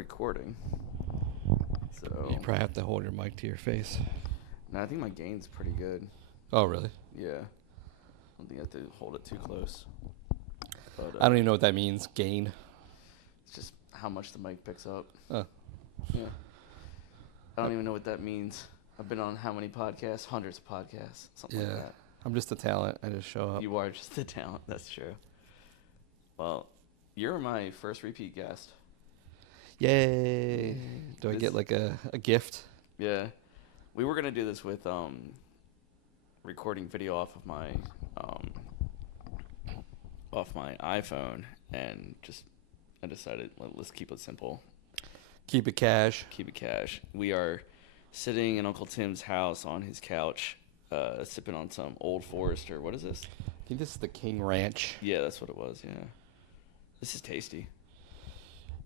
recording. So You probably have to hold your mic to your face. no, I think my gain's pretty good. Oh, really? Yeah. I don't think I have to hold it too close. But, I don't even know what that means, gain. It's just how much the mic picks up. Oh. Yeah. I don't even know what that means. I've been on how many podcasts? Hundreds of podcasts. Something like that. I'm just a talent. I just show up. You are just the talent. That's true. Well, you're my first repeat guest. Yay. Do I get like a gift? Yeah. We were going to do this with recording video off of my iPhone, and I decided let's keep it simple. Keep it cash. Keep it cash. We are sitting in Uncle Tim's house on his couch, sipping on some Old Forester. What is this? I think this is the King Ranch. Yeah, that's what it was. Yeah, this is tasty.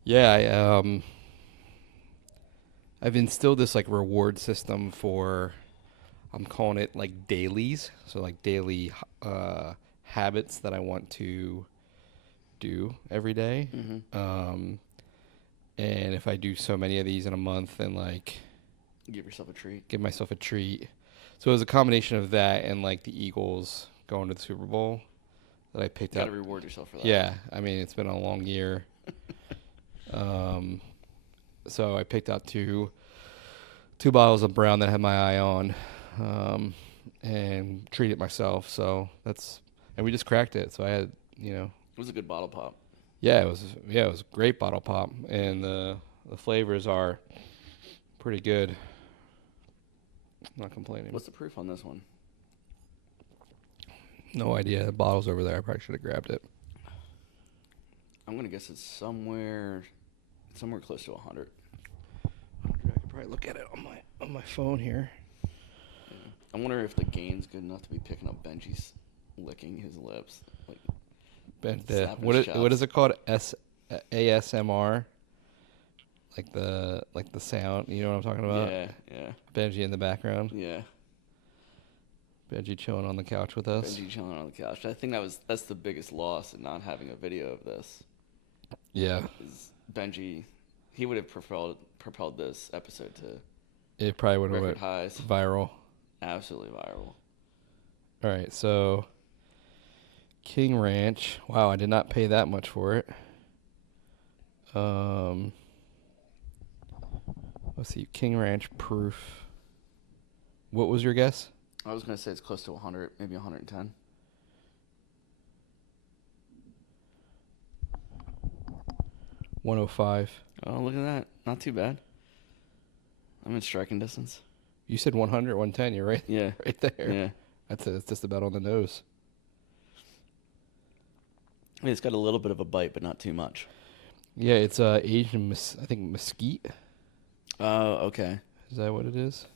Yeah, I've instilled this like reward system for, I'm calling it like dailies. So like daily habits that I want to do every day. Mm-hmm. And if I do so many of these in a month, then like Give yourself a treat. give myself a treat. So it was a combination of that and like the Eagles going to the Super Bowl that I picked up. Got to reward yourself for that. Yeah, I mean it's been a long year. So I picked out two bottles of brown that had my eye on, and treated myself. So and we just cracked it. So I had, It was a good bottle pop. yeah, it was a great bottle pop, and the flavors are pretty good. Not complaining. What's the proof on this one? No idea. The bottle's over there. I probably should have grabbed it. I'm gonna guess it's somewhere close to 100. I could probably look at it on my phone here. Yeah. I wonder if the gain's good enough to be picking up Benji's licking his lips. Like, What is it called? ASMR. Like the sound. You know what I'm talking about? Yeah. Benji in the background. Yeah. Benji chilling on the couch with us. Benji chilling on the couch. I think that's the biggest loss in not having a video of this. Yeah. Is Benji, he would have propelled this episode to It probably would have record went highs. viral. Absolutely viral. All right, so King Ranch. Wow, I did not pay that much for it. Let's see, King Ranch proof. What was your guess? I was going to say it's close to 100, maybe 110. $105. Oh, look at that. Not too bad. I'm in striking distance. You said 100, 110. You're right. Yeah. Right there. Yeah. That's just about on the nose. I mean, it's got a little bit of a bite, but not too much. Yeah, it's aged in I think mesquite. Oh, okay. Is that what it is?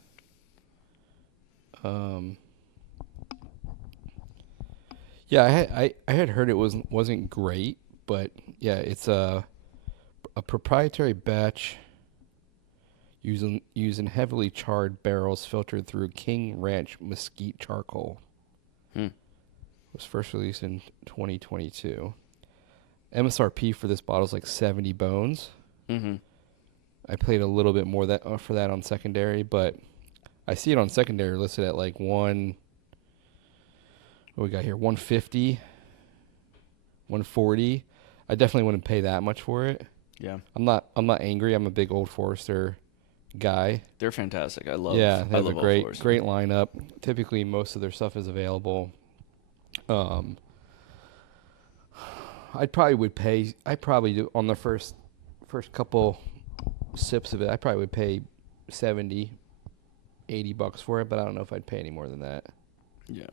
Yeah, I had heard it wasn't great, but yeah, it's a proprietary batch using heavily charred barrels filtered through King Ranch mesquite charcoal. It was first released in 2022. MSRP for this bottle is like 70 bones. Mm-hmm. I paid a little bit more for that on secondary, but I see it on secondary listed at like what we got here, 150, 140. I definitely wouldn't pay that much for it. Yeah. I'm not angry. I'm a big Old Forester guy. They're fantastic. I love they have a Old great Forester. lineup. Typically most of their stuff is available. I probably do on the first couple sips of it, I probably would pay $70, $80 for it, but I don't know if I'd pay any more than that. Yeah.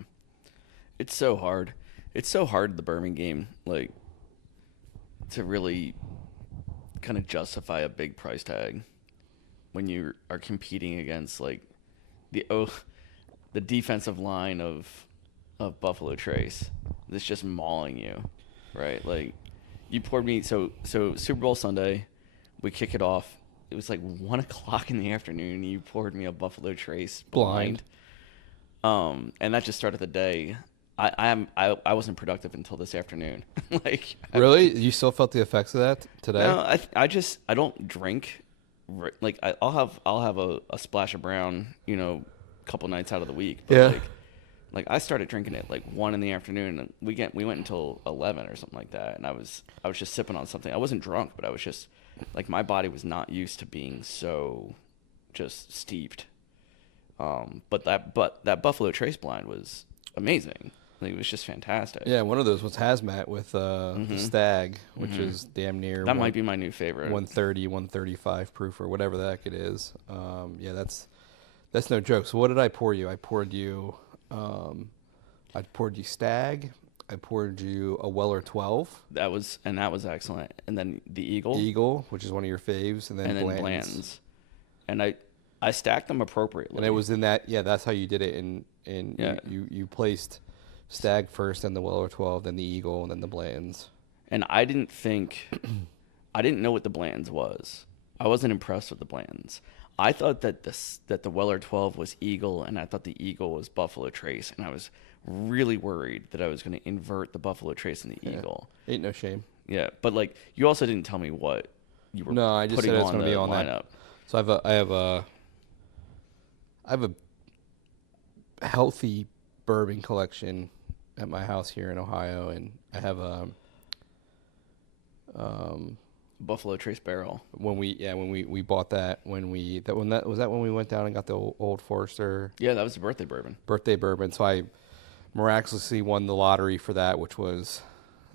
It's so hard. It's so hard, the bourbon game, like, to really kind of justify a big price tag when you are competing against, like, the defensive line of Buffalo Trace that's just mauling you, right? Like, you poured me, so Super Bowl Sunday, we kick it off. It was like 1 o'clock in the afternoon. You poured me a Buffalo Trace blind. And that just started the day. I wasn't productive until this afternoon. Like Really? You still felt the effects of that today? no, I don't drink. Like I'll have a splash of brown, a couple nights out of the week. But Yeah. like I started drinking it like 1 in the afternoon, and we went until 11 or something like that. And I was just sipping on something. I wasn't drunk, but I was just like my body was not used to being so just steeped. But that Buffalo Trace blind was amazing. Like it was just fantastic. Yeah, one of those was hazmat with the Stag, which Mhm. is damn near That might be my new favorite. 130, 135 proof or whatever the heck it is. Yeah, that's no joke. So what did I pour you? I poured you Stag. I poured you a Weller 12. That was excellent. And then the Eagle. Eagle, which is one of your faves, and then Bland's. Bland's. And I stacked them appropriately. And it was in that, yeah, that's how you did it. Yeah. You placed Stag first, then the Weller 12, then the Eagle, and then the Bland's. And I didn't know what the Bland's was. I wasn't impressed with the Bland's. I thought that the Weller 12 was Eagle, and I thought the Eagle was Buffalo Trace, and I was really worried that I was going to invert the Buffalo Trace and the Eagle. Ain't no shame. Yeah, but like you also didn't tell me what you were. No, I just putting said it's on going to the be on lineup. that. So I have a healthy bourbon collection at my house here in Ohio, and I have a Buffalo Trace barrel. when we bought that when we went down and got the old Forester Yeah, that was the birthday bourbon. So I miraculously won the lottery for that, which was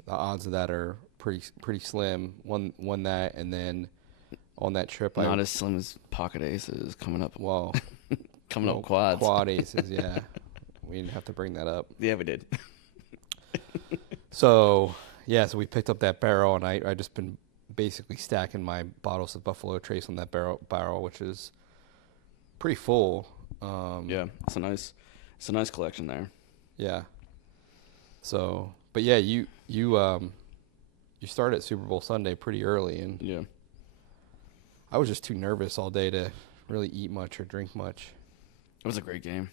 the odds of that are pretty slim. Won that, and then on that trip Not as slim as Pocket Aces coming up. well Coming up quads. quad aces, yeah. We didn't have to bring that up. Yeah, we did. So we picked up that barrel, and I just been basically stacking my bottles of Buffalo Trace on that barrel, which is pretty full. Yeah, it's a nice collection there. Yeah. So, but yeah, you started Super Bowl Sunday pretty early, and Yeah. I was just too nervous all day to really eat much or drink much. It was a great game.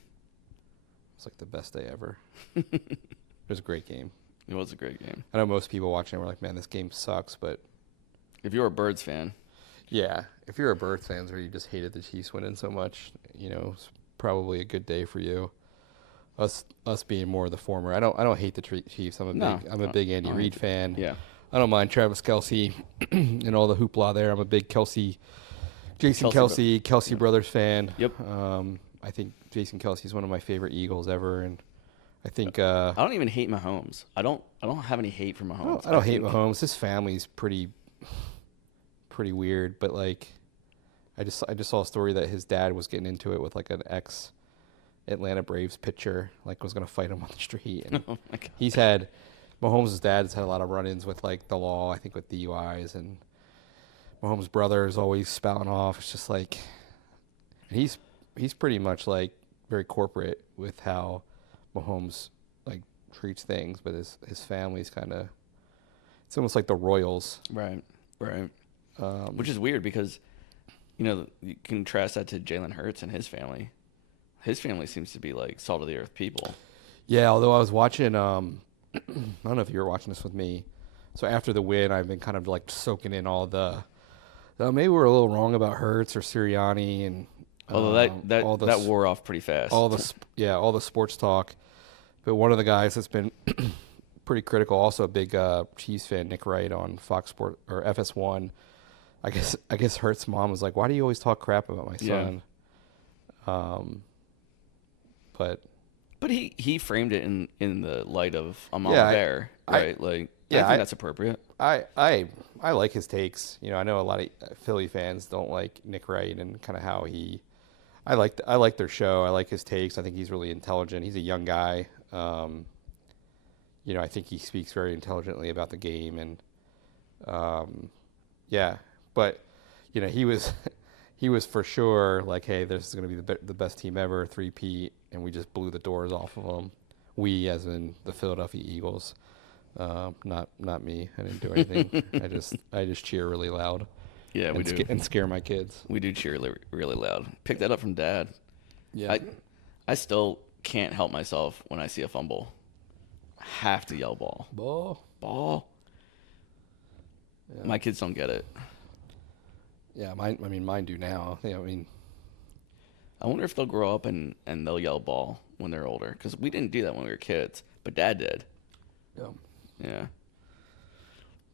It's like the best day ever. It was a great game. It was a great game. I know most people watching were like, "Man, this game sucks," but If you're a Birds fan, yeah, if you're a Birds fan or you just hated the Chiefs winning so much, it's probably a good day for you. Us being more of the former. I don't hate the Chiefs. I'm a big Andy Reid fan. yeah. I don't mind Travis Kelce and all the hoopla there. I'm a big Jason Kelce brothers fan. Yep. I think Jason Kelce is one of my favorite Eagles ever, and I think I don't even hate Mahomes. I don't have any hate for Mahomes. I don't hate Mahomes. His family's pretty weird, but like I just saw a story that his dad was getting into it with like an ex Atlanta Braves pitcher, like was going to fight him on the street. And Oh my God. Mahomes' dad's had a lot of run-ins with like the law, I think with DUIs, and Mahomes' brother is always spouting off. It's just like he's pretty much like very corporate with how Mahomes like treats things, but his family's kind of, it's almost like the Royals. Right. Which is weird because, you contrast that to Jalen Hurts and his family. His family seems to be like salt of the earth people. Yeah, although I was watching, I don't know if you were watching this with me. So after the win, I've been kind of like soaking in all the maybe we're a little wrong about Hurts or Sirianni, and Although that wore off pretty fast. all the sports talk. But one of the guys that's been pretty critical, also a big Chiefs fan, Nick Wright on Fox Sport or FS1. I guess Hurts' mom was like, "Why do you always talk crap about my son?" But he framed it in the light of a mama Yeah, bear, right? I think that's appropriate. I like his takes. I know a lot of Philly fans don't like Nick Wright and kind of how he. I like their show. I like his takes. I think he's really intelligent. He's a young guy. I think he speaks very intelligently about the game, and But he was for sure like, hey, this is going to be the best team ever, 3-peat, and we just blew the doors off of them. We, as in the Philadelphia Eagles, not me. I didn't do anything. I just cheer really loud. Yeah, we do. And scare my kids. We do cheer really loud. Pick that up from Dad. Yeah. I still can't help myself when I see a fumble. have to yell ball. Ball. Yeah. My kids don't get it. Yeah, mine do now. Yeah, I wonder if they'll grow up and they'll yell ball when they're older. Because we didn't do that when we were kids, but Dad did. yeah. Yeah.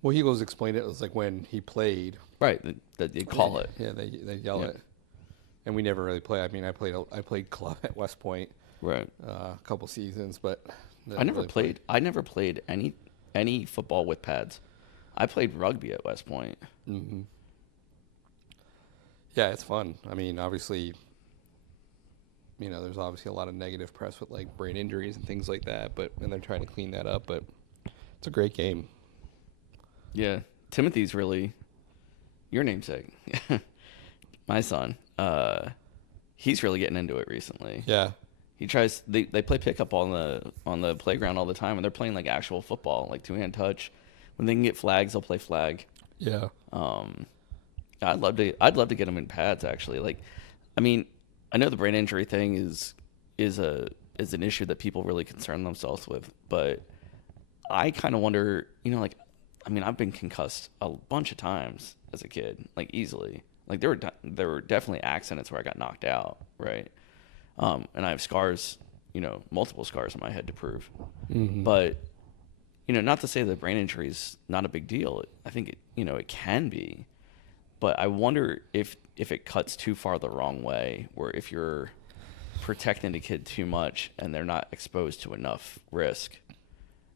Well, he goes explained it was like when he played. Right. That they call it. Yeah, they yell it. And we never really played. I mean, I played club at West Point. Right. A couple seasons, but I never played. I never played any football with pads. I played rugby at West Point. Mm-hmm. Yeah, it's fun. I mean, obviously, there's obviously a lot of negative press with like brain injuries and things like that, and they're trying to clean that up. But it's a great game. Yeah, Timothy's really your namesake. My son. He's really getting into it recently. Yeah. He tries. They play pickup on the playground all the time, and they're playing like actual football, like 2-hand touch. When they can get flags, they'll play flag. Yeah. I'd love to get him in pads actually. Like, I mean, I know the brain injury thing is an issue that people really concern themselves with, but I kind of wonder, like, I mean, I've been concussed a bunch of times as a kid, like easily. Like there were definitely accidents where I got knocked out, right? And I have scars, multiple scars on my head to prove. Mm-hmm. But not to say that brain injury is not a big deal. I think it can be, but I wonder if it cuts too far the wrong way, where if you're protecting the kid too much and they're not exposed to enough risk,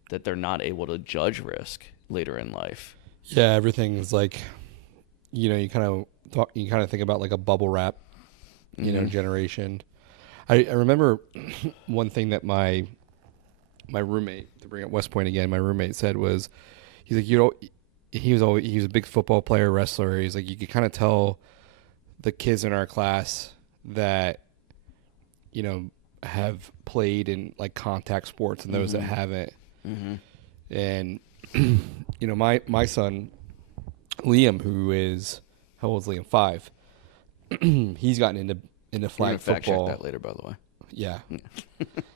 that they're not able to judge risk later in life. Yeah, everything is like, you kind of think about like a bubble wrap, generation. I remember one thing that my roommate, to bring up West Point again, my roommate said was, he's like, he was a big football player, wrestler. He's like, you could kind of tell the kids in our class that, have played in like contact sports and those that haven't. Mm-hmm. And, my son, Liam, who is, how old is Liam? 5. He's gotten into flag fact football. check that later, by the way. Yeah.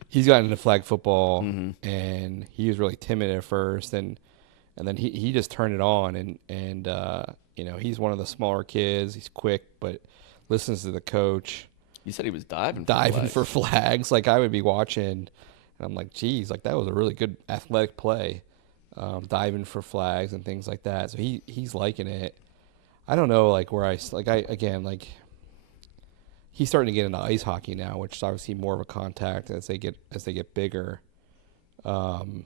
He's gotten into flag football, Mm-hmm. and he was really timid at first, and then he just turned it on, and he's one of the smaller kids. He's quick, but listens to the coach. You said he was diving For flags. Like, I would be watching, and I'm like, geez, like that was a really good athletic play, diving for flags and things like that. So he's liking it. I don't know, like he's starting to get into ice hockey now, which is obviously more of a contact as they get bigger. Some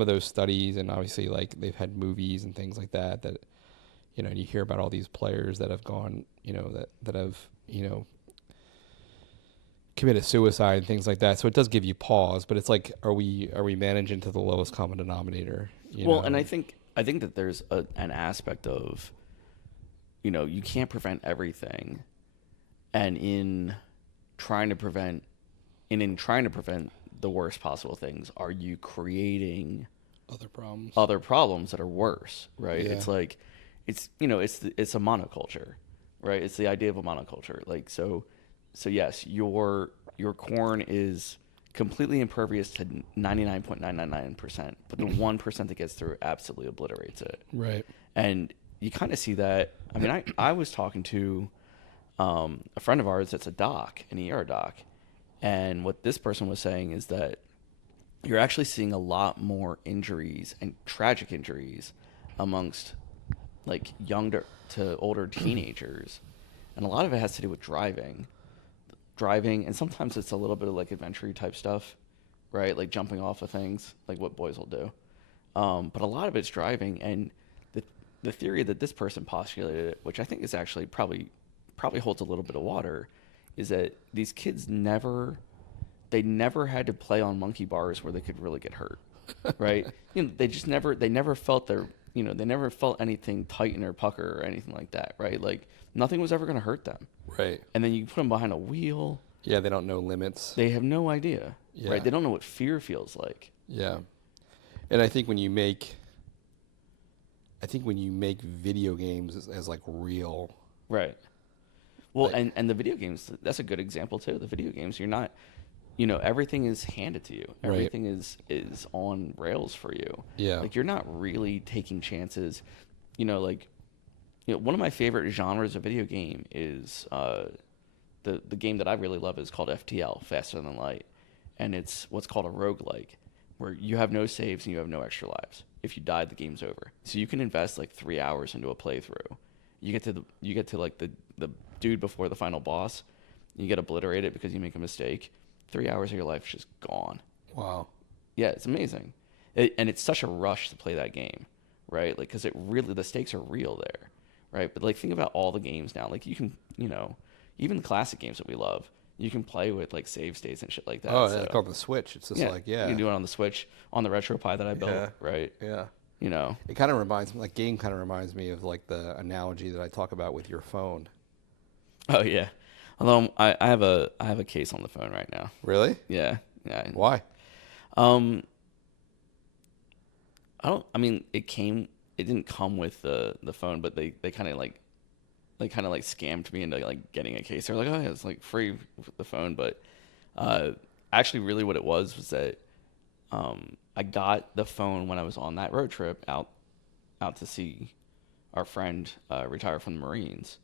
of those studies, and obviously like they've had movies and things like that you hear about all these players that have gone, that have, committed suicide and things like that. So it does give you pause, but it's like, are we managing to the lowest common denominator? And I think that there's an aspect of, you can't prevent everything, and in trying to prevent the worst possible things, are you creating other problems that are worse, right? Yeah. It's like, it's a monoculture, right? It's the idea of a monoculture. Like, so yes, your corn is completely impervious to 99.999%, but the 1% that gets through absolutely obliterates it. Right. And you kind of see that. I mean, I was talking to a friend of ours that's a doc, an ER doc, and what this person was saying is that you're actually seeing a lot more injuries and tragic injuries amongst like younger to older teenagers, and a lot of it has to do with driving, and sometimes it's a little bit of like adventure type stuff, right? Like jumping off of things, like what boys will do. But a lot of it's driving, and the theory that this person postulated, which I think is actually probably holds a little bit of water, is that these kids never had to play on monkey bars where they could really get hurt, right? They never felt they never felt anything tighten or pucker or anything like that, right? Like nothing was ever going to hurt them. Right. And then you put them behind a wheel. Yeah, they don't know limits. They have no idea, Yeah. right? They don't know what fear feels like. Yeah. And I think when you make video games as like real. Right. Well, Like, and the video games, that's a good example too. The video games, you're not everything is handed to you. Right. Everything is on rails for you. Yeah. Like, you're not really taking chances. One of my favorite genres of video game is the game that I really love is called FTL, Faster Than Light. And it's what's called a roguelike, where you have no saves and you have no extra lives. If you die, the game's over. So you can invest like 3 hours into a playthrough. You get to like the dude before the final boss. You get obliterated because you make a mistake. 3 hours of your life is just gone. Wow. Yeah, it's amazing. And it's such a rush to play that game, right? Like, because the stakes are real there, right? But like, think about all the games now. Like, you can, even the classic games that we love, you can play with like save states and shit like that. Oh, yeah, like on the Switch. It's just you can do it on the Switch, on the RetroPie that I built, right? Yeah. It kind of reminds me, game kind of reminds me of like the analogy that I talk about with your phone. Oh yeah. Although I have a case on the phone right now. Really? Yeah. Why? It didn't come with the phone, but they kind of like scammed me into like getting a case. They're like, oh yeah, it's like free with the phone, but actually really what it was that I got the phone when I was on that road trip out to see our friend retire from the Marines,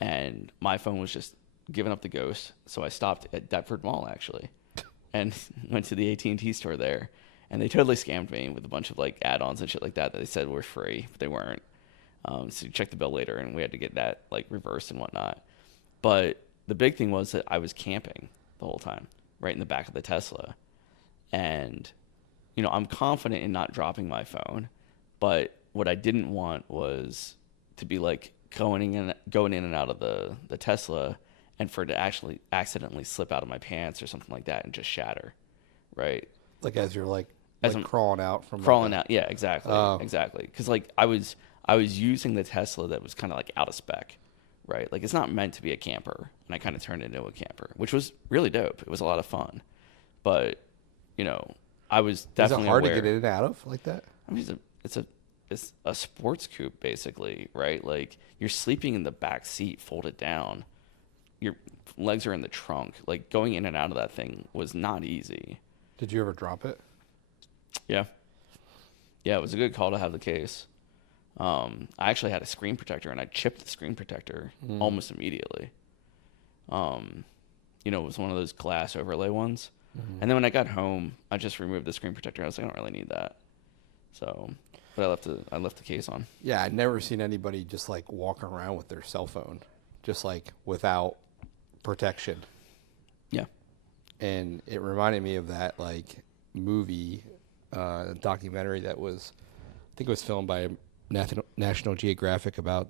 and my phone was just giving up the ghost. So I stopped at Deptford Mall actually, and went to the AT&T store there, and they totally scammed me with a bunch of like add-ons and shit like that they said were free, but they weren't. So you check the bill later, and we had to get that like reversed and whatnot. But the big thing was that I was camping the whole time, right in the back of the Tesla, and I'm confident in not dropping my phone, but what I didn't want was to be like going in and out of the Tesla, and for it to actually accidentally slip out of my pants or something like that and just shatter, right? Like as you're like I'm crawling out from out. Yeah, exactly, exactly. Because like I was using the Tesla that was kind of like out of spec, right? Like, it's not meant to be a camper, and I kind of turned it into a camper, which was really dope. It was a lot of fun, but I was definitely. Is it hard aware. to get in and out of like that? I mean, it's a sports coupe basically, right? Like, you're sleeping in the back seat, folded down. Your legs are in the trunk. Like, going in and out of that thing was not easy. Did you ever drop it? Yeah, it was a good call to have the case. I actually had a screen protector, and I chipped the screen protector almost immediately. It was one of those glass overlay ones. Mm-hmm. And then when I got home, I just removed the screen protector. I was like, I don't really need that. So, but I left the case on. Yeah, I'd never seen anybody just like walking around with their cell phone, just like without protection. Yeah. And it reminded me of that like movie, documentary that was, I think it was filmed by National Geographic about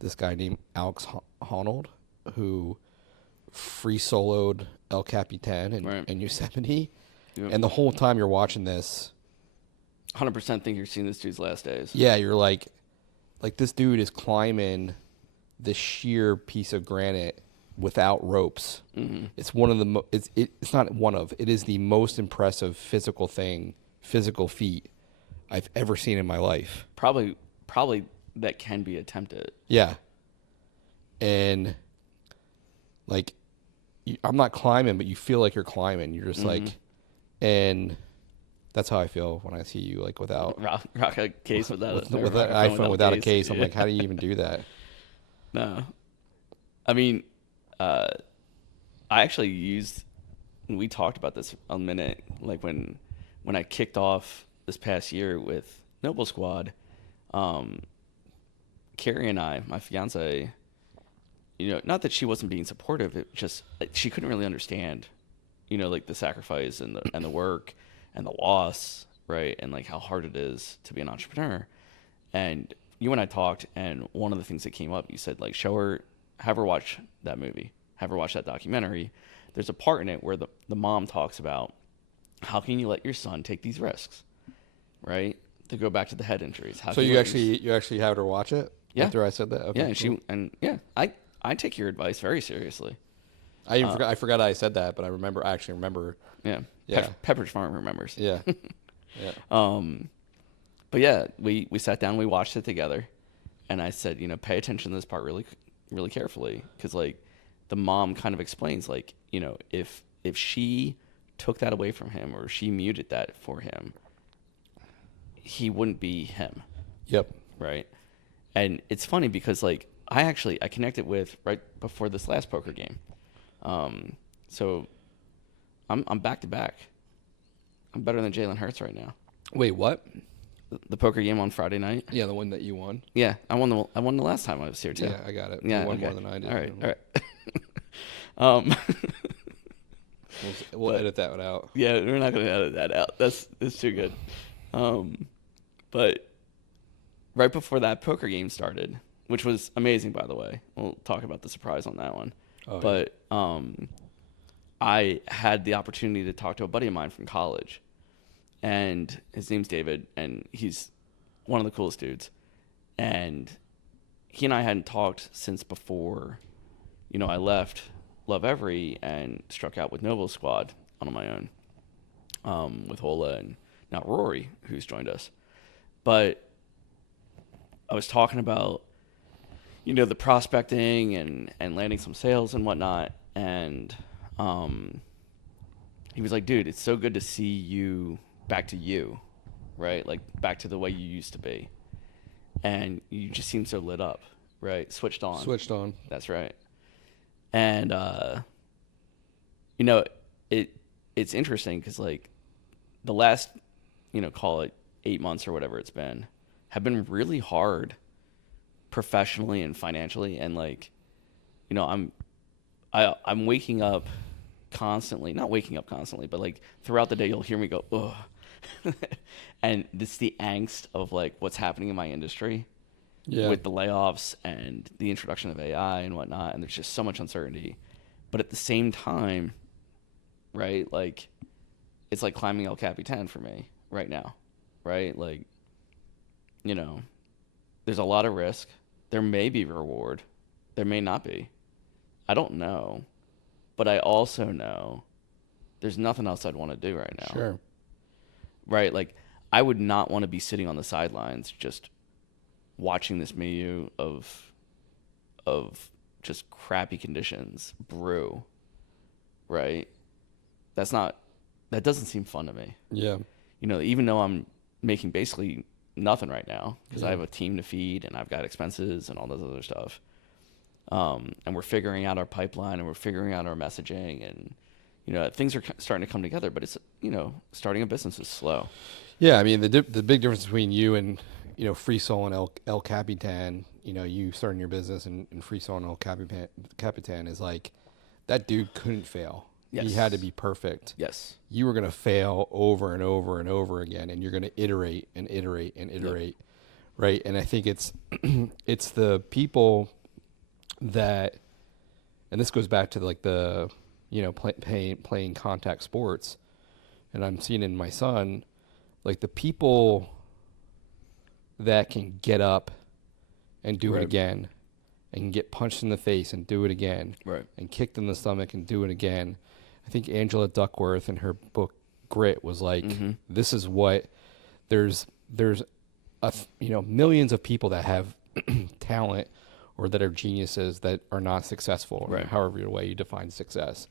this guy named Alex Honnold, who free soloed El Capitan in Yosemite. Yep. And the whole time you're watching this, 100% think you're seeing this dude's last days. Yeah, you're like this dude is climbing this sheer piece of granite without ropes. Mm-hmm. It's one of the it's not one of, it is the most impressive physical feat I've ever seen in my life. Probably that can be attempted. Yeah. And like, I'm not climbing, but you feel like you're climbing. You're just like, and that's how I feel when I see you like without rock a case without an iPhone without a case. I'm like, how do you even do that? No, I mean, I actually we talked about this a minute, like when I kicked off this past year with Noble Squad, Carrie and I, my fiance, not that she wasn't being supportive, it just, she couldn't really understand, like the sacrifice and the work and the loss, right? And like how hard it is to be an entrepreneur. And you and I talked, and one of the things that came up, you said like, have her watch that movie, have her watch that documentary. There's a part in it where the mom talks about how can you let your son take these risks, right? To go back to the head injuries. So you actually had her watch it? Yeah. After I said that? Okay, yeah, I take your advice very seriously. I forgot I said that, but I actually remember. Yeah. Yeah. Pepperidge Farm remembers. Yeah. Yeah. But yeah, we sat down, we watched it together, and I said, pay attention to this part really, really carefully, because like the mom kind of explains, like, you know, if she took that away from him or she muted that for him, he wouldn't be him. Yep. Right. And it's funny because, like, I connected with right before this last poker game. So I'm back to back. I'm better than Jalen Hurts right now. Wait, what? The poker game on Friday night. Yeah, the one that you won. Yeah, I won the last time I was here too. Yeah, I got it. Yeah, you won okay. more than I did. All right. We'll edit that one out. Yeah, we're not going to edit that out. That's too good. But right before that poker game started, which was amazing, by the way. We'll talk about the surprise on that one. Oh, but I had the opportunity to talk to a buddy of mine from college, and his name's David, and he's one of the coolest dudes. And he and I hadn't talked since before, you know, I left Love Every and struck out with Noble Squad on my own, with Hola and now Rory, who's joined us. But I was talking about, you know, the prospecting and landing some sales and whatnot. And he was like, dude, it's so good to see you back to you, right? Like back to the way you used to be. And you just seem so lit up, right? Switched on. That's right. And, you know, it's interesting because, like, the last, you know, call it 8 months or whatever it's been, have been really hard professionally and financially. And, like, you know, I'm waking up constantly, not waking up constantly, but, like, throughout the day, you'll hear me go, ugh. And it's the angst of, like, what's happening in my industry. Yeah. With the layoffs and the introduction of AI and whatnot, and there's just so much uncertainty. But at the same time, right, like, it's like climbing El Capitan for me right now, right? Like, you know, there's a lot of risk. There may be reward. There may not be. I don't know. But I also know there's nothing else I'd want to do right now. Sure. Right? Like, I would not want to be sitting on the sidelines just watching this milieu of just crappy conditions brew, right? That doesn't seem fun to me. Yeah. You know, even though I'm making basically nothing right now because I have a team to feed and I've got expenses and all this other stuff. And we're figuring out our pipeline and we're figuring out our messaging and, you know, things are starting to come together, but it's, you know, starting a business is slow. Yeah. I mean, the big difference between you and, you know, Free Soul and El Capitan, you know, you starting your business and Free Soul and El Capitan is like, that dude couldn't fail. Yes. He had to be perfect. Yes. You were going to fail over and over and over again, and you're going to iterate and iterate and iterate, right? And I think it's it's the people that, and this goes back to like the, you know, playing contact sports, and I'm seeing in my son, like the people that can get up and do it again and can get punched in the face and do it again and kicked in the stomach and do it again. I think Angela Duckworth in her book Grit was like, this is what there's you know, millions of people that have talent or that are geniuses that are not successful, or however way you define success.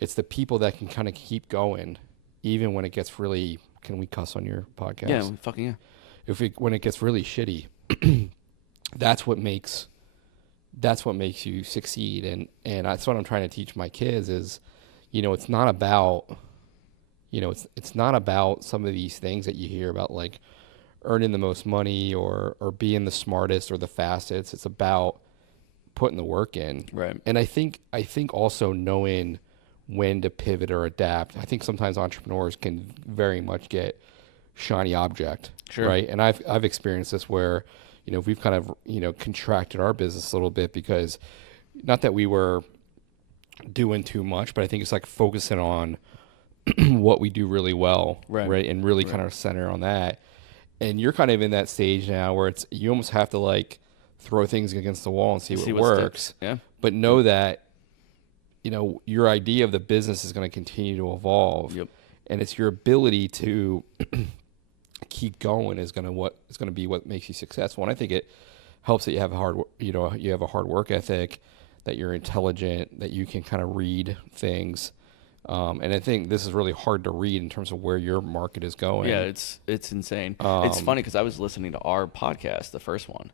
It's the people that can kind of keep going even when it gets really, can we cuss on your podcast? Yeah, fucking yeah. When it gets really shitty, that's what makes you succeed. And that's what I'm trying to teach my kids is, you know, it's not about, you know, it's not about some of these things that you hear about, like earning the most money or being the smartest or the fastest. It's about putting the work in. Right. And I think also knowing when to pivot or adapt. I think sometimes entrepreneurs can very much get shiny object, right? And I've experienced this where, you know, we've kind of, you know, contracted our business a little bit because not that we were doing too much, but I think it's like focusing on what we do really well, right? And really kind of center on that. And you're kind of in that stage now where it's, you almost have to like throw things against the wall and see what works. Sticks. Yeah. But know that, you know, your idea of the business is going to continue to evolve. Yep. And it's your ability to keep going is going to be what makes you successful. And I think it helps that you have a hard work ethic, that you're intelligent, that you can kind of read things. And I think this is really hard to read in terms of where your market is going. Yeah, it's insane. It's funny because I was listening to our podcast, the first one,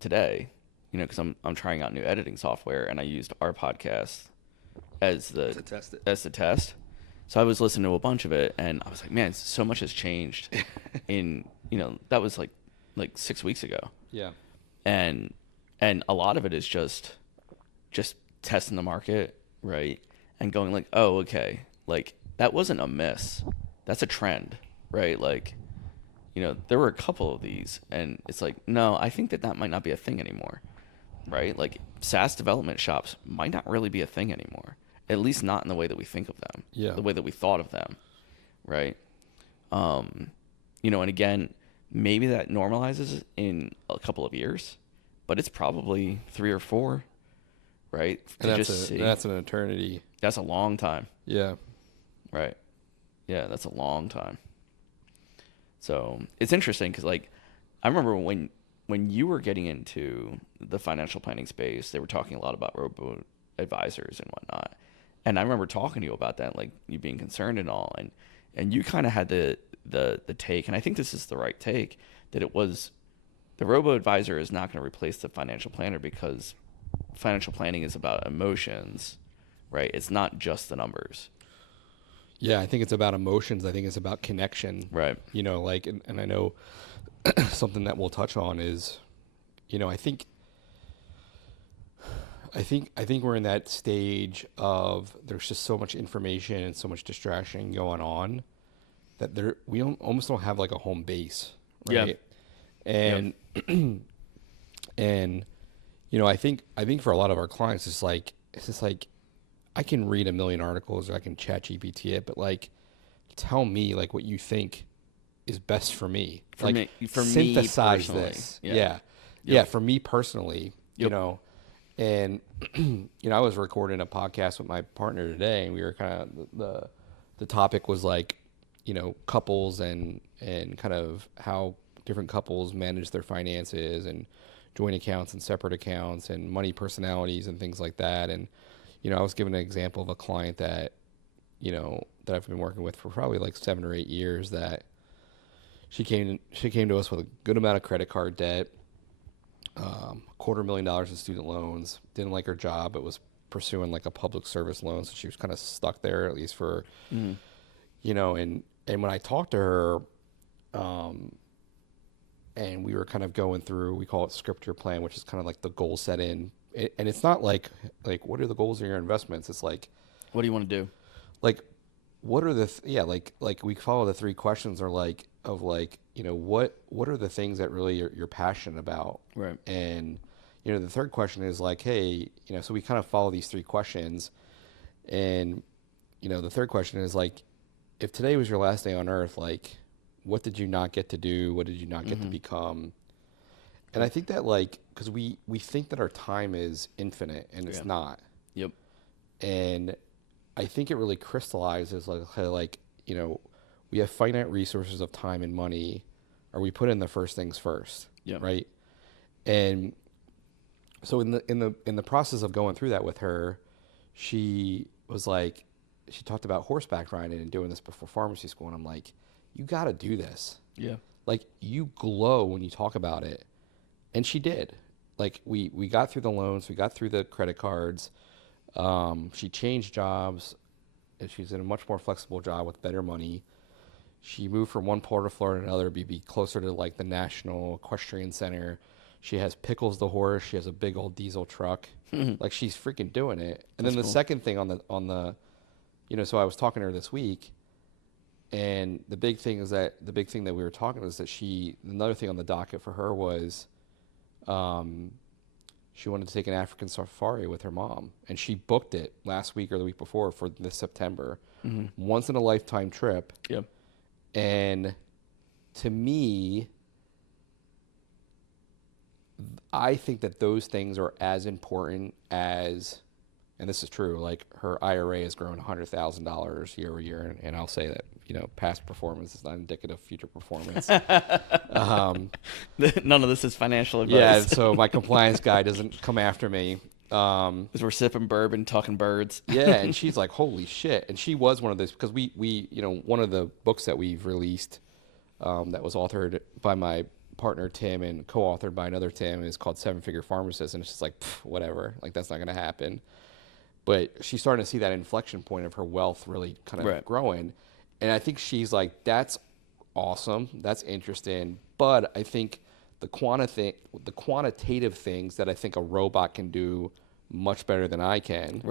today. Because I'm trying out new editing software, and I used our podcast as the test. So I was listening to a bunch of it, and I was like, man, so much has changed. That was like 6 weeks ago. Yeah. And a lot of it is just testing the market, right? And going like, oh, okay, like that wasn't a miss. That's a trend, right? Like, there were a couple of these, and it's like, no, I think that might not be a thing anymore, right? Like SaaS development shops might not really be a thing anymore, at least not in the way that we think of them, the way that we thought of them, right? And again, maybe that normalizes in a couple of years, but it's probably 3 or 4, right? And that's an eternity. That's a long time. Yeah. Right. Yeah, that's a long time. So it's interesting because, like, I remember when you were getting into the financial planning space, they were talking a lot about robo advisors and whatnot. And I remember talking to you about that, like you being concerned and all. And you kind of had the take, and I think this is the right take, that it was the robo advisor is not going to replace the financial planner because financial planning is about emotions, right? It's not just the numbers. Yeah, I think it's about emotions. I think it's about connection. Right. And I know something that we'll touch on is, I think we're in that stage of there's just so much information and so much distraction going on that we almost don't have like a home base, right? Yeah. And and I think for a lot of our clients it's just like I can read a million articles or I can chat GPT it, but like tell me like what you think is best for me. For synthesize me this. Yeah. Yeah, for me personally, Yep. And I was recording a podcast with my partner today, and we were kind of the topic was like, couples and kind of how different couples manage their finances and joint accounts and separate accounts and money personalities and things like that. And I was giving an example of a client that that I've been working with for probably like 7 or 8 years, that she came to us with a good amount of credit card debt, $250,000 in student loans, didn't like her job, but was pursuing like a public service loan. So she was kind of stuck there, at least for, and when I talked to her, and we were kind of going through, we call it script your plan, which is kind of like the goal set in. And it's not like what are the goals of your investments? It's like, what do you want to do? Like, what are the like we follow the 3 questions are like what are the things that really you're passionate about, right? And the 3rd question is like, hey, so we kind of follow these 3 questions, and the 3rd question is like, if today was your last day on earth, like what did you not get to do, what did you not get to become? And I think that like, because we think that our time is infinite, and it's not. Yep. And I think it really crystallizes like we have finite resources of time and money, or we put in the first things first, right? And so in the process of going through that with her, she was like, she talked about horseback riding and doing this before pharmacy school, and I'm like, you got to do this. Yeah. Like you glow when you talk about it, and she did. Like we got through the loans, we got through the credit cards. She changed jobs, and she's in a much more flexible job with better money. She moved from one part of Florida to another, be closer to like the National Equestrian Center. She has Pickles the horse. She has a big old diesel truck. Like she's freaking doing it. And then the second thing on the, so I was talking to her this week, and the big thing that we were talking is that another thing on the docket for her was, she wanted to take an African safari with her mom, and she booked it last week or the week before for this September. Once in a lifetime trip. Yep. And to me, I think that those things are as important as, and this is true, like her IRA has grown $100,000 year over year, and I'll say that past performance is not indicative of future performance. None of this is financial advice. Yeah, so my compliance guy doesn't come after me. Because we're sipping bourbon, talking birds. Yeah, and she's like, holy shit. And she was one of those, because we one of the books that we've released that was authored by my partner Tim and co-authored by another Tim is called Seven Figure Pharmacist. And it's just like, whatever, like that's not going to happen. But she's starting to see that inflection point of her wealth really kind of growing. And I think she's like, that's awesome. That's interesting. But I think the quantitative things that I think a robot can do much better than I can,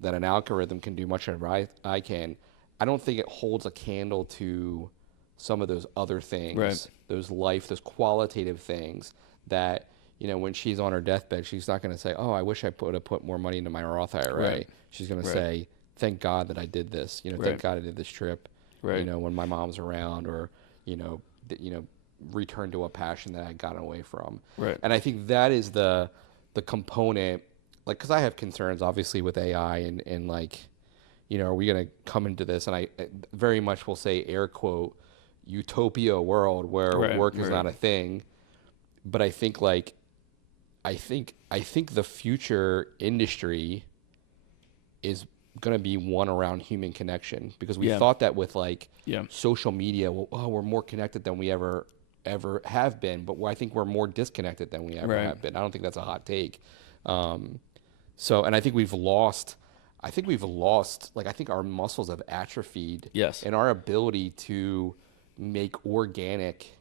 that an algorithm can do much better than I can, I don't think it holds a candle to some of those other things, those qualitative things that, when she's on her deathbed, she's not going to say, oh, I wish I would have put more money into my Roth IRA. She's going to say, thank God that I did this, thank God I did this trip, when my mom's around, or, return to a passion that I had gotten away from. And I think that is the component, like, because I have concerns obviously with AI and like, are we going to come into this? And I very much will say air quote utopia world where work is not a thing. But I think I think the future industry is going to be one around human connection, because we thought that with social media, we're more connected than we ever have been, but I think we're more disconnected than we ever have been. I don't think that's a hot take. And I think we've lost, I think our muscles have atrophied in our ability to make organic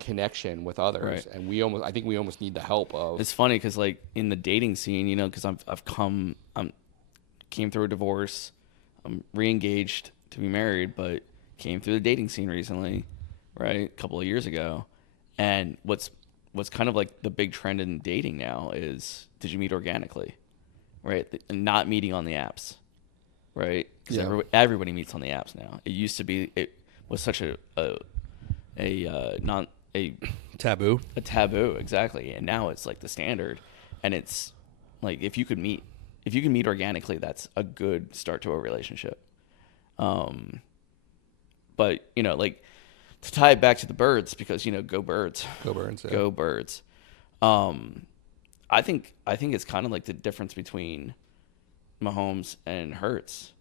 connection with others. And I think we almost need the help of. It's funny because like in the dating scene, because came through a divorce, I'm re-engaged to be married, but came through the dating scene recently, a couple of years ago. And what's kind of like the big trend in dating now is, did you meet organically? And not meeting on the apps, because everybody meets on the apps now. It used to be, it was such a taboo, exactly. And now it's like the standard, and it's like if you can meet organically, that's a good start to a relationship. But like to tie it back to the birds, because go birds, go birds. I think it's kind of like the difference between Mahomes and Hurts,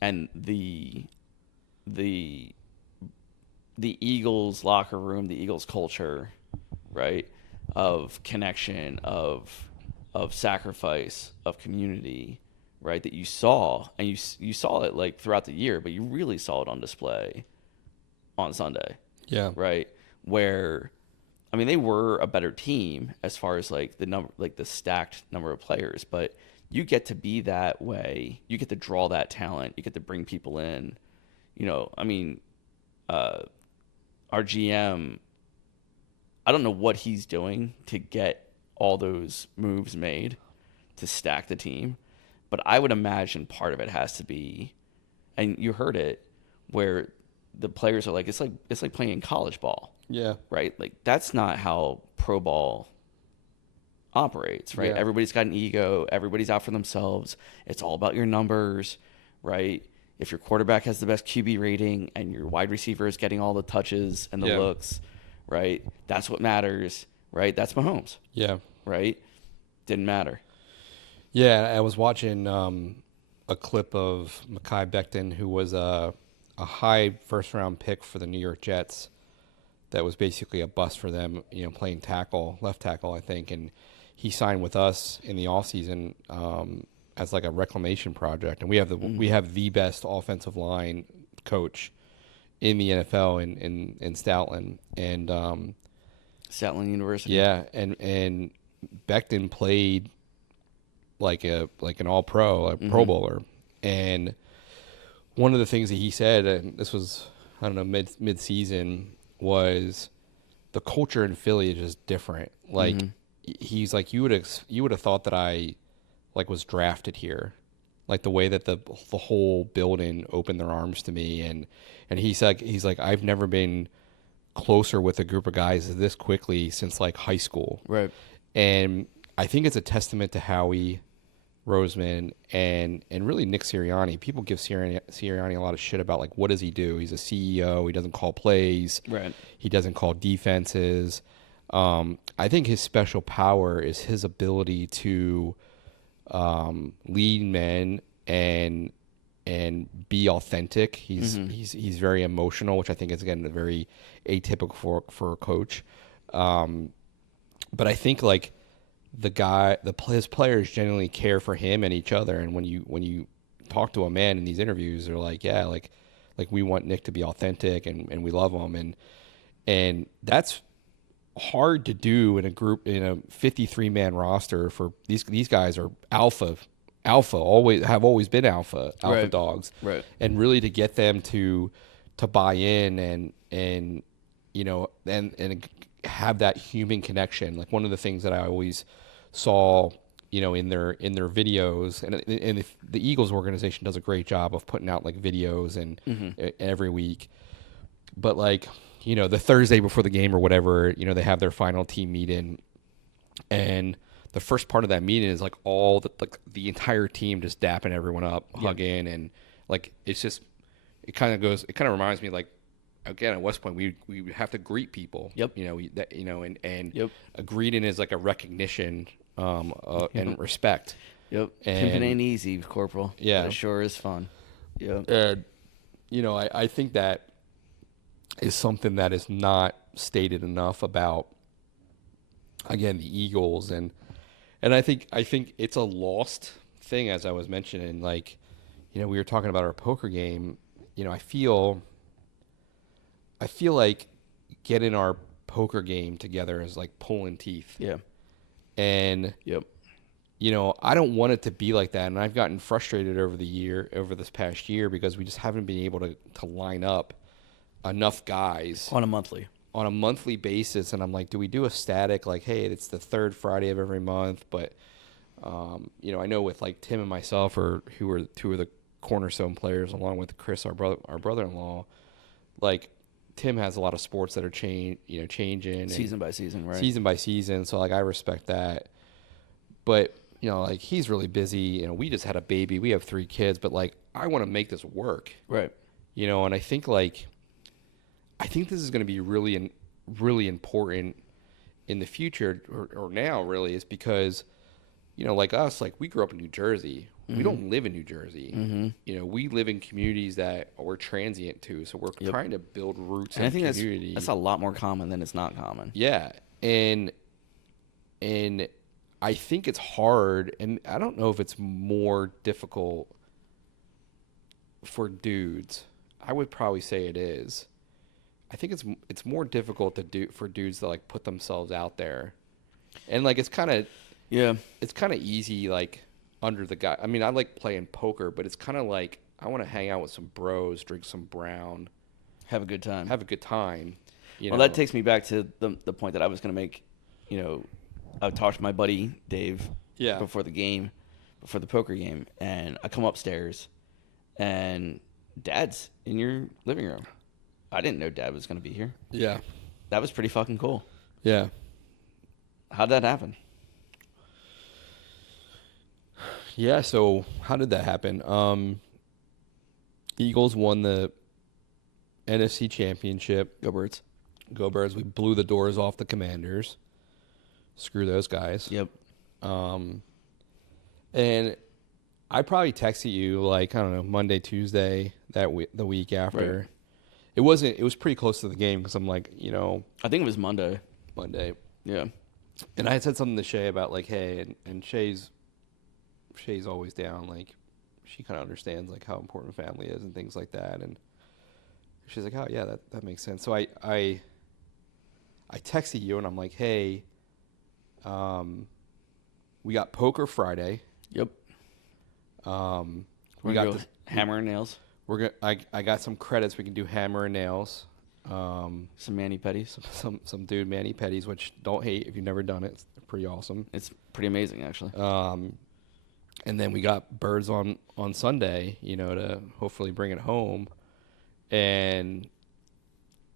and the Eagles locker room, the Eagles culture, of connection, of sacrifice, of community, that you saw, and you saw it like throughout the year, but you really saw it on display on Sunday. Where, I mean, they were a better team as far as like the stacked number of players, but you get to be that way. You get to draw that talent. You get to bring people in. I mean, our GM, I don't know what he's doing to get all those moves made to stack the team, but I would imagine part of it has to be, and you heard it, where the players are like, it's like playing college ball. Like that's not how pro ball operates, Everybody's got an ego. Everybody's out for themselves. It's all about your numbers, If your quarterback has the best QB rating and your wide receiver is getting all the touches and the looks, that's what matters, That's Mahomes. Didn't matter. I was watching a clip of Mekhi Becton, who was a high first-round pick for the New York Jets that was basically a bust for them, playing left tackle, I think. And he signed with us in the offseason as like a reclamation project. And we have the best offensive line coach in the NFL in Stoutland. And Stoutland University. Yeah, and Becton played like an all-pro, a Pro Bowler. And one of the things that he said, and this was, I don't know, mid-season, was the culture in Philly is just different. Like, he's like, you would have thought that I was drafted here, like the way that the whole building opened their arms to me, and he's like I've never been closer with a group of guys this quickly since like high school. And I think it's a testament to Howie Roseman and really Nick Sirianni. People give Sirianni a lot of shit about like, what does he do? He's a CEO. He doesn't call plays. He doesn't call defenses. I think his special power is his ability to lead men and be authentic. He's very emotional, which I think is again very atypical for a coach. But I think like his players genuinely care for him and each other. And when you talk to a man in these interviews, they're like, yeah, like we want Nick to be authentic and we love him. And that's hard to do in a 53 man roster. For these guys are alpha, always been alpha Right. dogs. Right. And really to get them to buy in and have that human connection. Like one of the things that I always saw, in their videos, and if the Eagles organization does a great job of putting out like videos and every week, but like, the Thursday before the game or whatever, they have their final team meeting, and the first part of that meeting is like the entire team just dapping everyone up, hugging, and like it kind of reminds me like, again, at West Point, we have to greet people. Yep. And a greeting is like a recognition and respect. Yep. And Pimping ain't easy, Corporal. Yeah. But it sure is fun. Yep. And I think that is something that is not stated enough about, again, the Eagles, and I think it's a lost thing, as I was mentioning. Like, we were talking about our poker game. I feel like getting our poker game together is like pulling teeth. Yeah. And Yep. I don't want it to be like that. And I've gotten frustrated over this past year because we just haven't been able to line up enough guys On a monthly basis. And I'm like, do we do a static, like, hey, it's the third Friday of every month? But, I know with like Tim and myself, who are two of the cornerstone players, along with Chris, our brother-in-law, like Tim has a lot of sports that are changing season by season, right? Season by season. So like, I respect that. This like he's really busy. We just had a baby. We have 3 kids, but like, I want to make this work. Right. And I think this is going to be really, really important in the future or now really, is because, like us, like we grew up in New Jersey. We don't live in New Jersey. We live in communities that we're transient to. So we're trying to build roots in the community. That's a lot more common than it's not common. Yeah. And I think it's hard, and I don't know if it's more difficult for dudes. I would probably say it is. I think it's more difficult for dudes to like put themselves out there, and like it's kind of easy like under the guy. I mean, I like playing poker, but it's kind of like I want to hang out with some bros, drink some brown, have a good time. Well, that takes me back to the point that I was going to make. I talked to my buddy Dave before the poker game, and I come upstairs, and Dad's in your living room. I didn't know Dad was going to be here. Yeah. That was pretty fucking cool. Yeah. How'd that happen? Yeah, so how did that happen? Eagles won the NFC Championship. Go Birds. Go Birds. We blew the doors off the Commanders. Screw those guys. Yep. And I probably texted you like, I don't know, Monday, Tuesday, the week after. Right. It was pretty close to the game because I'm like, I think it was Monday. Yeah. And I had said something to Shay about like, hey, and Shay's always down. Like, she kind of understands like how important family is and things like that. And she's like, oh yeah, that makes sense. So I texted you and I'm like, hey, we got poker Friday. Yep. We got hammer and nails. I got some credits. We can do hammer and nails. Some mani pedis. Some dude mani pedis, which don't hate if you've never done it. It's pretty awesome. It's pretty amazing actually. And then we got birds on Sunday, to hopefully bring it home. And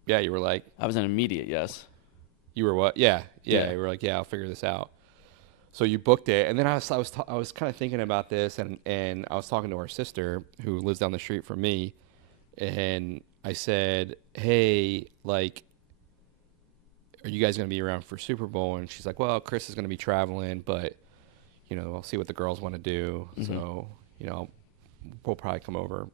yeah, you were like, I was an immediate yes. You were what? Yeah. You were like, yeah, I'll figure this out. So you booked it, and then I was kind of thinking about this, and I was talking to our sister who lives down the street from me, and I said, hey, like, are you guys going to be around for Super Bowl? And she's like, well, Chris is going to be traveling, but I'll see what the girls want to do. Mm-hmm. So, we'll probably come over.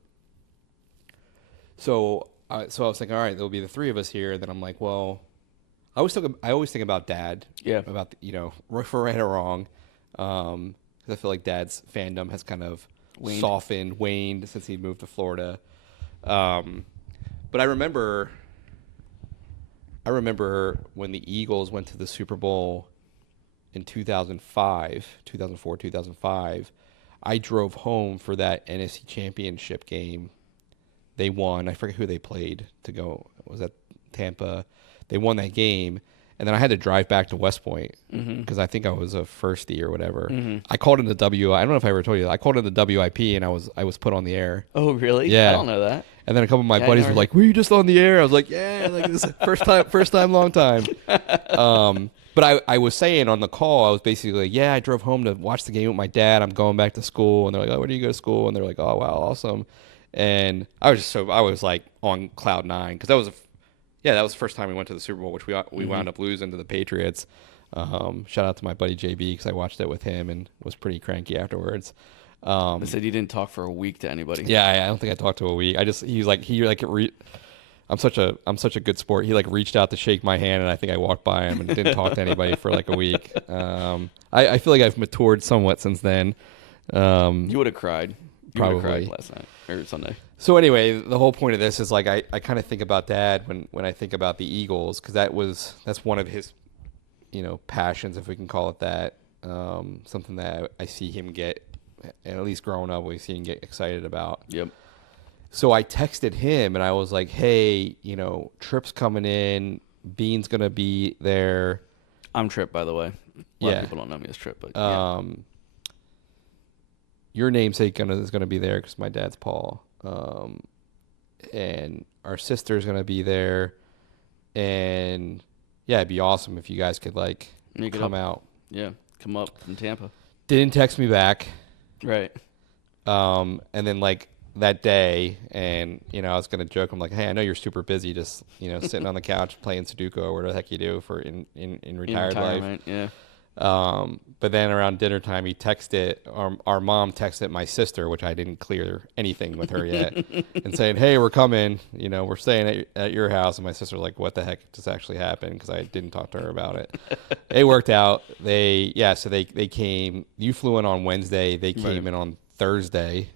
So I was thinking, all right, there'll be the three of us here. Then I'm like, well, I always think about Dad. Yeah. About for right or wrong, because I feel like Dad's fandom has kind of waned since he moved to Florida. But I remember when the Eagles went to the Super Bowl in 2004, 2005. I drove home for that NFC Championship game. They won. I forget who they played to go. Was that Tampa? They won that game. And then I had to drive back to West Point because I think I was a firstie or whatever. Mm-hmm. I called in the I don't know if I ever told you that. I called in the WIP and I was put on the air. Oh, really? Yeah. I don't know that. And then a couple of my buddies were like, "Were you just on the air?" I was like, "Yeah, like this is first time, long time." But I was saying on the call, I was basically like, "Yeah, I drove home to watch the game with my dad. I'm going back to school." And they're like, "Oh, where do you go to school?" And they're like, "Oh, wow, awesome." And I was like on cloud nine because that was the first time we went to the Super Bowl, which we wound up losing to the Patriots. Shout out to my buddy JB because I watched it with him and was pretty cranky afterwards. They said you didn't talk for a week to anybody. Yeah, I don't think I talked to a week. I'm such a good sport. He like reached out to shake my hand, and I think I walked by him and didn't talk to anybody for like a week. I feel like I've matured somewhat since then. You would have cried. Probably. You would have cried last night or Sunday. So anyway, the whole point of this is like I kind of think about Dad when I think about the Eagles because that's one of his passions, if we can call it that. Something that I see him get, and at least growing up, we see him get excited about. Yep. So I texted him and I was like, "Hey, Tripp's coming in. Bean's gonna be there." I'm Tripp, by the way. A lot of people don't know me as Tripp, but your namesake is gonna be there because my dad's Paul, and our sister's gonna be there, and yeah, it'd be awesome if you guys could like come out. Yeah, come up from Tampa. Didn't text me back. Right. And then like that day, and I was gonna joke. I'm like, "Hey, I know you're super busy, just sitting on the couch playing Sudoku or whatever the heck you do for in retired life." Yeah. But then around dinner time, our mom texted my sister, which I didn't clear anything with her yet, and saying, "Hey, we're coming. We're staying at your house." And my sister was like, "What the heck just actually happened?" Because I didn't talk to her about it. It worked out. So they came. You flew in on Wednesday. They came in on Thursday.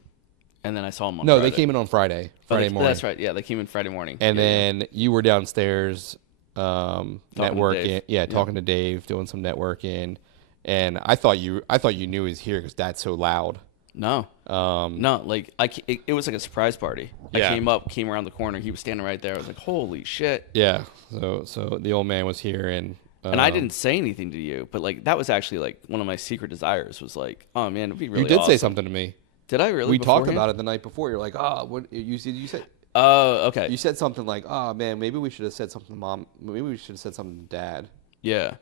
And then I saw them on Friday. Friday. They came in on Friday morning. That's right. Yeah, they came in Friday morning. And then you were downstairs networking. Talking to Dave, doing some networking. And I thought you knew he was here because Dad's so loud. No. No, like it was like a surprise party. Yeah. I came around the corner. He was standing right there. I was like, holy shit. Yeah. So the old man was here and I didn't say anything to you, but like that was actually like one of my secret desires was like, oh man, it'd be really You did say awesome. something to me. Did I really? We talked about it the night before. You're like, what you said? Oh, okay. You said something like, "Oh man, maybe we should have said something to Mom. Maybe we should have said something to Dad." Yeah.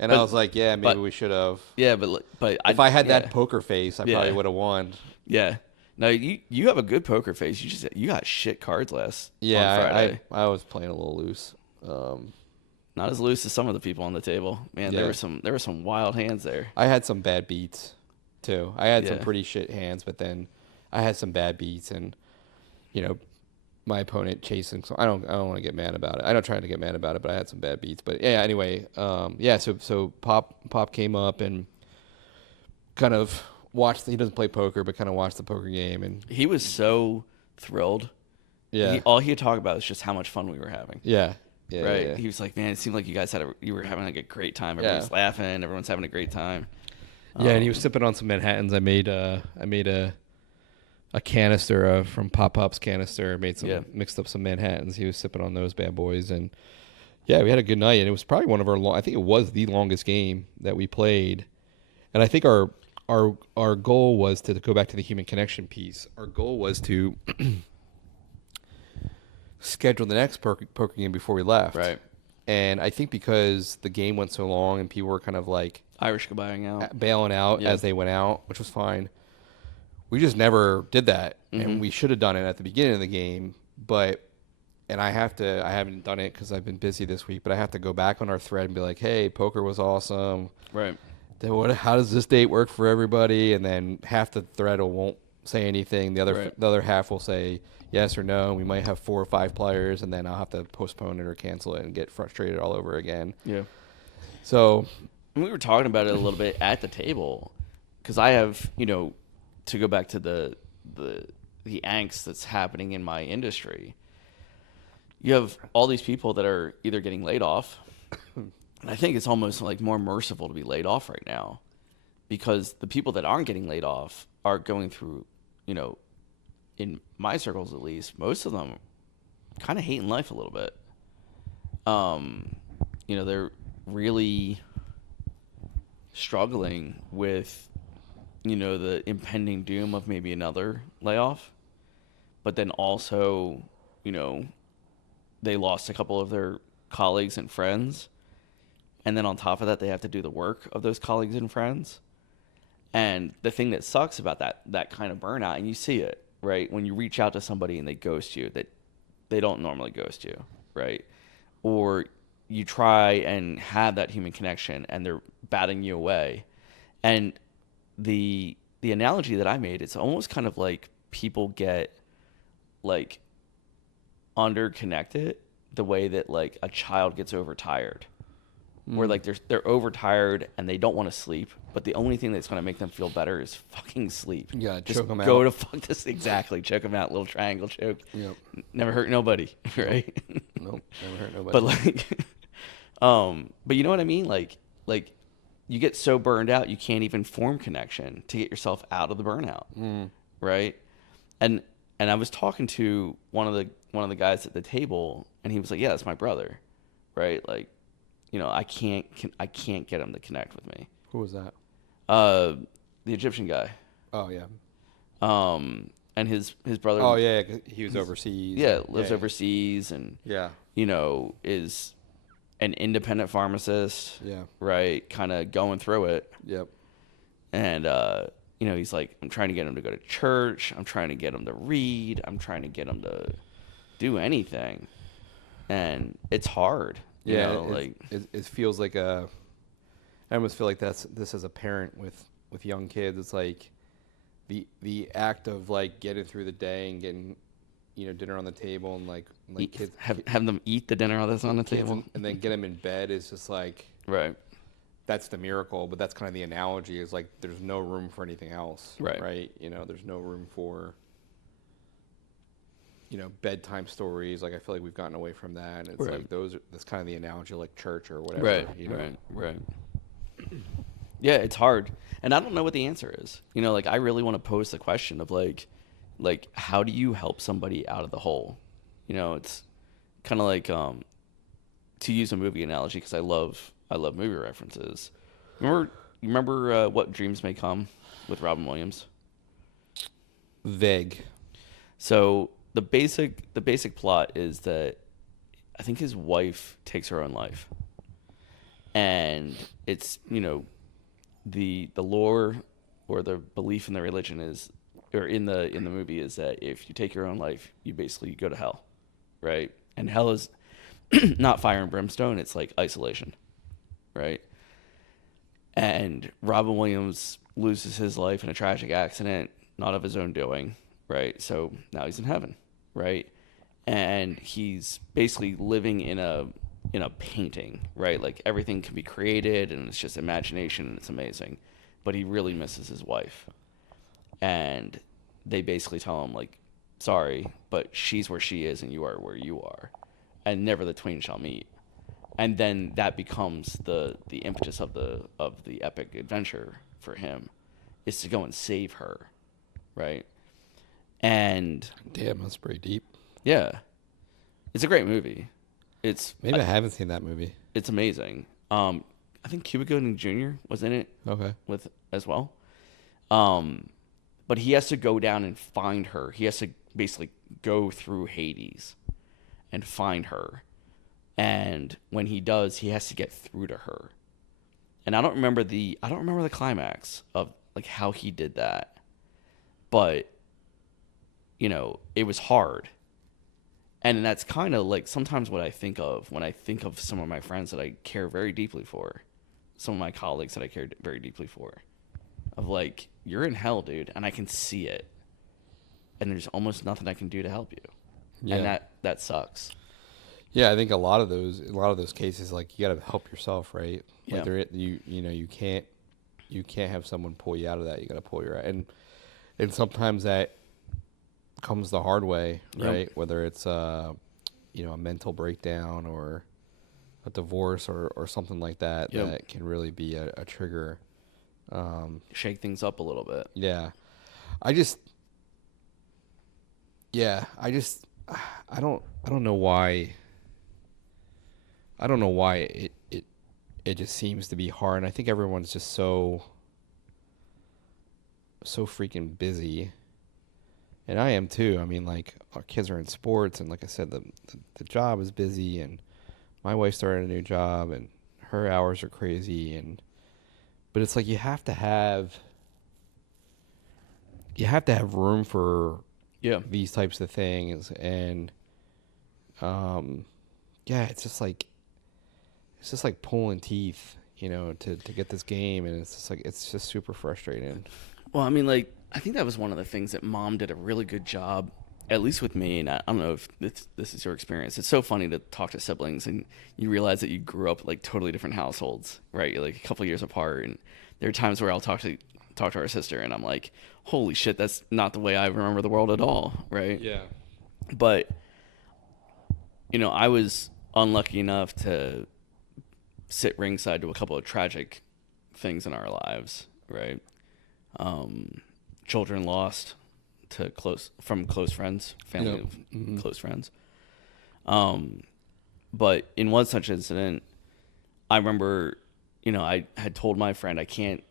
And I was like, "Yeah, maybe we should have." Yeah, but if I had that poker face, I probably would have won. Yeah. No, you have a good poker face. You got shit cards on Friday. I was playing a little loose. Not as loose as some of the people on the table. Man, there were some wild hands there. I had some bad beats too. I had some pretty shit hands, but then I had some bad beats, and my opponent chasing. So I don't want to get mad about it. I don't try to get mad about it, but I had some bad beats. But yeah, anyway, So Pop came up and kind of watched. He doesn't play poker, but kind of watched the poker game, and he was so thrilled. Yeah. All he would talk about is just how much fun we were having. Yeah. Yeah. Right. Yeah. He was like, man, it seemed like you guys you were having like a great time. Everyone's laughing. Everyone's having a great time. Yeah, and he was sipping on some Manhattans. I made a canister from Pop's canister. Mixed up some Manhattans. He was sipping on those bad boys, and we had a good night. And it was probably one of our I think it was the longest game that we played. And I think our goal was to go back to the human connection piece. Our goal was to schedule the next poker game before we left. Right. And I think because the game went so long and people were kind of like Irish bailing out as they went out, which was fine. We just never did that, and we should have done it at the beginning of the game. And I haven't done it because I've been busy this week, but I have to go back on our thread and be like, hey, poker was awesome. Right. how does this date work for everybody? And then half the thread won't say anything. The other half will say yes or no. We might have 4 or 5 players, and then I'll have to postpone it or cancel it and get frustrated all over again. Yeah. So And we were talking about it a little bit at the table, because I have, to go back to the angst that's happening in my industry. You have all these people that are either getting laid off, and I think it's almost like more merciful to be laid off right now, because the people that aren't getting laid off are going through, in my circles at least, most of them kind of hating life a little bit. They're really struggling with, the impending doom of maybe another layoff, but then also, they lost a couple of their colleagues and friends. And then on top of that, they have to do the work of those colleagues and friends. And the thing that sucks about that kind of burnout, and you see it, right? When you reach out to somebody and they ghost you, that they don't normally ghost you, right? Or you try and have that human connection and they're batting you away. And the analogy that I made, it's almost kind of like people get like underconnected the way that like a child gets overtired, where like they're overtired and they don't want to sleep, but the only thing that's going to make them feel better is fucking sleep. Yeah, just choke them out. go to fuck this, exactly, choke them out, little triangle choke. Yep. Never hurt nobody, right? Nope, never hurt nobody. But like, but you know what I mean? Like you get so burned out you can't even form connection to get yourself out of the burnout, right? And I was talking to one of the guys at the table, and he was like, "Yeah, that's my brother," right? Like, I can't get him to connect with me. Who was that? The Egyptian guy. Oh yeah. And his brother. Oh yeah, 'cause he was overseas. Yeah, lives overseas, and yeah, is an independent pharmacist. Yeah. Right, kind of going through it. Yep. And he's like, I'm trying to get him to go to church. I'm trying to get him to read. I'm trying to get him to do anything, and it's hard. Yeah, it feels like I almost feel like this as a parent with young kids. It's like the act of like getting through the day and getting dinner on the table and like kids have them eat the dinner that's on the table and then get them in bed is just like right. That's the miracle, but that's kind of the analogy is like there's no room for anything else. Right. There's no room for bedtime stories. Like I feel like we've gotten away from that. And it's like that's kind of the analogy, like church or whatever. Right. Yeah, it's hard, and I don't know what the answer is. Like I really want to pose the question of like how do you help somebody out of the hole? It's kind of like to use a movie analogy, because I love movie references. Remember What Dreams May Come with Robin Williams? Vague. So the basic plot is that I think his wife takes her own life, and it's the lore or the belief in the religion is, or in the movie is that if you take your own life, you basically go to hell, right? And hell is not fire and brimstone; it's like isolation, right? And Robin Williams loses his life in a tragic accident, not of his own doing, right? So now he's in heaven, right? And he's basically living in a painting, right? Like everything can be created and it's just imagination and it's amazing. But he really misses his wife. And they basically tell him like, sorry, but she's where she is and you are where you are. And never the twain shall meet. And then that becomes the impetus of the epic adventure for him, is to go and save her, right? And damn, that's pretty deep. Yeah, it's a great movie. I haven't seen that movie. It's amazing. I think Cuba Gooding Jr. was in it. Okay. With as well. But he has to go down and find her. He has to basically go through Hades and find her. And when he does, he has to get through to her. And I don't remember the climax of like how he did that. But it was hard. And that's kind of like sometimes what I think of when I think of some of my friends that I care very deeply for, some of my colleagues that I cared very deeply for, of like, you're in hell, dude, and I can see it, and there's almost nothing I can do to help you, and that sucks. Yeah, I think a lot of those cases, like, you got to help yourself, right? Like, Yeah. you can't have someone pull you out of that. You got to pull your and sometimes that comes the hard way, right? Yep. Whether it's a mental breakdown or a divorce or something like that, Yep. that can really be a trigger. Shake things up a little bit. Yeah. I don't know why. I don't know why it just seems to be hard. And I think everyone's just so freaking busy. And I am too. I mean, like, our kids are in sports, and like I said, the job is busy, and my wife started a new job, and her hours are crazy, but it's like you have to have room for these types of things, and it's just like pulling teeth, to get this game, and it's just super frustrating. Well, I mean, like, I think that was one of the things that Mom did a really good job, at least with me, and I don't know if this is your experience. It's so funny to talk to siblings, and you realize that you grew up like totally different households, right? You're like a couple years apart, and there are times where I'll talk to our sister, and I'm like, holy shit, that's not the way I remember the world at all, right? Yeah. But, I was unlucky enough to sit ringside to a couple of tragic things in our lives, right? Children lost to close friends, family of close friends. But in one such incident, I remember, I had told my friend, I can't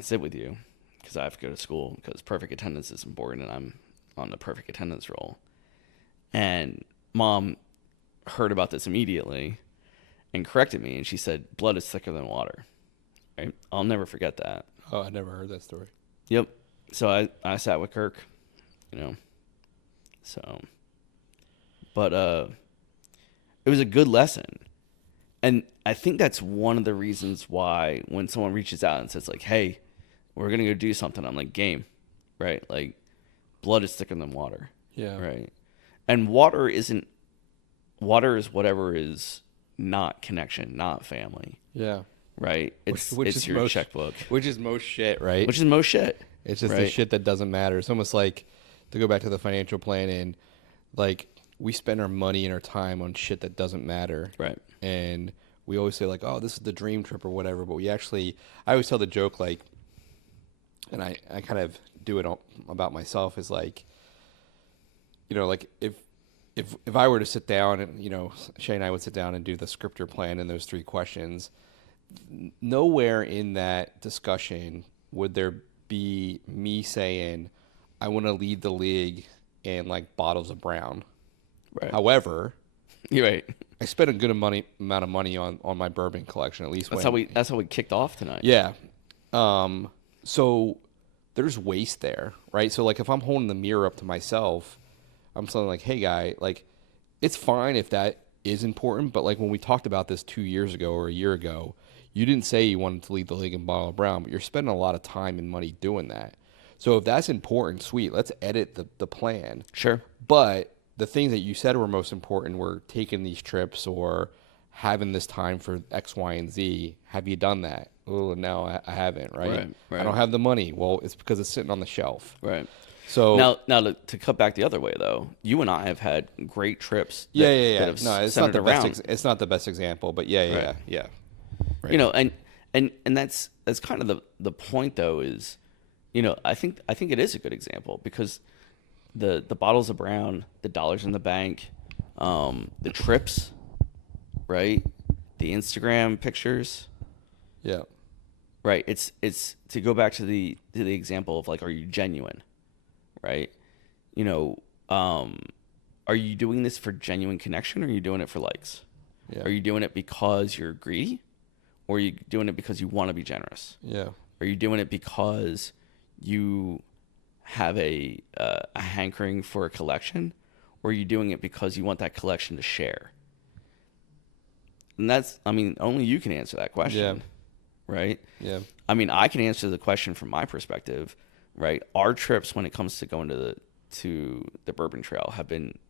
sit with you because I have to go to school because perfect attendance is important, and I'm on the perfect attendance roll. And Mom heard about this immediately and corrected me, and she said, blood is thicker than water. Right? I'll never forget that. Oh, I never heard that story. Yep. So I sat with Kirk, but it was a good lesson. And I think that's one of the reasons why when someone reaches out and says like, hey, we're going to go do something, I'm like, game, right? Like, blood is thicker than water. Yeah. Right. And water is whatever is not connection, not family. Yeah. Right. It's your most, checkbook. Which is most shit, right? Which is most shit. It's just right? the shit that doesn't matter. It's almost like, to go back to the financial plan, and like, we spend our money and our time on shit that doesn't matter. Right. And we always say like, oh, this is the dream trip or whatever. But I always tell the joke, like, and I kind of do it about myself, is like, like if I were to sit down and, Shay and I would sit down and do the scripter plan and those 3 questions, nowhere in that discussion would there be me saying, I want to lead the league in like bottles of brown. Right. However, you're right. I spent a good amount of money on my bourbon collection, at least. That's how we kicked off tonight. Yeah. So there's waste there, right? So like, if I'm holding the mirror up to myself, I'm saying like, hey guy, like, it's fine if that is important, but like when we talked about this 2 years ago or a year ago, you didn't say you wanted to lead the league in bottle of brown, but you're spending a lot of time and money doing that. So if that's important, sweet, let's edit the plan. Sure. But the things that you said were most important were taking these trips or having this time for X, Y, and Z. Have you done that? Oh, no, I haven't, right? Right. I don't have the money. Well, it's because it's sitting on the shelf. Right. So now to cut back the other way, though, you and I have had great trips. Yeah. That No, it's not the best. It's not the best example, but yeah. Right. And that's kind of the point, though, is, I think it is a good example because the bottles of brown, the dollars in the bank, the trips, right, the Instagram pictures, yeah, right. It's to go back to the example of like, are you genuine? Right. Are you doing this for genuine connection, or are you doing it for likes? Yeah. Are you doing it because you're greedy, or are you doing it because you want to be generous? Yeah. Are you doing it because you have a hankering for a collection, or are you doing it because you want that collection to share? And only you can answer that question. right? Yeah. I mean, I can answer the question from my perspective, right? Our trips when it comes to going to the Bourbon Trail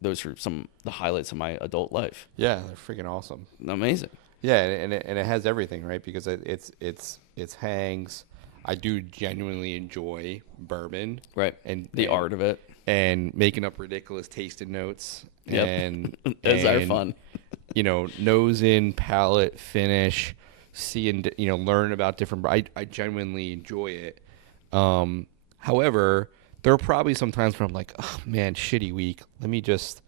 those are some of the highlights of my adult life. Yeah, they're freaking awesome. Amazing. Yeah, and it has everything, right? Because it's hangs. I do genuinely enjoy bourbon, Right. And The and, art of it. and making up ridiculous tasting notes. Yep. And Those are and, fun. Nose in, palate, finish, learn about different. I genuinely enjoy it. However, there are probably some times where I'm like, oh man, shitty week. Let me just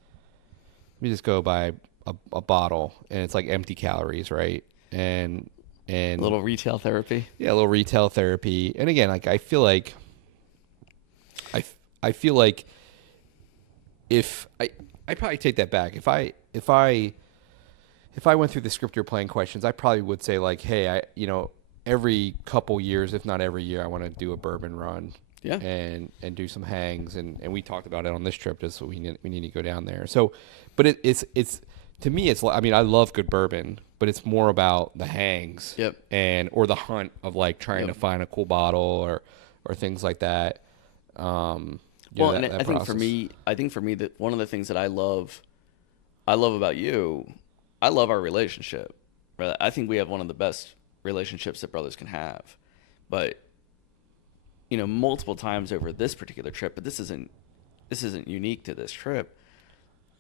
go buy a bottle, and it's like empty calories, right? And A little retail therapy. yeah, a little retail therapy. And again, like I feel like if I probably take that back. If I went through the script you're playing questions, I probably would say like, hey, every couple years, if not every year, I want to do a bourbon run. Yeah. And do some hangs, and we talked about it on this trip. Just so we need to go down there. So, but it's to me, it's, I mean, I love good bourbon, but it's more about the hangs. Yep. Or the hunt of like trying to find a cool bottle or things like that. Well, that I think for me that one of the things that I love about you, I love our relationship. Right? I think we have one of the best relationships that brothers can have. But multiple times over this particular trip, but this isn't unique to this trip.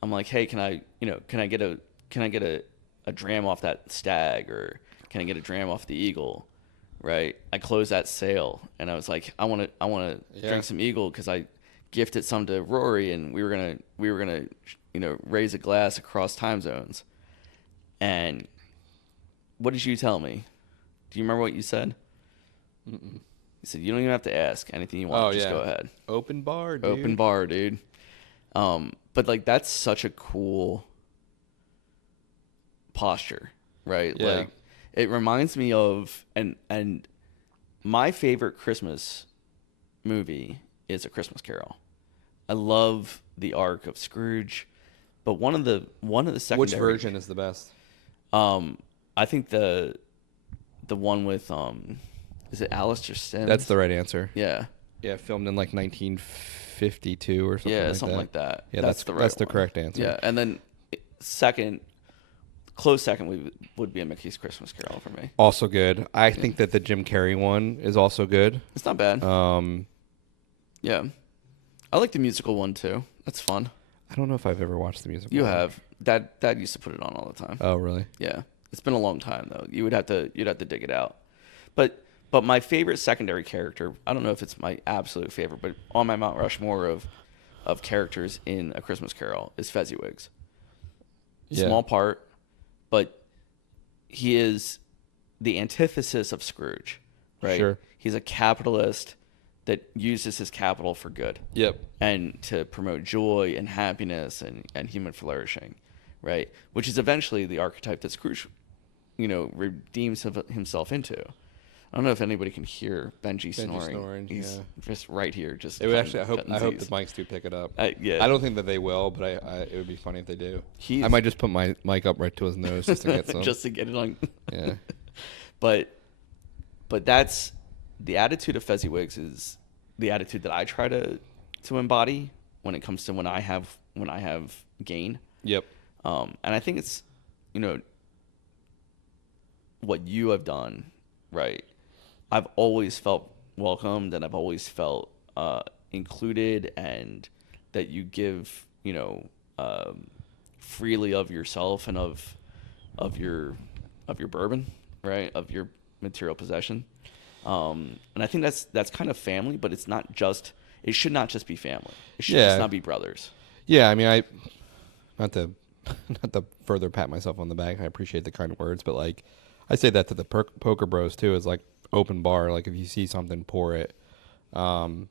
I'm like, hey, can I get a dram off that stag, or can I get a dram off the eagle? Right. I closed that sale, and I was like, I want to drink some eagle because I gifted some to Rory, and we were gonna raise a glass across time zones. And what did you tell me? Do you remember what you said? Mm-mm. He said, you don't even have to ask anything you want. Just go ahead. Open bar, dude. Open bar, dude. But like, that's such a cool posture, right? Yeah. Like, it reminds me of, and my favorite Christmas movie is A Christmas Carol. I love the arc of Scrooge, but one of the secondary. Which version is the best? I think the one with is it Alistair Sims? That's the right answer. Yeah. Yeah, filmed in like 1952 or something. Yeah, something like that. Yeah, that's the right. That's the one. correct answer. Yeah, and then close second would be A Mickey's Christmas Carol for me. Also good. I think that the Jim Carrey one is also good. It's not bad. Yeah, I like the musical one too. That's fun. I don't know if I've ever watched the musical. You one. have. Dad used to put it on all the time. Oh, really? Yeah, it's been a long time though. You'd have to dig it out. But my favorite secondary character, I don't know if it's my absolute favorite, but on my Mount Rushmore of characters in A Christmas Carol is Fezziwigs. Yeah. Small part, but he is the antithesis of Scrooge, right? Sure. He's a capitalist that uses his capital for good. Yep. And to promote joy and happiness and human flourishing, right? Which is eventually the archetype that Scrooge, redeems himself into. I don't know if anybody can hear Benji snoring. He's just right here. Just it would actually. I hope the mics do pick it up. Yeah. I don't think that they will, but it would be funny if they do. I might just put my mic up right to his nose just to get some. Just to get it on. Yeah. But that's the attitude of Fezziwigs is the attitude that I try to embody when it comes to when I have gain. Yep. And I think it's what you have done, right? I've always felt welcomed, and I've always felt included, and that you give freely of yourself and of your bourbon, right, of your material possession. And I think that's kind of family, but it's not just. It should not just be family. It should just not be brothers. Yeah, I mean, not to further pat myself on the back. I appreciate the kind words, but like I say that to the poker bros too. Is like open bar. Like if you see something, pour it. And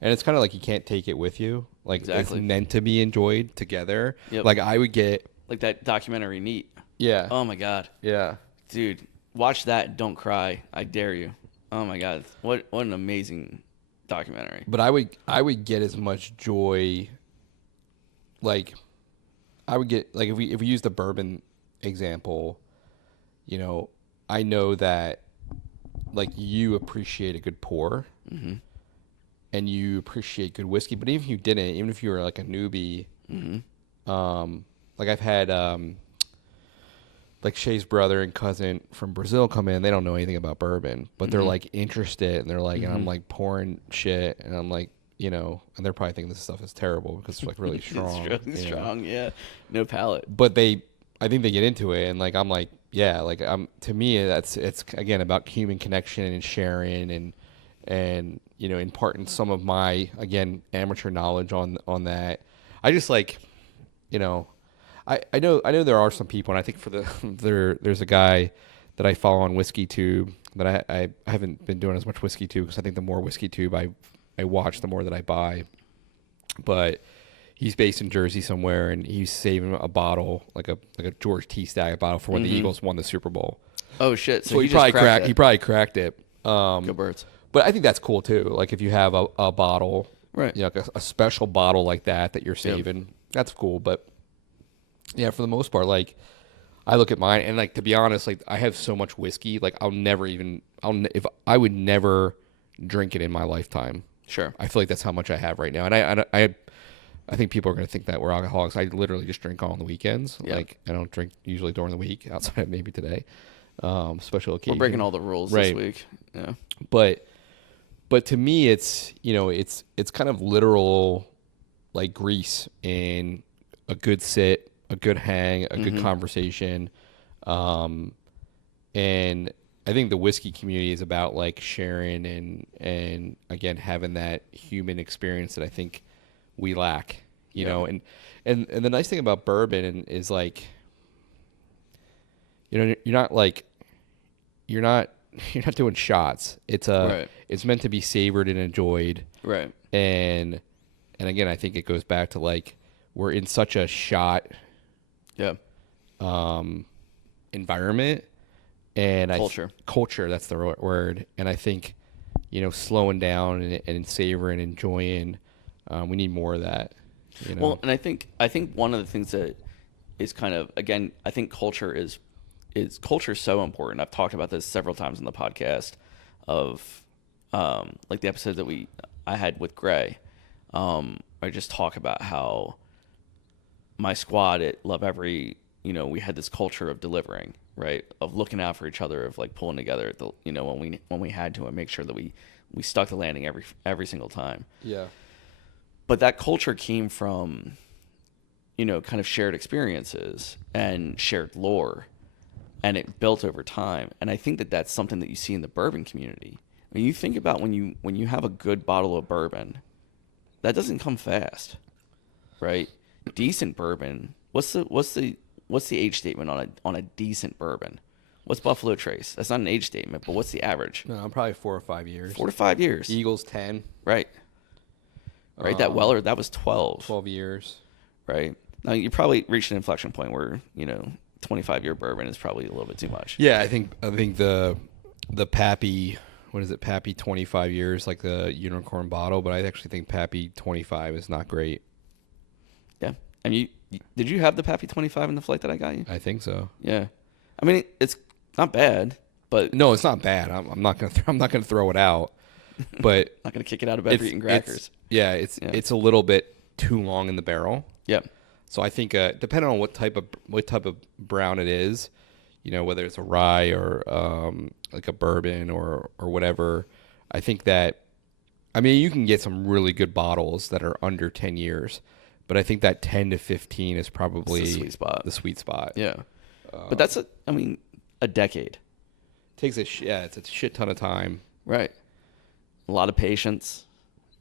it's kind of like you can't take it with you. Like exactly. It's meant to be enjoyed together. Yep. Like I would get like that documentary Neat. Yeah. Oh my god. Yeah. Dude, watch that. And don't cry. I dare you. Oh my god. What an amazing documentary. But I would get as much joy. Like I would get like if we use the bourbon example, I know that like you appreciate a good pour, and you appreciate good whiskey. But even if you didn't, even if you were like a newbie, like I've had like Shay's brother and cousin from Brazil come in. They don't know anything about bourbon, but they're like interested, and they're like, and I'm like pouring shit, and I'm like, you know, and they're probably thinking this stuff is terrible because it's like really strong. It's really strong, yeah. No palate. But I think they get into it, and like I'm like, yeah, like to me it's again about human connection and sharing and you know, imparting some of my, again, amateur knowledge on that. I just like, you know, I know there are some people, and I think for there's a guy that I follow on WhiskeyTube that I haven't been doing as much WhiskeyTube because I think the more WhiskeyTube I watch, the more that I buy. But he's based in Jersey somewhere, and he's saving a bottle, like a George T. Stagg bottle for when the Eagles won the Super Bowl. Oh shit! So he probably cracked it. Go Birds. But I think that's cool too. Like if you have a bottle, right? You know, like a special bottle like that you're saving, that's cool. But yeah, for the most part, like I look at mine, and like to be honest, like I have so much whiskey, like I would never drink it in my lifetime. Sure. I feel like that's how much I have right now, and I think people are going to think that we're alcoholics. I literally just drink on the weekends. Yeah. Like I don't drink usually during the week, outside of maybe today. Special occasion. We're breaking all the rules this week. Yeah. But to me, it's, you know, it's kind of literal, like grease in a good sit, a good hang, a good conversation, and I think the whiskey community is about like sharing and again having that human experience that I think we lack, you know, and the nice thing about bourbon is like, you know, you're not doing shots. It's meant to be savored and enjoyed. Right. And again, I think it goes back to like we're in such a shot environment and culture, that's the right word. And I think, you know, slowing down and savoring and enjoying, we need more of that, you know? Well, and I think one of the things that is kind of, again, I think culture is so important. I've talked about this several times in the podcast of like the episode that I had with Gray. I just talk about how my squad at Love Every, you know, we had this culture of delivering, right? Of looking out for each other, of like pulling together at the, you know, when we had to, and make sure that we stuck the landing every single time. Yeah. But that culture came from, you know, kind of shared experiences and shared lore, and it built over time. And I think that that's something that you see in the bourbon community. When you think about when you have a good bottle of bourbon, that doesn't come fast, right? Decent bourbon. What's the age statement on a decent bourbon? What's Buffalo Trace? That's not an age statement, but what's the average? No, probably 4 or 5 years. 4 to 5 years. Eagles 10. Right. Right. That Weller, that was 12. 12 years. Right. Now you probably reached an inflection point where, you know, 25-year bourbon is probably a little bit too much. Yeah, I think the Pappy, what is it? Pappy 25 years, like the unicorn bottle, but I actually think Pappy 25 is not great. Yeah. And did you have the Pappy 25 in the flight that I got you? I think so. Yeah. I mean, it's not bad, but no, it's not bad. I'm not gonna throw it out, but not gonna kick it out of bed for eating crackers. It's a little bit too long in the barrel. Yeah. So I think depending on what type of brown it is, you know, whether it's a rye or like a bourbon or whatever, I think that, I mean, you can get some really good bottles that are under 10 years, but I think that 10 to 15 is probably the sweet spot. Yeah. But that's a decade. Takes it's a shit ton of time. Right. A lot of patience.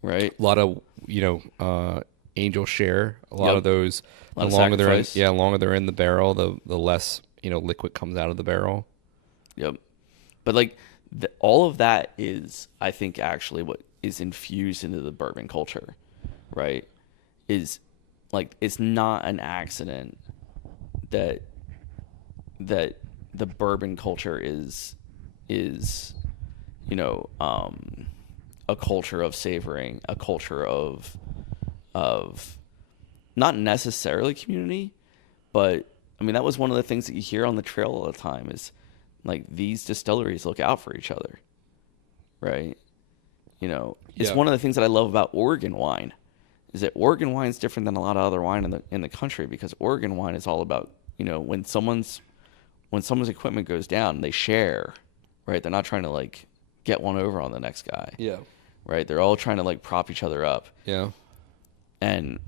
Right. A lot of, you know, angel share. A lot of those. The longer they're in the barrel, the less, you know, liquid comes out of the barrel. Yep. But like all of that is, I think, actually what is infused into the bourbon culture, right? Is like, it's not an accident that the bourbon culture is, you know, a culture of savoring, a culture of not necessarily community, but I mean, that was one of the things that you hear on the trail all the time is like, these distilleries look out for each other, right? You know, it's Yeah. one of the things that I love about Oregon wine is that Oregon wine is different than a lot of other wine in the country, because Oregon wine is all about, you know, when someone's equipment goes down, they share, right? They're not trying to like get one over on the next guy, Yeah. right? They're all trying to like prop each other up. Yeah. And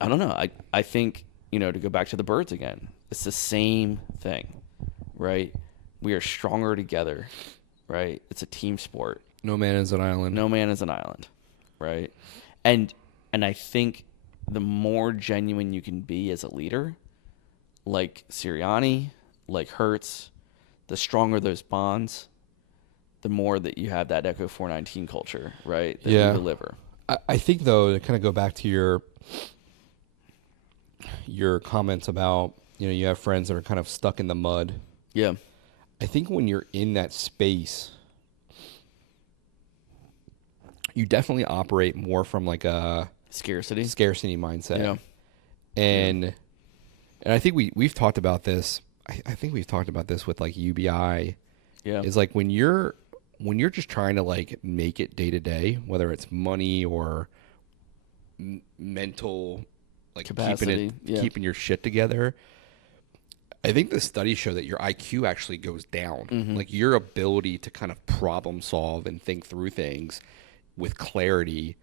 I don't know. I think, you know, to go back to the birds again, it's the same thing, right? We are stronger together, right? It's a team sport. No man is an island. No man is an island, right? And I think the more genuine you can be as a leader, like Sirianni, like Hertz, the stronger those bonds, the more that you have that Echo 419 culture, right? That Yeah. you deliver. I think, though, to kind of go back to your comments about, you know, you have friends that are kind of stuck in the mud. Yeah. I think when you're in that space, you definitely operate more from like a Scarcity mindset. Yeah. And I think we've talked about this. I think we've talked about this with like UBI. Yeah. Is like when you're just trying to like make it day to day, whether it's money or mental, like Capacity. keeping your shit together. I think the studies show that your IQ actually goes down. Mm-hmm. Like your ability to kind of problem solve and think through things with clarity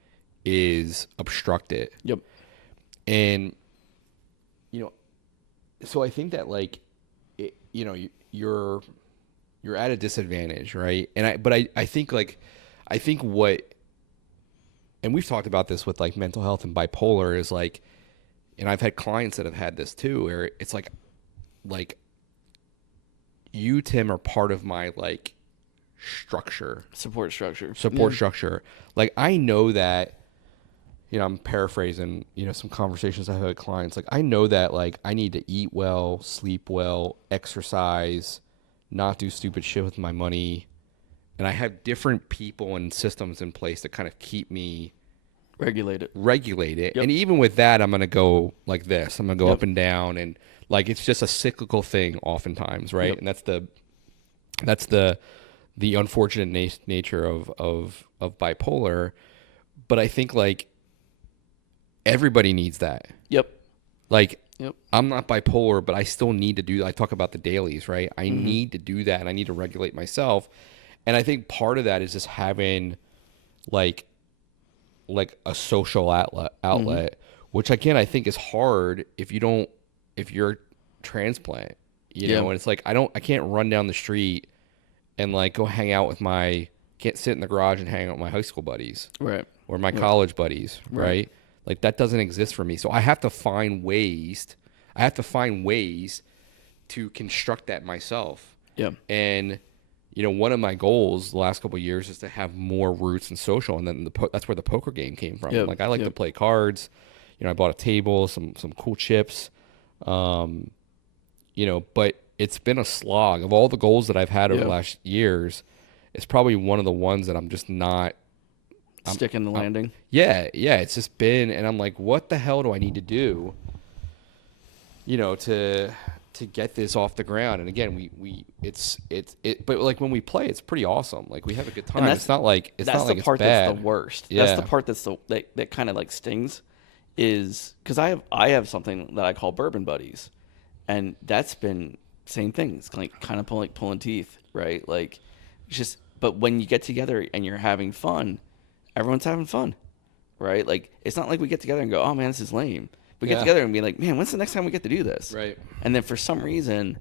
is obstructed. Yep. And, you know, so I think that like, you know, you're at a disadvantage, right? And I think what, and we've talked about this with like mental health and bipolar is like, and I've had clients that have had this too, where it's like you, Tim, are part of my like Support structure. structure. Like I know that, you know, I'm paraphrasing, you know, some conversations I've had with clients. Like I know that like I need to eat well, sleep well, exercise, not do stupid shit with my money. And I have different people and systems in place that kind of keep me Regulate it. Yep. Yep. And even with that, I'm going to go like this. I'm going to go Yep. up and down, and like it's just a cyclical thing oftentimes, right? Yep. And that's the unfortunate nature of bipolar. But I think like everybody needs that. Yep. Like Yep. I'm not bipolar, but I still need to do. I talk about the dailies, right? I need to do that, and I need to regulate myself. And I think part of that is just having like a social outlet, which again I think is hard if you're a transplant, you know. And it's like I can't run down the street and like go hang out with can't sit in the garage and hang out with my high school buddies, Right. or my college buddies, right? Like that doesn't exist for me. So I have to find ways. To construct that myself. Yeah. And you know, one of my goals the last couple of years is to have more roots in social, and then that's where the poker game came from. Yep. Like I like to play cards. You know, I bought a table, some cool chips. You know, but it's been a slog. Of all the goals that I've had over the last years, it's probably one of the ones that I'm just not Sticking the landing. Yeah, it's just been, and I'm like, what the hell do I need to do, you know, to get this off the ground? And again, but like when we play, it's pretty awesome. Like we have a good time. It's not like it's that's not like the part it's bad. that's the worst. Yeah. That's the part that kind of like stings, is because I have something that I call Bourbon Buddies, and that's been same things, like kind of pulling teeth, right? Like just, but when you get together and you're having fun, everyone's having fun, right? Like it's not like we get together and go, oh man, this is lame. We get together and be like, man, when's the next time we get to do this? Right. And then for some reason,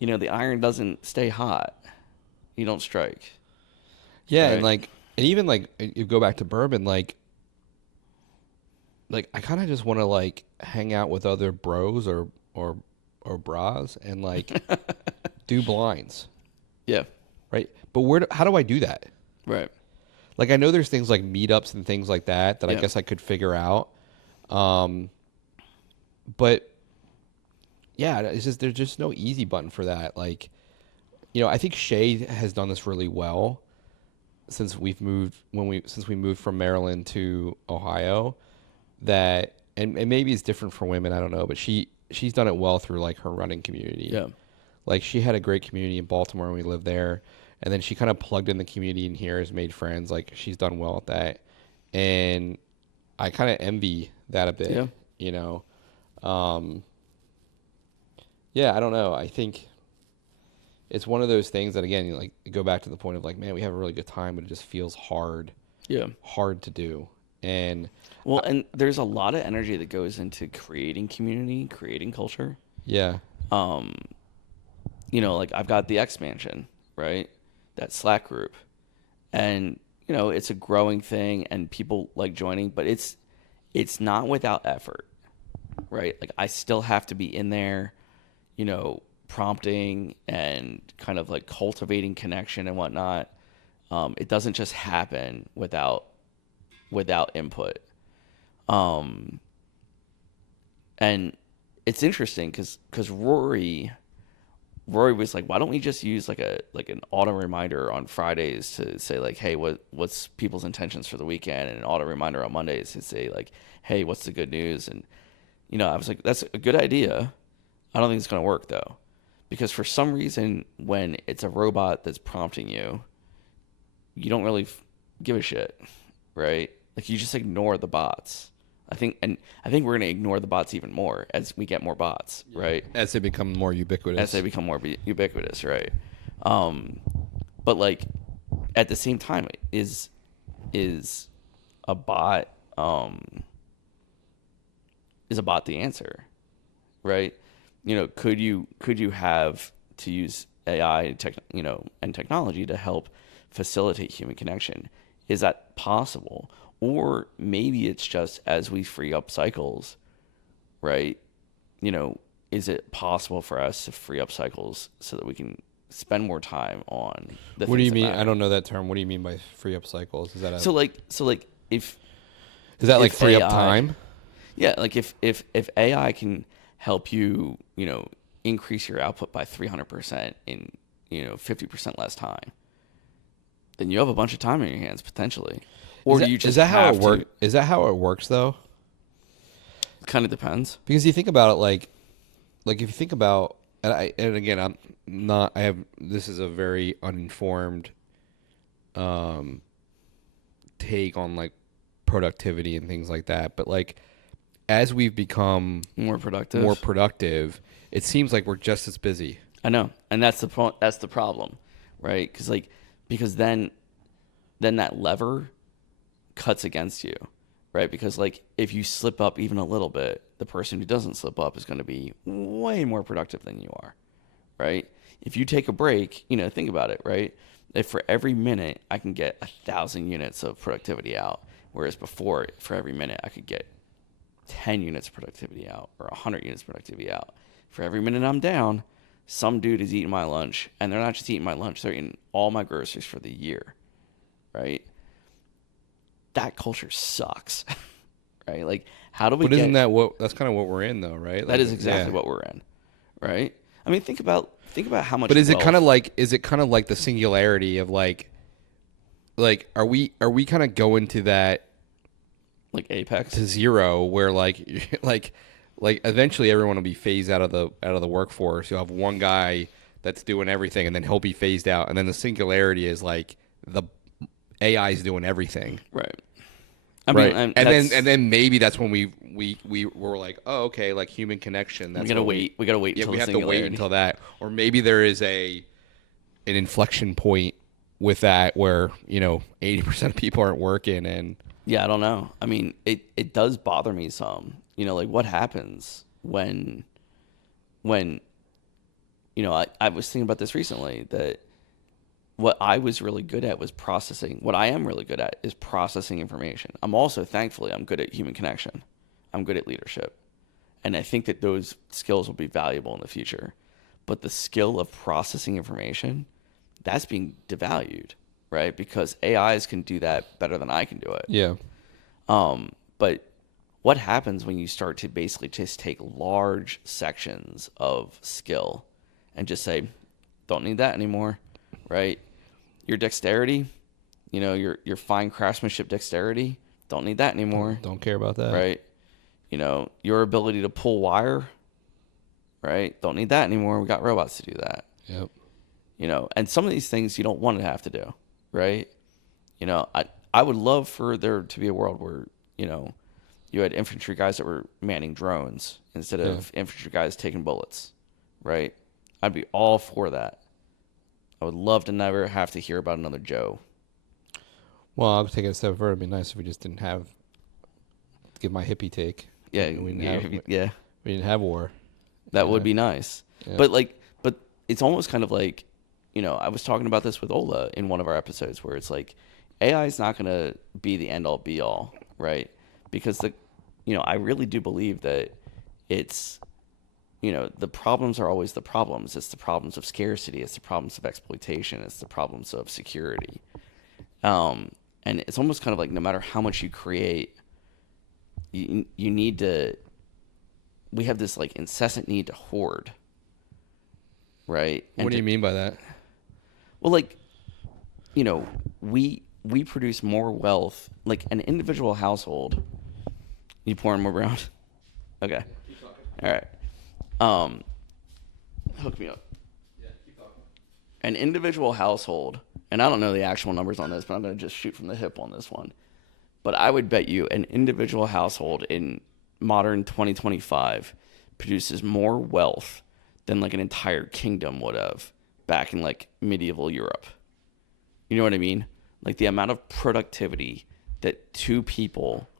you know, the iron doesn't stay hot. You don't strike. Yeah, Right. and even like you go back to bourbon, like I kind of just want to like hang out with other bros or bras and like do blinds, Yeah. right? But how do I do that? Right. Like I know there's things like meetups and things like that I Yeah. guess I could figure out. But yeah, there's just no easy button for that. Like, you know, I think Shay has done this really well since we moved from Maryland to Ohio. That and maybe it's different for women, I don't know, but she's done it well through like her running community. Yeah. Like she had a great community in Baltimore when we lived there. and then she kind of plugged in the community in here, has made friends. Like, she's done well at that, and I kind of envy that a bit. Yeah. You know, yeah, I don't know. I think it's one of those things that, again, you like go back to the point of like, man, we have a really good time, but it just feels hard to do. And Well, and there's a lot of energy that goes into creating community, creating culture. yeah, You know, like I've got the X Mansion, right? That Slack group. And, you know, it's a growing thing and people like joining, but it's not without effort, right? Like I still have to be in there, you know, prompting and kind of like cultivating connection and whatnot. It doesn't just happen without input. And it's interesting because Rory was like, why don't we just use like an auto reminder on Fridays to say like, hey, what's people's intentions for the weekend, and an auto reminder on Mondays to say like, hey, what's the good news? And you know, I was like, that's a good idea. I don't think it's going to work though, because for some reason when it's a robot that's prompting you, you don't really give a shit, right? Like you just ignore the bots. I think we're going to ignore the bots even more as we get more bots, right? as they become more ubiquitous. As they become more ubiquitous, right? But like at the same time, is a bot the answer, right? You know, could you have to use AI and technology to help facilitate human connection? Is that possible? Or maybe it's just as we free up cycles, right? You know, is it possible for us to free up cycles so that we can spend more time on the What do you things that mean? matter? I don't know that term. What do you mean by free up cycles? Is that So like if is that like if free up AI time? Yeah, like if AI can help you, you know, increase your output by 300% in, you know, 50% less time, then you have a bunch of time on your hands potentially. Or you just is that how have it works? to. Is that how it works though? Kind of depends. Because you think about it, like if you think about, and again, I'm not. I have. This is a very uninformed take on like productivity and things like that. But like, as we've become More productive, it seems like we're just as busy. I know, and that's the problem, right? Because then that lever cuts against you, right? Because like if you slip up even a little bit, the person who doesn't slip up is going to be way more productive than you are, right? If you take a break, you know, think about it, right? If for every minute I can get 1,000 units of productivity out, whereas before for every minute I could get 10 units of productivity out or 100 units of productivity out. For every minute I'm down, some dude is eating my lunch, and they're not just eating my lunch, they're eating all my groceries for the year, right? That culture sucks, right? Like, how do we But isn't that that's kind of what we're in though, right? That is exactly what we're in, right? I mean, think about how much. But is it kind of like the singularity of like are we kind of going to that like apex to zero where like eventually everyone will be phased out of the workforce. You'll have one guy that's doing everything, and then he'll be phased out, and then the singularity is like the AI is doing everything, right? I mean, and then maybe that's when we were like, oh, okay, like human connection. That's we gotta wait. We gotta wait. Yeah, until we the have to wait until that, or maybe there is an inflection point with that where 80% of people aren't working, and yeah, I don't know. I mean, it does bother me some. You know, like what happens when I was thinking about this recently, that what I was really good at was processing. What I am really good at is processing information. I'm also, thankfully, I'm good at human connection. I'm good at leadership. And I think that those skills will be valuable in the future. But the skill of processing information, that's being devalued, right? Because AIs can do that better than I can do it. yeah. But what happens when you start to basically just take large sections of skill and just say, don't need that anymore, right? Your dexterity, your fine craftsmanship dexterity, don't need that anymore. Don't care about that. Right? Your ability to pull wire, right? Don't need that anymore. We got robots to do that. Yep. And some of these things you don't want to have to do, right? I would love for there to be a world where, you had infantry guys that were manning drones instead of infantry guys taking bullets, right? I'd be all for that. I would love to never have to hear about another Joe. Well, I'll take it a step further. It'd be nice if we just didn't have, to give my hippie take. Yeah, We didn't have war. That would be nice. Yeah. But it's almost kind of like, I was talking about this with Ola in one of our episodes where it's like AI is not going to be the end all be all, right? Because I really do believe that it's, the problems are always the problems. It's the problems of scarcity. It's the problems of exploitation. It's the problems of security. And it's almost kind of like no matter how much you create, you need to, we have this like incessant need to hoard, right? What do you mean by that? Well, like, we produce more wealth, like an individual household. You pouring more brown? Okay. All right. Hook me up. Yeah, keep talking. An individual household, and I don't know the actual numbers on this, but I'm going to just shoot from the hip on this one. But I would bet you an individual household in modern 2025 produces more wealth than like an entire kingdom would have back in like medieval Europe. You know what I mean? Like the amount of productivity that two people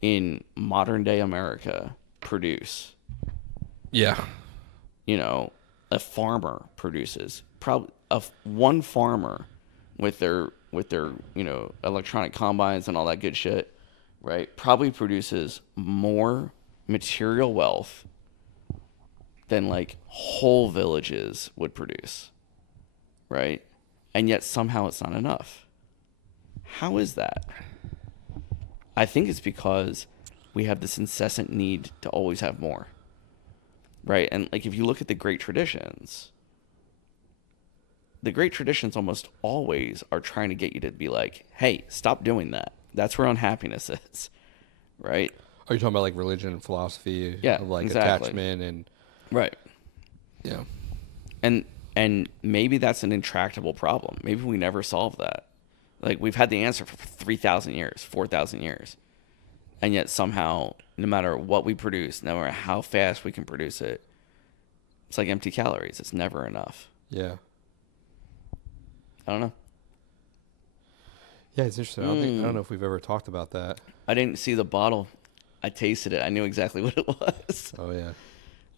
in modern day America produce. Yeah. A farmer produces probably one farmer with their electronic combines and all that good shit, right? Probably produces more material wealth than like whole villages would produce, right? And yet somehow it's not enough. How is that? I think it's because we have this incessant need to always have more, right? And like if you look at the great traditions almost always are trying to get you to be like, hey, stop doing that. That's where unhappiness is, right? Are you talking about like religion and philosophy? Yeah, of like exactly. attachment and right. Yeah. And maybe that's an intractable problem. Maybe we never solve that. Like we've had the answer for 3,000 years, 4,000 years. And yet somehow, no matter what we produce, no matter how fast we can produce it, it's like empty calories. It's never enough. Yeah. I don't know. Yeah, it's interesting. I don't know if we've ever talked about that. I didn't see the bottle. I tasted it. I knew exactly what it was. Oh yeah.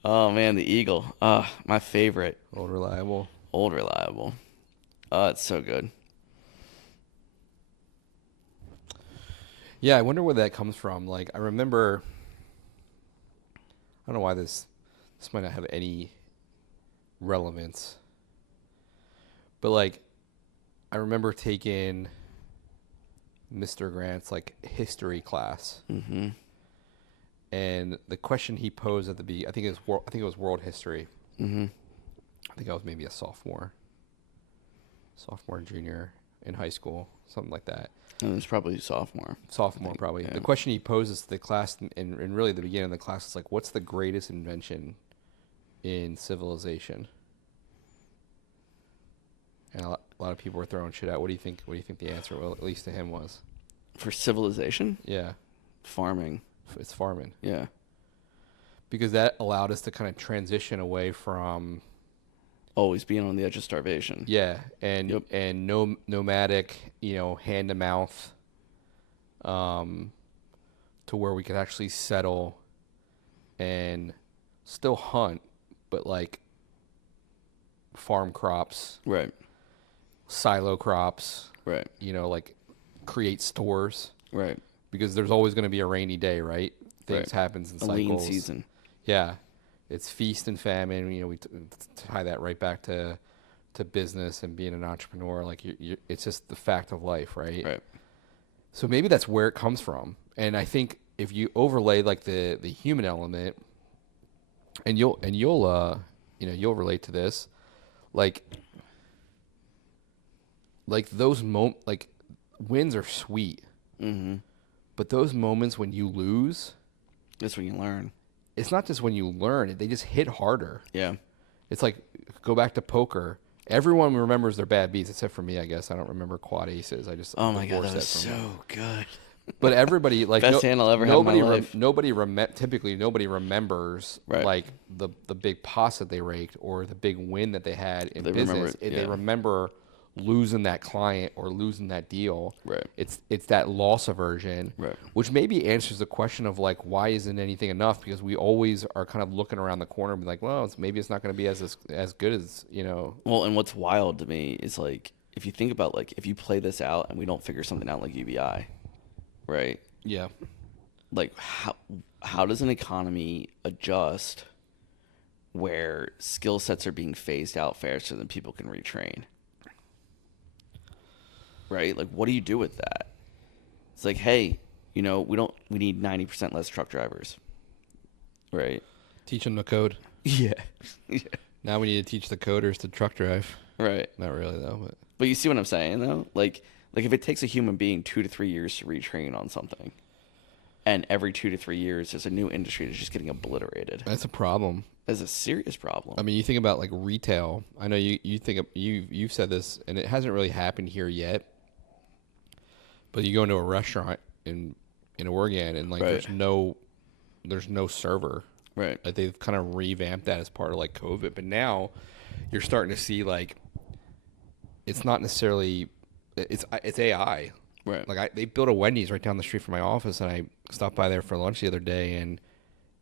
Oh man, the Eagle. My favorite. Old reliable. Old reliable. Oh, it's so good. Yeah, I wonder where that comes from. Like, I remember, I don't know why this might not have any relevance, but like, I remember taking Mr. Grant's like history class, and the question he posed at the beginning, I think it was world history. I think I was maybe a sophomore, junior in high school, something like that. And it's probably sophomore. Sophomore, probably. Yeah. The question he poses to the class, and really the beginning of the class, is like, what's the greatest invention in civilization? And a lot of people were throwing shit out. What do you think? What do you think the answer, well, at least to him, was? For civilization? Yeah. Farming. It's farming. Yeah. Because that allowed us to kind of transition away from always being on the edge of starvation. Yeah, and nomadic, hand to mouth, to where we could actually settle and still hunt, but like farm crops, right? Silo crops, right? Like create stores, right? Because there's always going to be a rainy day, right? Things happens in cycles. A lean season. Yeah. It's feast and famine. We tie that right back to business and being an entrepreneur. Like it's just the fact of life, right? Right. So maybe that's where it comes from. And I think if you overlay like the human element, and you'll relate to this, like those wins are sweet, but those moments when you lose, that's when you learn. It's not just when you learn, they just hit harder. Yeah. It's like, go back to poker. Everyone remembers their bad beats except for me, I guess. I don't remember quad aces. I just Oh my god, divorced that was from me. so good. But everybody like Best hand I'll ever have in my life. typically nobody remembers Right. like the big pots that they raked or the big win that they had in They remember business. it, They yeah. remember losing that client or losing that deal. Right. It's that loss aversion, Right. which maybe answers the question of like why isn't anything enough? Because we always are kind of looking around the corner and be like, well, maybe it's not going to be as good as Well, and what's wild to me is like if you think about like if you play this out and we don't figure something out like UBI, right? Yeah. Like how does an economy adjust where skill sets are being phased out faster than people can retrain? Right? Like what do you do with that? It's like, hey, we need 90% less truck drivers. Right? Teach them the code. Yeah. Yeah. Now we need to teach the coders to truck drive. Right. Not really though, But you see what I'm saying though? Like if it takes a human being 2 to 3 years to retrain on something, and every 2 to 3 years there's a new industry that's just getting obliterated. that's a problem. That's a serious problem. I mean, you think about like retail. I know you've said this, and it hasn't really happened here yet. But you go into a restaurant in Oregon, and like Right. there's no server. Right. Like they've kind of revamped that as part of like COVID. But now you're starting to see like it's not necessarily it's AI. Right. Like they built a Wendy's right down the street from my office, and I stopped by there for lunch the other day, and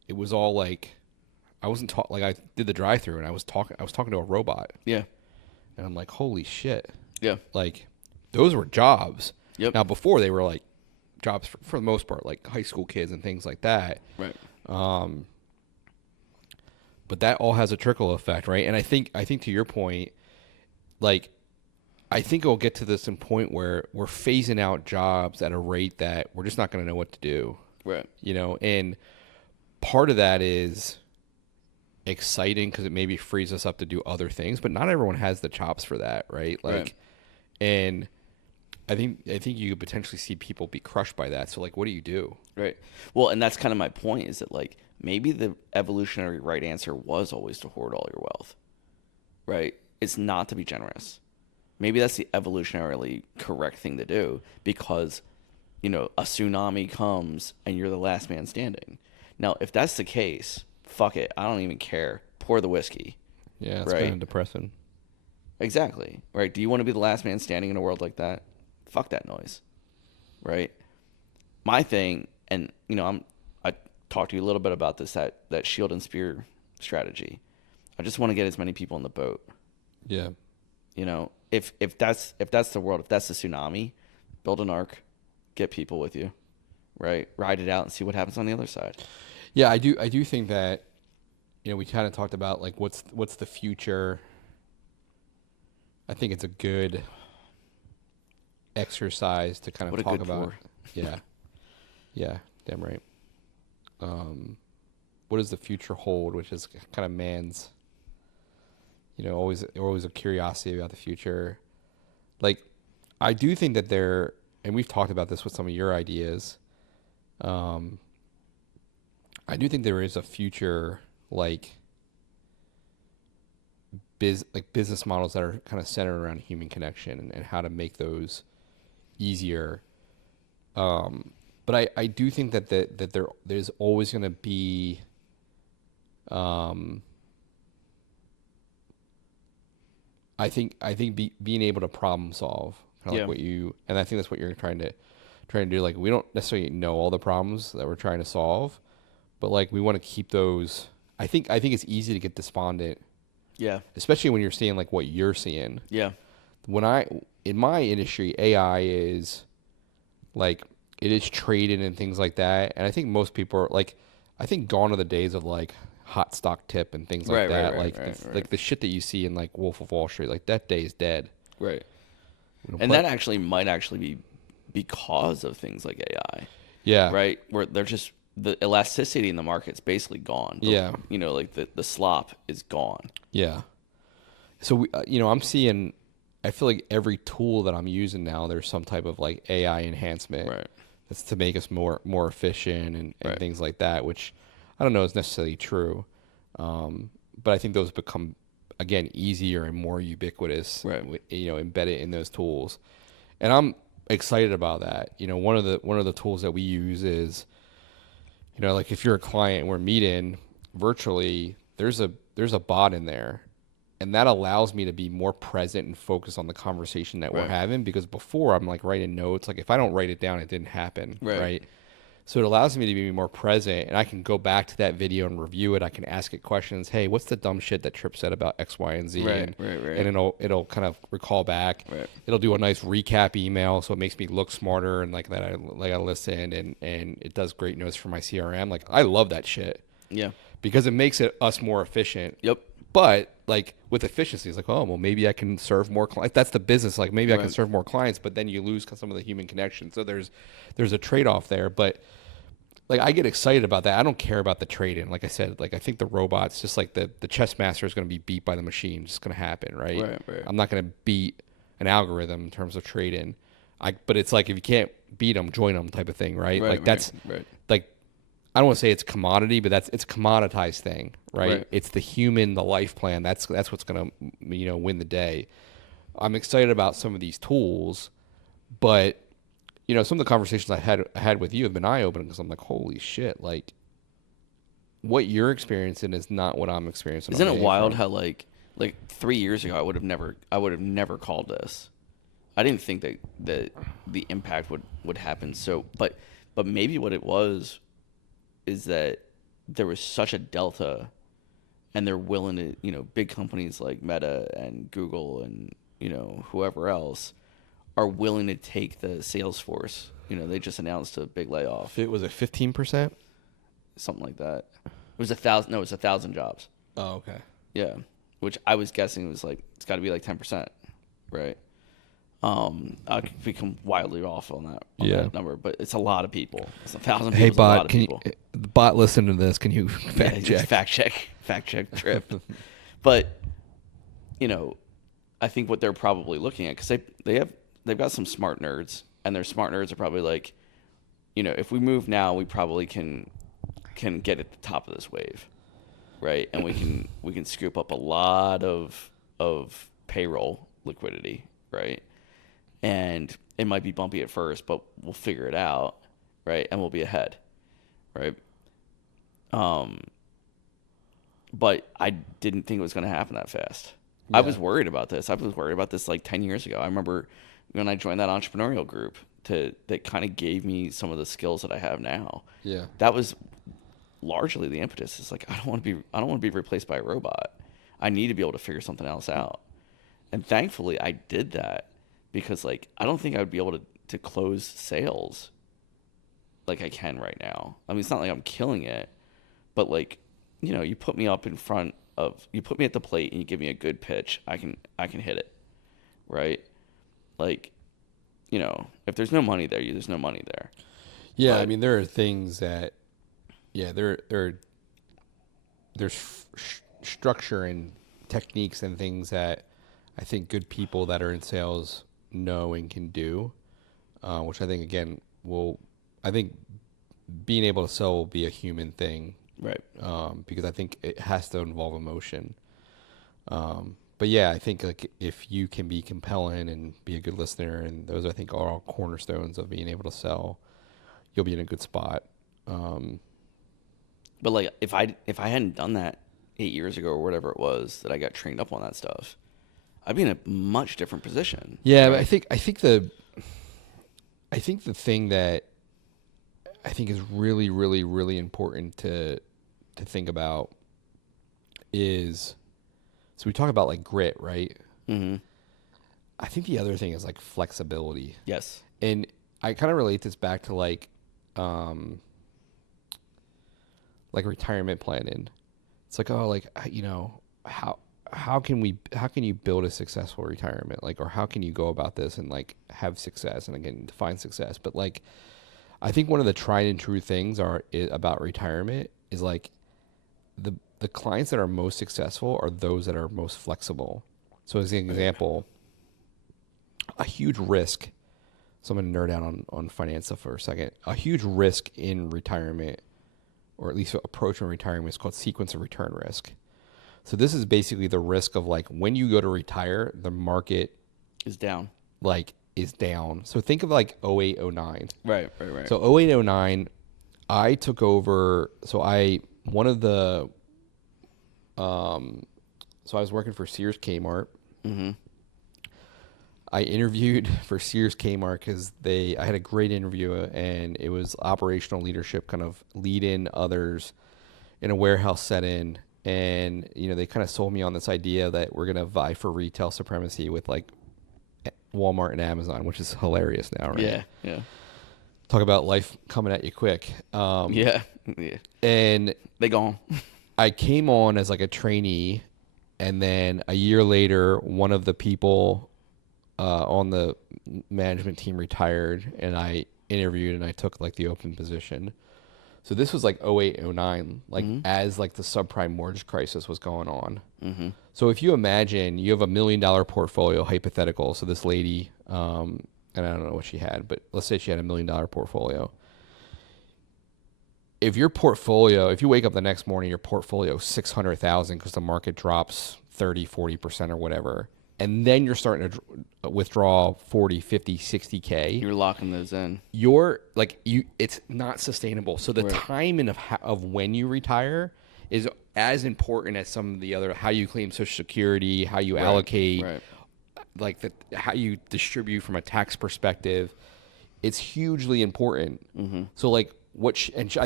it was all like I wasn't like I did the drive-through, and I was talking to a robot, Yeah. and I'm like, holy shit, Yeah. like those were jobs. Yep. Now before they were like jobs for the most part, like high school kids and things like that. Right. But that all has a trickle effect, right? And I think to your point, like I think it'll get to this point where we're phasing out jobs at a rate that we're just not going to know what to do. Right. And part of that is exciting because it maybe frees us up to do other things, but not everyone has the chops for that, right? Like, Right. and I think you could potentially see people be crushed by that. So like, what do you do? Right. Well, and that's kind of my point is that like maybe the evolutionary right answer was always to hoard all your wealth. Right? It's not to be generous. Maybe that's the evolutionarily correct thing to do because, a tsunami comes and you're the last man standing. Now, if that's the case, fuck it. I don't even care. Pour the whiskey. Yeah, it's right? kind of depressing. Exactly. Right? Do you want to be the last man standing in a world like that? Fuck that noise. Right? My thing, and I talked to you a little bit about this, that shield and spear strategy. I just want to get as many people in the boat. Yeah. If that's the world, if that's the tsunami, build an ark, get people with you, right? Ride it out and see what happens on the other side. Yeah, I do think that, we kind of talked about like what's the future. I think it's a good exercise to kind of What a talk good about. pour. Yeah. Yeah, damn right. What does the future hold, which is kind of man's, always a curiosity about the future. Like, I do think that and we've talked about this with some of your ideas. I do think there is a future, like business models that are kind of centered around human connection and how to make those easier. But I do think that there's always going to be I think being able to problem solve, kind of like and I think that's what you're trying to do. Like, we don't necessarily know all the problems that we're trying to solve, but like we want to keep those. I think it's easy to get despondent. Yeah. Especially when you're seeing like what you're seeing. Yeah. In my industry, AI is like, it is traded and things like that. And I think most people are like, I think gone are the days of like hot stock tip and things like that. Like the shit that you see in like Wolf of Wall Street, like that day is dead. Right. And that might be because of things like AI. Yeah. Right. Where they're just, the elasticity in the market's basically gone. Yeah. Like the slop is gone. Yeah. So, I'm seeing, I feel like every tool that I'm using now, there's some type of like AI enhancement. Right. That's to make us more efficient and Right. things like that, which I don't know is necessarily true. But I think those become, again, easier and more ubiquitous, Right. Embedded in those tools. And I'm excited about that. One of the tools that we use is, like if you're a client and we're meeting virtually, there's a bot in there, and that allows me to be more present and focused on the conversation that we're Right. having, because before I'm like writing notes, like if I don't write it down, it didn't happen. Right. So it allows me to be more present, and I can go back to that video and review it. I can ask it questions. Hey, what's the dumb shit that Tripp said about X, Y, and Z? Right. And it'll kind of recall back. Right. It'll do a nice recap email, so it makes me look smarter and like that. I listened, and it does great notes for my CRM. Like I love that shit. Yeah. Because it makes us more efficient. Yep. But like with efficiency, it's like, oh, well, maybe I can serve more clients. That's the business. Like maybe I can serve more clients, but then you lose some of the human connection. So there's a trade-off there. But like I get excited about that. I don't care about the trade-in. Like I said, like I think the robots, just like the chess master is going to be beat by the machine. It's going to happen, right? Right. I'm not going to beat an algorithm in terms of trade-in. But it's like if you can't beat them, join them type of thing, right? Like that's like, I don't want to say it's commodity, but it's a commoditized thing, right? It's the human, the life plan. That's what's going to win the day. I'm excited about some of these tools, but some of the conversations I had with you have been eye-opening, because I'm like, holy shit, like what you're experiencing is not what I'm experiencing. Isn't it wild how like 3 years ago I would have never called this. I didn't think that the impact would happen. So, but maybe what it was is that there was such a delta, and they're willing to, big companies like Meta and Google and, whoever else are willing to take the sales force. They just announced a big layoff. It was a 15%? Something like that. It was 1,000. No, it was 1,000 jobs. Oh, okay. Yeah. Which I was guessing was like, it's got to be like 10%. Right. I could become wildly off on that number, but it's a lot of people. It's 1,000 people. Hey, a lot bot, of can people. the bot listen to this? Can you fact check? Fact check Tripp. But I think what they're probably looking at, because they've got some smart nerds, and their smart nerds are probably like, if we move now, we probably can get at the top of this wave, right? And we can scoop up a lot of payroll liquidity, right? And it might be bumpy at first, but we'll figure it out, right? And we'll be ahead, right? But I didn't think it was going to happen that fast. Yeah. I was worried about this. I was worried about this like 10 years ago. I remember when I joined that entrepreneurial group that kind of gave me some of the skills that I have now. Yeah. That was largely the impetus. It's like, I don't want to be replaced by a robot. I need to be able to figure something else out. And thankfully I did that, because like, I don't think I would be able to close sales like I can right now. I mean, it's not like I'm killing it, but like, you put me up in front of, you put me at the plate and you give me a good pitch, I can hit it, right? Like, if there's no money there, there's no money there. Yeah, but, I mean, there are things that, there's structure and techniques and things that I think good people that are in sales know and can do, which I think, again, I think being able to sell will be a human thing. Right. Because I think it has to involve emotion. But yeah, I think like if you can be compelling and be a good listener, and those I think are all cornerstones of being able to sell, you'll be in a good spot. But like if I hadn't done that 8 years ago or whatever it was that I got trained up on that stuff, I'd be in a much different position. Yeah, right? But I think the thing that I think is really, really, really important to think about is, so we talk about like grit, right? Mm-hmm. I think the other thing is like flexibility. Yes. And I kind of relate this back to like retirement planning. It's like, oh, like, how can you build a successful retirement? Like, or how can you go about this and like have success, and again, define success. But like, I think one of the tried and true things about retirement is like the clients that are most successful are those that are most flexible. So as an example, a huge risk, so I'm going to nerd out on finance stuff for a second. A huge risk in retirement, or at least approaching retirement, is called sequence of return risk. So this is basically the risk of like when you go to retire, the market Is down. like is down. So think of like 08, 09. Right. So 08, 09, I took over. So I was working for Sears Kmart. Mm-hmm. I interviewed for Sears Kmart because I had a great interview, and it was operational leadership, kind of lead in others in a warehouse setting. And, they kind of sold me on this idea that we're going to vie for retail supremacy with like Walmart and Amazon, which is hilarious now, right? Yeah. Talk about life coming at you quick. Yeah. And They gone. I came on as like a trainee, and then a year later, one of the people on the management team retired, and I interviewed and I took like the open position. So this was like 08, 09, like as like the subprime mortgage crisis was going on. Mm-hmm. So if you imagine you have $1 million portfolio, hypothetical. So this lady, and I don't know what she had, but let's say she had $1 million portfolio. If you wake up the next morning, your portfolio is 600,000 because the market drops 30, 40% or whatever, and then you're starting to withdraw 40, 50, 60K. You're locking those in. It's not sustainable. So the timing of when you retire is as important as some of the other, how you claim Social Security, how you allocate, how you distribute from a tax perspective. It's hugely important. Mm-hmm. So I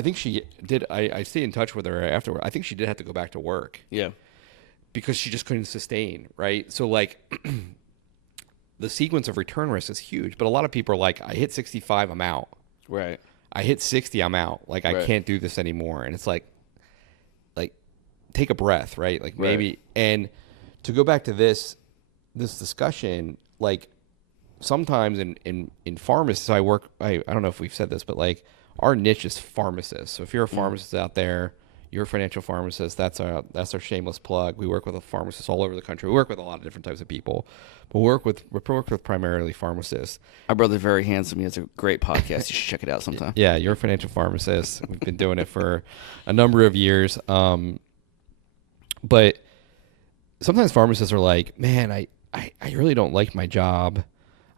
think she did. I stayed in touch with her afterward. I think she did have to go back to work. Yeah. Because she just couldn't sustain, right? So the sequence of return risk is huge, but a lot of people are like, I hit 65, I'm out. Right. I hit 60, I'm out. I can't do this anymore. And it's like take a breath, right? Maybe. And to go back to this discussion, sometimes in pharmacists, I don't know if we've said this, but our niche is pharmacists. So if you're a pharmacist out there, you're a financial pharmacist, that's our shameless plug. We work with pharmacists all over the country. We work with a lot of different types of people, but we work with primarily pharmacists. My brother's very handsome. He has a great podcast. You should check it out sometime. Yeah, you're a financial pharmacist. We've been doing it for a number of years. But sometimes pharmacists are like, man, I really don't like my job.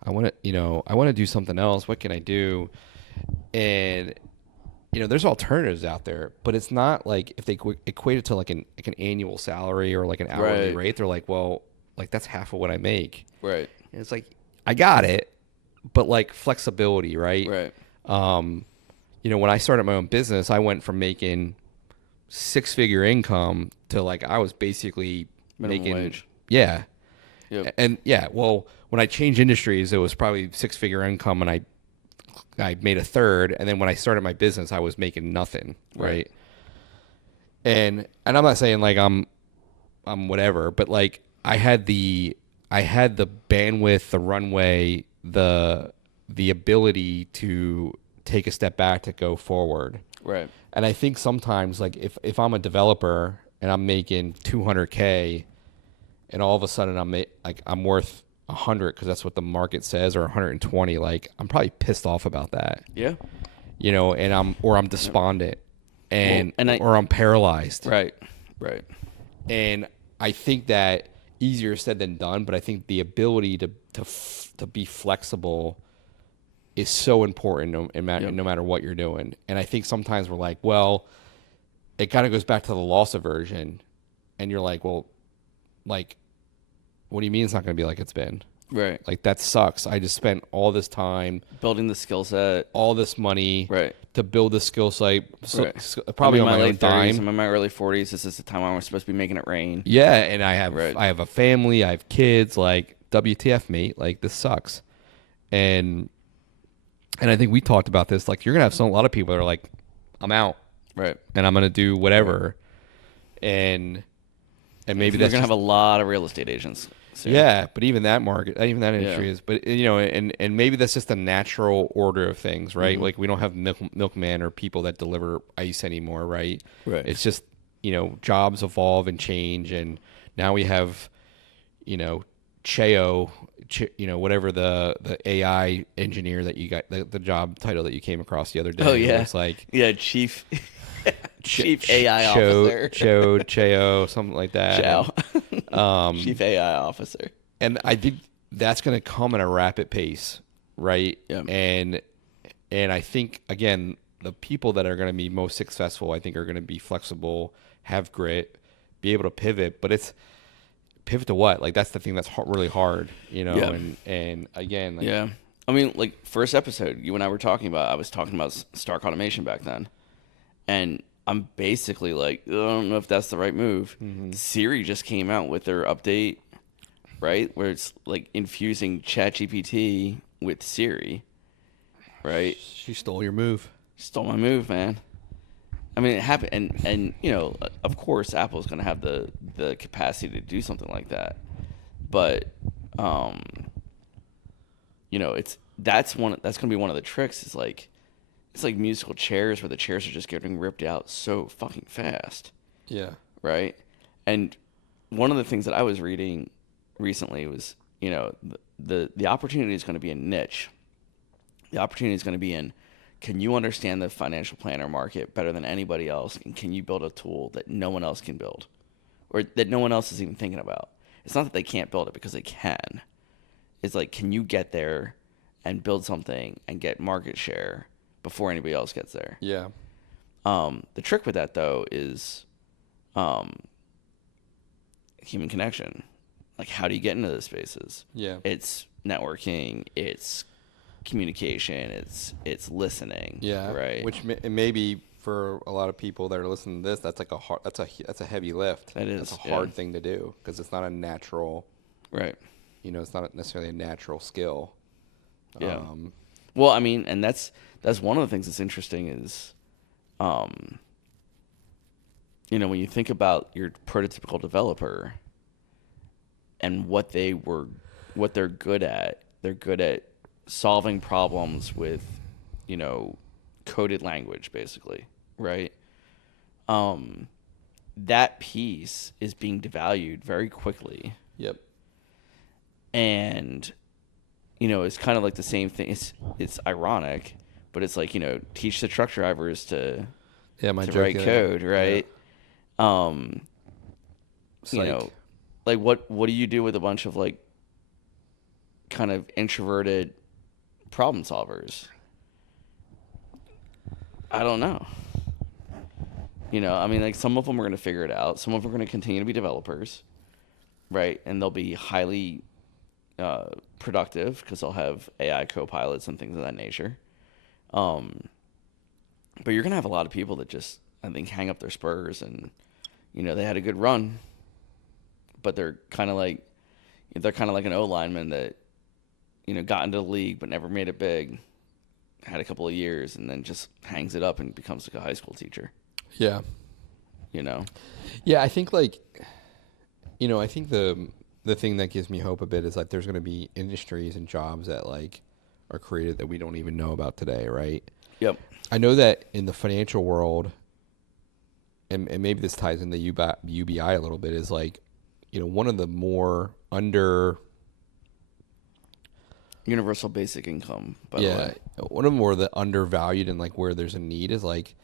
I want to do something else. What can I do? And there's alternatives out there, but it's not like if they equate it to like an annual salary or like an hourly rate, they're like, well, that's half of what I make. Right. And it's like, I got it, but flexibility, right? Right. When I started my own business, I went from making 6-figure income to I was basically minimum wage. Yeah. Yep. And well, when I changed industries, it was probably 6-figure income, and I made a third, and then when I started my business, I was making nothing, right? And I'm not saying I'm whatever, but I had the bandwidth, the runway, the ability to take a step back to go forward. Right. And I think sometimes if I'm a developer and I'm making 200K, and all of a sudden I'm worth 100 because that's what the market says, or 120, I'm probably pissed off about that. Yeah. And I'm despondent, or I'm paralyzed. Right. And I think that easier said than done, but I think the ability to be flexible is so important no matter what you're doing. And I think sometimes we're like, well, it kind of goes back to the loss aversion, and you're like, well, what do you mean it's not going to be like it's been? Right. That sucks. I just spent all this time building the skill set, all this money to build the skill set. Probably on my late own dime. I'm in my early 40s. This is the time I'm supposed to be making it rain. Yeah, and I have a family. I have kids. WTF, mate? This sucks. And I think we talked about this. You're gonna have a lot of people that are like, I'm out. Right. And I'm gonna do whatever. And maybe they're gonna have a lot of real estate agents. So. Yeah, but even that industry is, but and maybe that's just a natural order of things, right? Mm-hmm. We don't have milkmen or people that deliver ice anymore, right? Right. It's just jobs evolve and change, and now we have Cheo, whatever the AI engineer that you got, the job title that you came across the other day. Oh yeah, it's chief. Chief AI officer. Cheo, something like that. Chow. Chief AI officer. And I think that's going to come at a rapid pace, right? Yeah. And I think, again, the people that are going to be most successful, I think, are going to be flexible, have grit, be able to pivot. But it's pivot to what? Like, that's the thing that's really hard, you know? Yeah. And again, like, yeah. I mean, like, first episode, you and I were talking about, I was talking about Stark Automation back then. And I'm basically like, I don't know if that's the right move. Mm-hmm. Siri just came out with their update, right? Where it's like infusing ChatGPT with Siri, right? She stole your move. Stole my move, man. I mean, it happened, and you know, of course, Apple's going to have the capacity to do something like that, but you know, that's going to be one of the tricks. Is like, it's like musical chairs where the chairs are just getting ripped out so fucking fast. Yeah. Right. And one of the things that I was reading recently was, you know, the opportunity is going to be in niche. The opportunity is going to be in, can you understand the financial planner market better than anybody else? And can you build a tool that no one else can build, or that no one else is even thinking about? It's not that they can't build it, because they can. It's like, can you get there and build something and get market share before anybody else gets there? Yeah. The trick with that, though, is human connection. Like, how do you get into those spaces? Yeah. It's networking. It's communication. It's listening. Yeah. Right. Which maybe for a lot of people that are listening to this, that's like that's a heavy lift. That is. That's a hard thing to do, because it's not a natural. Right. You know, it's not necessarily a natural skill. Yeah. Well, I mean, and that's one of the things that's interesting is, you know, when you think about your prototypical developer and what they're good at, they're good at solving problems with, you know, coded language, basically, right? That piece is being devalued very quickly. Yep. And, you know, it's kind of like the same thing. It's ironic, but it's like, you know, teach the truck drivers to write code, right? Yeah. You know, like what do you do with a bunch of like kind of introverted problem solvers? I don't know. You know, I mean, like, some of them are going to figure it out. Some of them are going to continue to be developers, right? And they'll be highly productive because they'll have AI co-pilots and things of that nature. But you're going to have a lot of people that just, I think, hang up their spurs and, you know, they had a good run, but they're kind of like an O lineman that, you know, got into the league but never made it big, had a couple of years, and then just hangs it up and becomes like a high school teacher. Yeah. You know? Yeah, I think, like, you know, I think the thing that gives me hope a bit is, like, there's going to be industries and jobs that, like, are created that we don't even know about today, right? Yep. I know that in the financial world, and maybe this ties into UBI a little bit, is, like, you know, one of the more universal basic income, by the way. One of the more undervalued and, like, where there's a need is, like,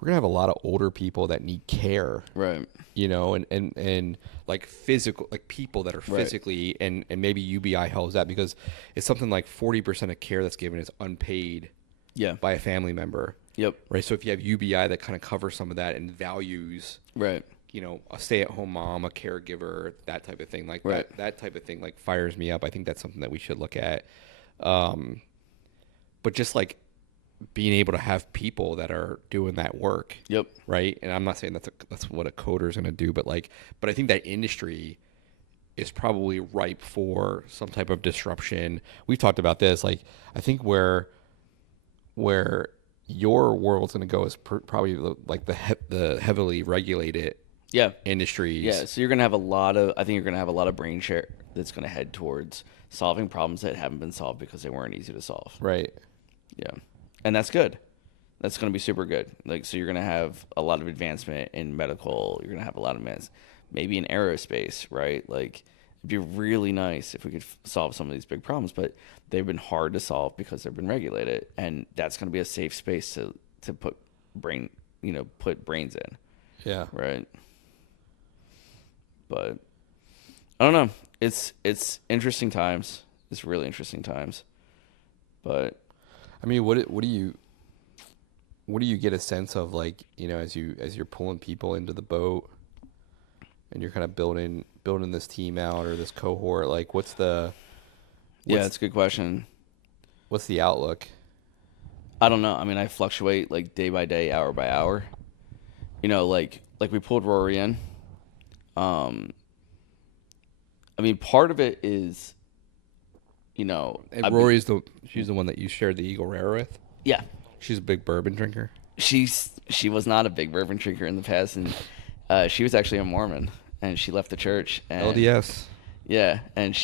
we're going to have a lot of older people that need care. Right. You know, and like physical, like people that are physically, and maybe UBI helps that, because it's something like 40% of care that's given is unpaid by a family member. Yep. Right. So if you have UBI that kind of covers some of that and values, right, you know, a stay-at-home mom, a caregiver, that type of thing, like that type of thing, like, fires me up. I think that's something that we should look at. But just like being able to have people that are doing that work. Yep. Right. And I'm not saying that's what a coder is going to do, but I think that industry is probably ripe for some type of disruption. We've talked about this. Like, I think where your world's going to go is probably like the heavily regulated industries. Yeah. So you're going to have I think you're going to have a lot of brain share that's going to head towards solving problems that haven't been solved because they weren't easy to solve. Right. Yeah. And that's good. That's going to be super good. Like, so you're going to have a lot of advancement in medical. You're going to have a lot of maybe in aerospace, right? Like, it'd be really nice if we could solve some of these big problems, but they've been hard to solve because they've been regulated. And that's going to be a safe space to put brain put brains in. Yeah. Right. But I don't know. It's interesting times. It's really interesting times. But I mean, what do you get a sense of, like, as you're pulling people into the boat and you're kind of building this team out or this cohort, like yeah, that's a good question. What's the outlook? I don't know. I mean, I fluctuate like day by day, hour by hour. Like we pulled Rory in. I mean, part of it is, And Rory's she's the one that you shared the Eagle Rare with. Yeah. She's a big bourbon drinker. She was not a big bourbon drinker in the past, and she was actually a Mormon, and she left the church. And, LDS. Yeah, and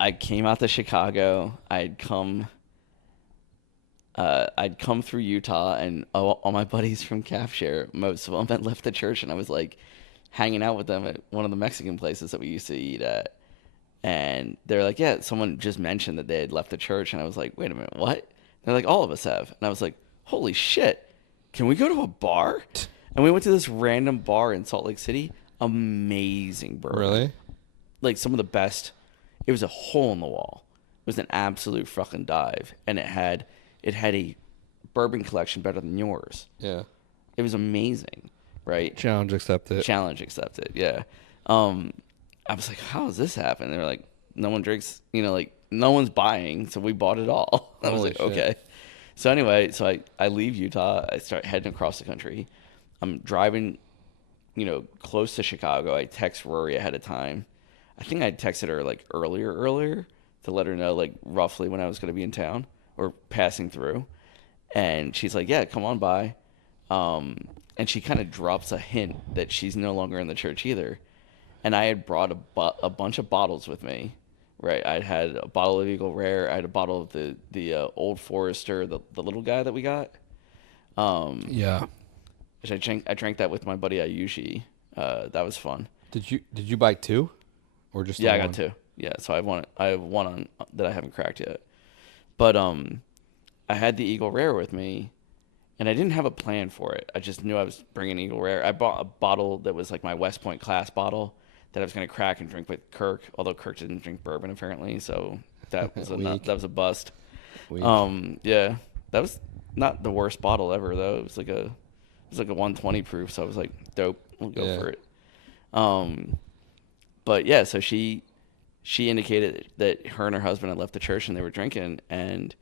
I came out to Chicago. I'd come through Utah, and all my buddies from Capshare, most of them had left the church, and I was like hanging out with them at one of the Mexican places that we used to eat at. And they're like, yeah, someone just mentioned that they had left the church. And I was like, wait a minute, what? They're like, all of us have. And I was like, holy shit, can we go to a bar? And we went to this random bar in Salt Lake City. Amazing bourbon. Really? Like some of the best. It was a hole in the wall. It was an absolute fucking dive. And it had a bourbon collection better than yours. Yeah. It was amazing, right? Challenge accepted. Challenge accepted, yeah. I was like, how does this happen? They were like, no one drinks, like no one's buying, so we bought it all. I was Holy like, shit. okay. So anyway, I leave Utah. I start heading across the country. I'm driving, close to Chicago. I text Rory ahead of time. I think I texted her like earlier to let her know like roughly when I was going to be in town or passing through. And she's like, yeah, come on by. And she kind of drops a hint that she's no longer in the church either. And I had brought a bunch of bottles with me, right? I had a bottle of Eagle Rare. I had a bottle of the Old Forester, the little guy that we got. Yeah. Which I drank that with my buddy Ayushi. That was fun. Did you buy two, or just Yeah, the I one? got two. Yeah, so I have one on that I haven't cracked yet. But I had the Eagle Rare with me, and I didn't have a plan for it. I just knew I was bringing Eagle Rare. I bought a bottle that was like my West Point class bottle that I was going to crack and drink with Kirk, although Kirk didn't drink bourbon apparently, so that was a bust. Weak. Yeah, that was not the worst bottle ever though. It was like a 120 proof, so I was like, dope, we'll go for it. But yeah, so she indicated that her and her husband had left the church and they were drinking, and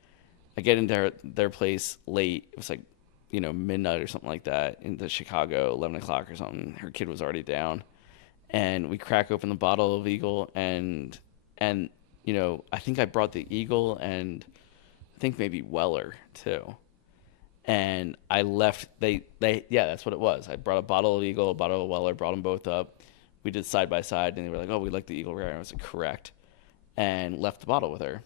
I get into their place late. It was like, midnight or something like that into Chicago, 11 o'clock or something. Her kid was already down. And we crack open the bottle of Eagle, and I think I brought the Eagle and I think maybe Weller too. And I left. They that's what it was. I brought a bottle of Eagle, a bottle of Weller, brought them both up. We did side by side, and they were like, "Oh, we like the Eagle Rare." And I was like, "Correct," and left the bottle with her.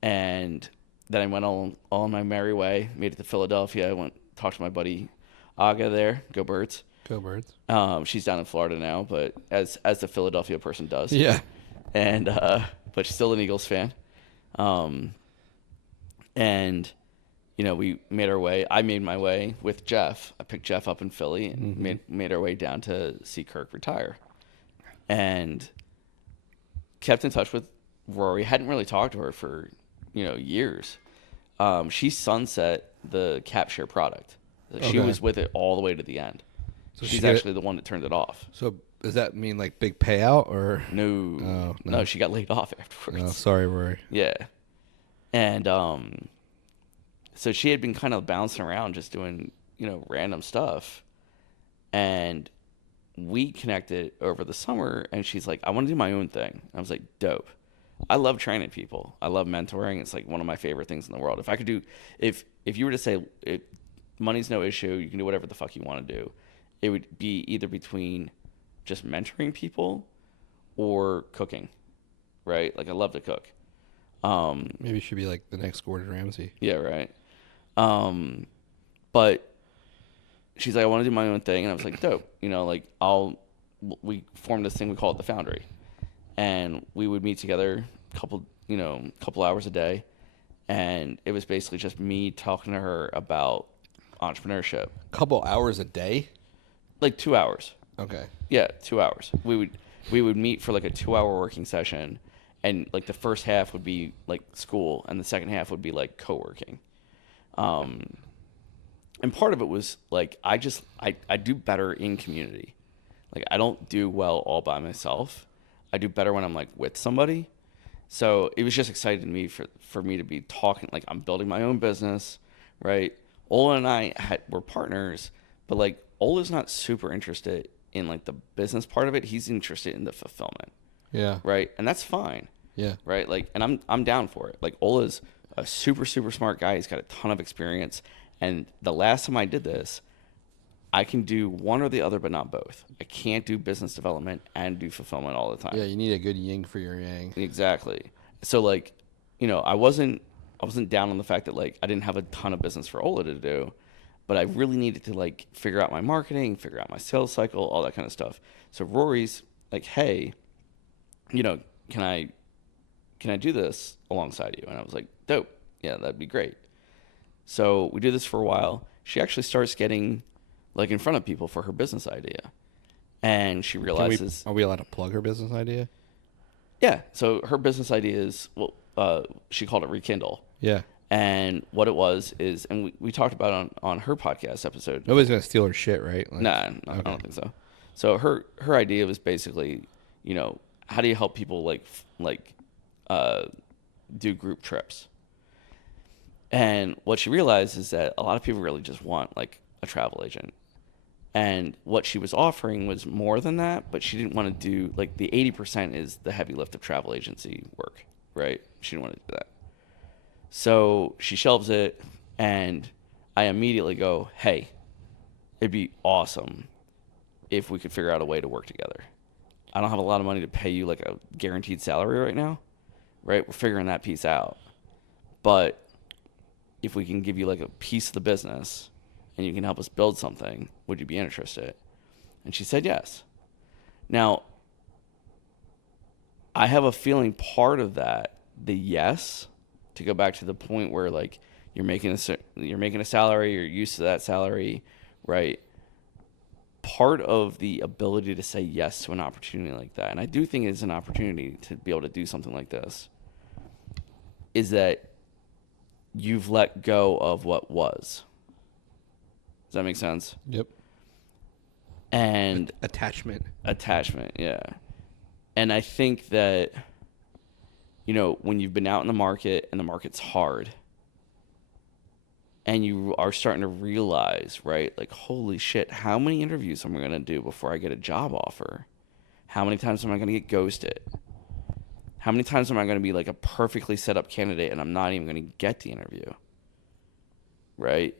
And then I went all on my merry way. Made it to Philadelphia. I went talked to my buddy Aga there. Go Birds. Go Birds. She's down in Florida now, but as the Philadelphia person does. Yeah. And but she's still an Eagles fan. And we made our way. I made my way with Jeff. I picked Jeff up in Philly and made our way down to see Kirk retire. And kept in touch with Rory. Hadn't really talked to her for years. She sunset the Capshare product. She was with it all the way to the end. So she's actually the one that turned it off. So does that mean like big payout or? No. No, she got laid off afterwards. Oh, sorry, Rory. Yeah. And so she had been kind of bouncing around just doing, random stuff. And we connected over the summer, and she's like, I want to do my own thing. I was like, dope. I love training people. I love mentoring. It's like one of my favorite things in the world. If I could do, if you were to say money's no issue, you can do whatever the fuck you want to do, it would be either between just mentoring people or cooking, right? Like I love to cook. Maybe you should be like the next Gordon Ramsay. Yeah, right. But she's like, I want to do my own thing, and I was like, dope. We formed this thing, we call it the Foundry, and we would meet together couple hours a day, and it was basically just me talking to her about entrepreneurship. Couple hours a day? Like 2 hours. Okay. Yeah, 2 hours. We would meet for like a 2 hour working session, and like the first half would be like school, and the second half would be like co-working. And part of it was like I do better in community. Like I don't do well all by myself. I do better when I'm like with somebody. So it was just exciting to me for me to be talking, like I'm building my own business, right? Ola and I were partners, but like Ola's not super interested in like the business part of it. He's interested in the fulfillment. Yeah. Right. And that's fine. Yeah. Right. Like, and I'm down for it. Like Ola's a super, super smart guy. He's got a ton of experience. And the last time I did this, I can do one or the other, but not both. I can't do business development and do fulfillment all the time. Yeah, you need a good yin for your yang. Exactly. So like, I wasn't down on the fact that like I didn't have a ton of business for Ola to do, but I really needed to like figure out my marketing, figure out my sales cycle, all that kind of stuff. So Rory's like, hey, can I do this alongside you? And I was like, dope. Yeah, that'd be great. So we do this for a while. She actually starts getting like in front of people for her business idea. And she realizes... Are we allowed to plug her business idea? Yeah. So her business idea is, she called it Rekindle. Yeah. And what it was is, and we talked about it on her podcast episode. Nobody's going to steal her shit, right? Like, nah, I don't think so. So her idea was basically, how do you help people do group trips? And what she realized is that a lot of people really just want like a travel agent. And what she was offering was more than that, but she didn't want to do like the 80% is the heavy lift of travel agency work, right? She didn't want to do that. So she shelves it, and I immediately go, hey, it'd be awesome if we could figure out a way to work together. I don't have a lot of money to pay you like a guaranteed salary right now, right? We're figuring that piece out. But if we can give you like a piece of the business and you can help us build something, would you be interested? And she said yes. Now, I have a feeling part of that, the yes, to go back to the point where like you're making a salary, you're used to that salary, right? Part of the ability to say yes to an opportunity like that, and I do think it's an opportunity to be able to do something like this, is that you've let go of what was. Does that make sense? Yep. And attachment, yeah. And I think that, when you've been out in the market and the market's hard and you are starting to realize, right, like, holy shit, how many interviews am I going to do before I get a job offer? How many times am I going to get ghosted? How many times am I going to be like a perfectly set up candidate and I'm not even going to get the interview? Right?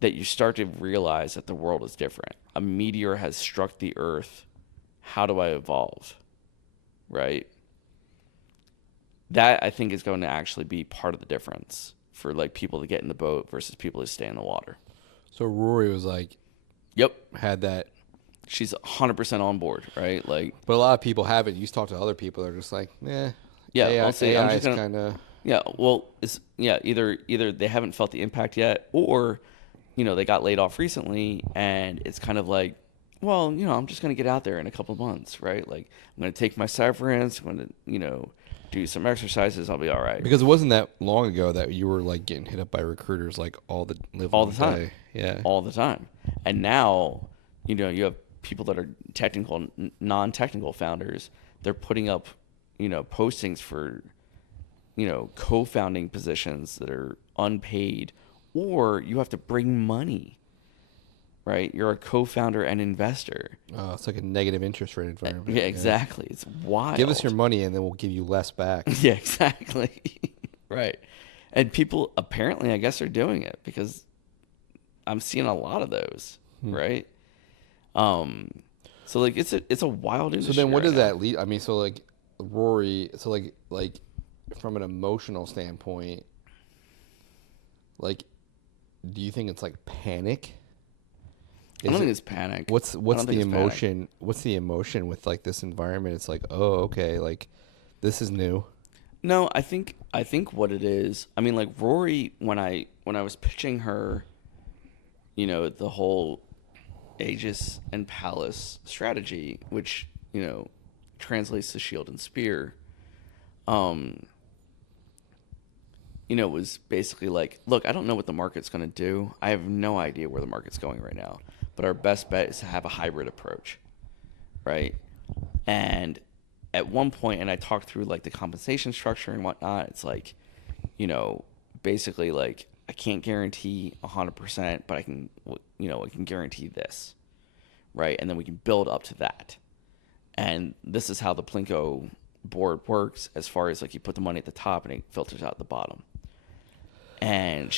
That you start to realize that the world is different. A meteor has struck the earth. How do I evolve? Right? That, I think, is going to actually be part of the difference for like people to get in the boat versus people to stay in the water. So Rory was like, yep, had that. She's 100% on board, right? Like, but a lot of people haven't. You talk to other people, they're just like, yeah, well, see, AI is kind of. Yeah, well, either they haven't felt the impact yet, or they got laid off recently, and it's kind of like, well, I'm just gonna get out there in a couple of months, right? Like, I'm gonna take my severance, I'm gonna do some exercises, I'll be all right. Because it wasn't that long ago that you were like getting hit up by recruiters like all the time, day. Yeah, all the time. And now, you have people that are technical, non-technical founders. They're putting up, postings for, co-founding positions that are unpaid, or you have to bring money. Right, you're a co-founder and investor. Oh, it's like a negative interest rate environment. Yeah, exactly. Yeah. It's wild. Give us your money and then we'll give you less back. Yeah, exactly. Right. And people apparently, I guess, are doing it because I'm seeing a lot of those. Right. So like it's a wild industry. So then, what does that lead? I mean, so like Rory, so like from an emotional standpoint, like, do you think it's like panic? I don't think it's panic. What's the emotion? Panic. What's the emotion with like this environment? It's like, oh, okay, like this is new. No, I think what it is. I mean, like Rory, when I was pitching her the whole Aegis and Palace strategy, which, translates to shield and spear, was basically like, look, I don't know what the market's going to do. I have no idea where the market's going right now. But our best bet is to have a hybrid approach, right? And at one point, and I talked through like the compensation structure and whatnot, it's like, basically like I can't guarantee 100%, but I can guarantee this, right? And then we can build up to that. And this is how the Plinko board works, as far as like you put the money at the top and it filters out the bottom. And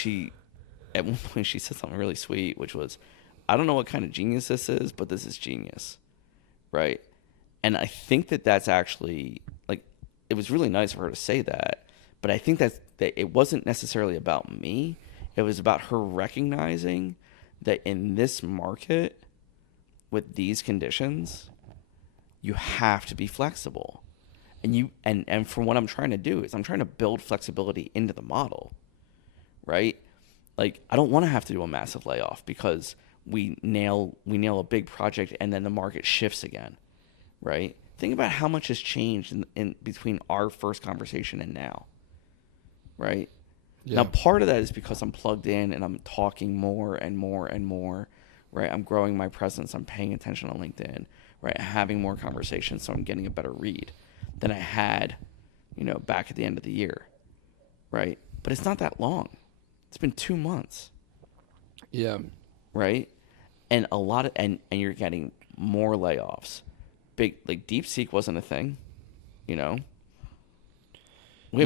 at one point she said something really sweet, which was, I don't know what kind of genius this is, but this is genius, right? And I think that that's actually, like, it was really nice of her to say that, but I think that it wasn't necessarily about me. It was about her recognizing that in this market, with these conditions, you have to be flexible. And for what I'm trying to do is I'm trying to build flexibility into the model, right? Like, I don't want to have to do a massive layoff because we nail a big project and then the market shifts again, right? Think about how much has changed in between our first conversation and now, right? Yeah. Now, part of that is because I'm plugged in and I'm talking more and more and more, right? I'm growing my presence. I'm paying attention on LinkedIn, right? Having more conversations, so I'm getting a better read than I had, back at the end of the year, right? But it's not that long. It's been 2 months. Yeah. Right? And a lot of, and you're getting more layoffs. Big, like DeepSeek wasn't a thing, We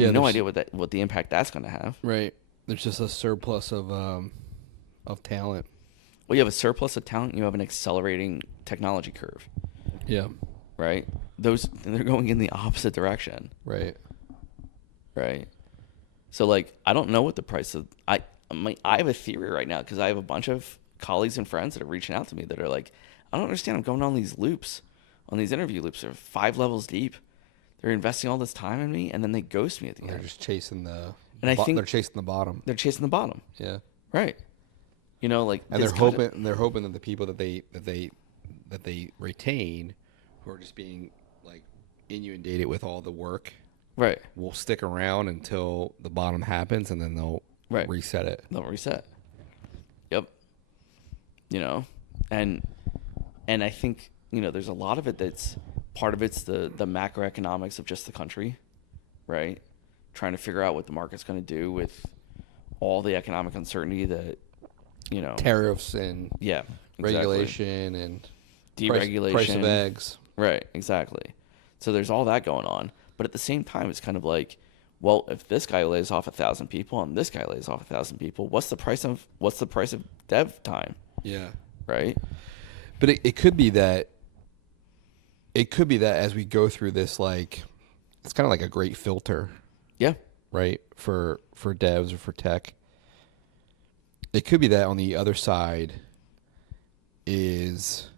have no idea what the impact that's going to have. Right. There's just a surplus of talent. Well, you have a surplus of talent. You have an accelerating technology curve. Yeah. Right? They're going in the opposite direction. Right. Right. So, like, I don't know what the price of... I have a theory right now because I have a bunch of colleagues and friends that are reaching out to me that are like, I don't understand. I'm going on these loops, on these interview loops. They're 5 levels deep. They're investing all this time in me, and then they ghost me at the end. They're just chasing the... And I think they're chasing the bottom. They're chasing the bottom. Yeah. Right. Like... And they're hoping that the people that they retain, who are just being, like, inundated with all the work... Right. Will stick around until the bottom happens, and then they'll reset it. They'll reset. Yep. And I think, there's a lot of it that's, part of it's the macroeconomics of just the country, right? Trying to figure out what the market's going to do with all the economic uncertainty that, Tariffs and regulation and deregulation. Price of eggs. Right, exactly. So there's all that going on. But at the same time, it's kind of like, well, if this guy lays off 1,000 people and this guy lays off 1,000 people, what's the price of dev time? Yeah. Right. But it could be that. It could be that as we go through this, like, it's kind of like a great filter. Yeah. Right. For devs or for tech. It could be that on the other side is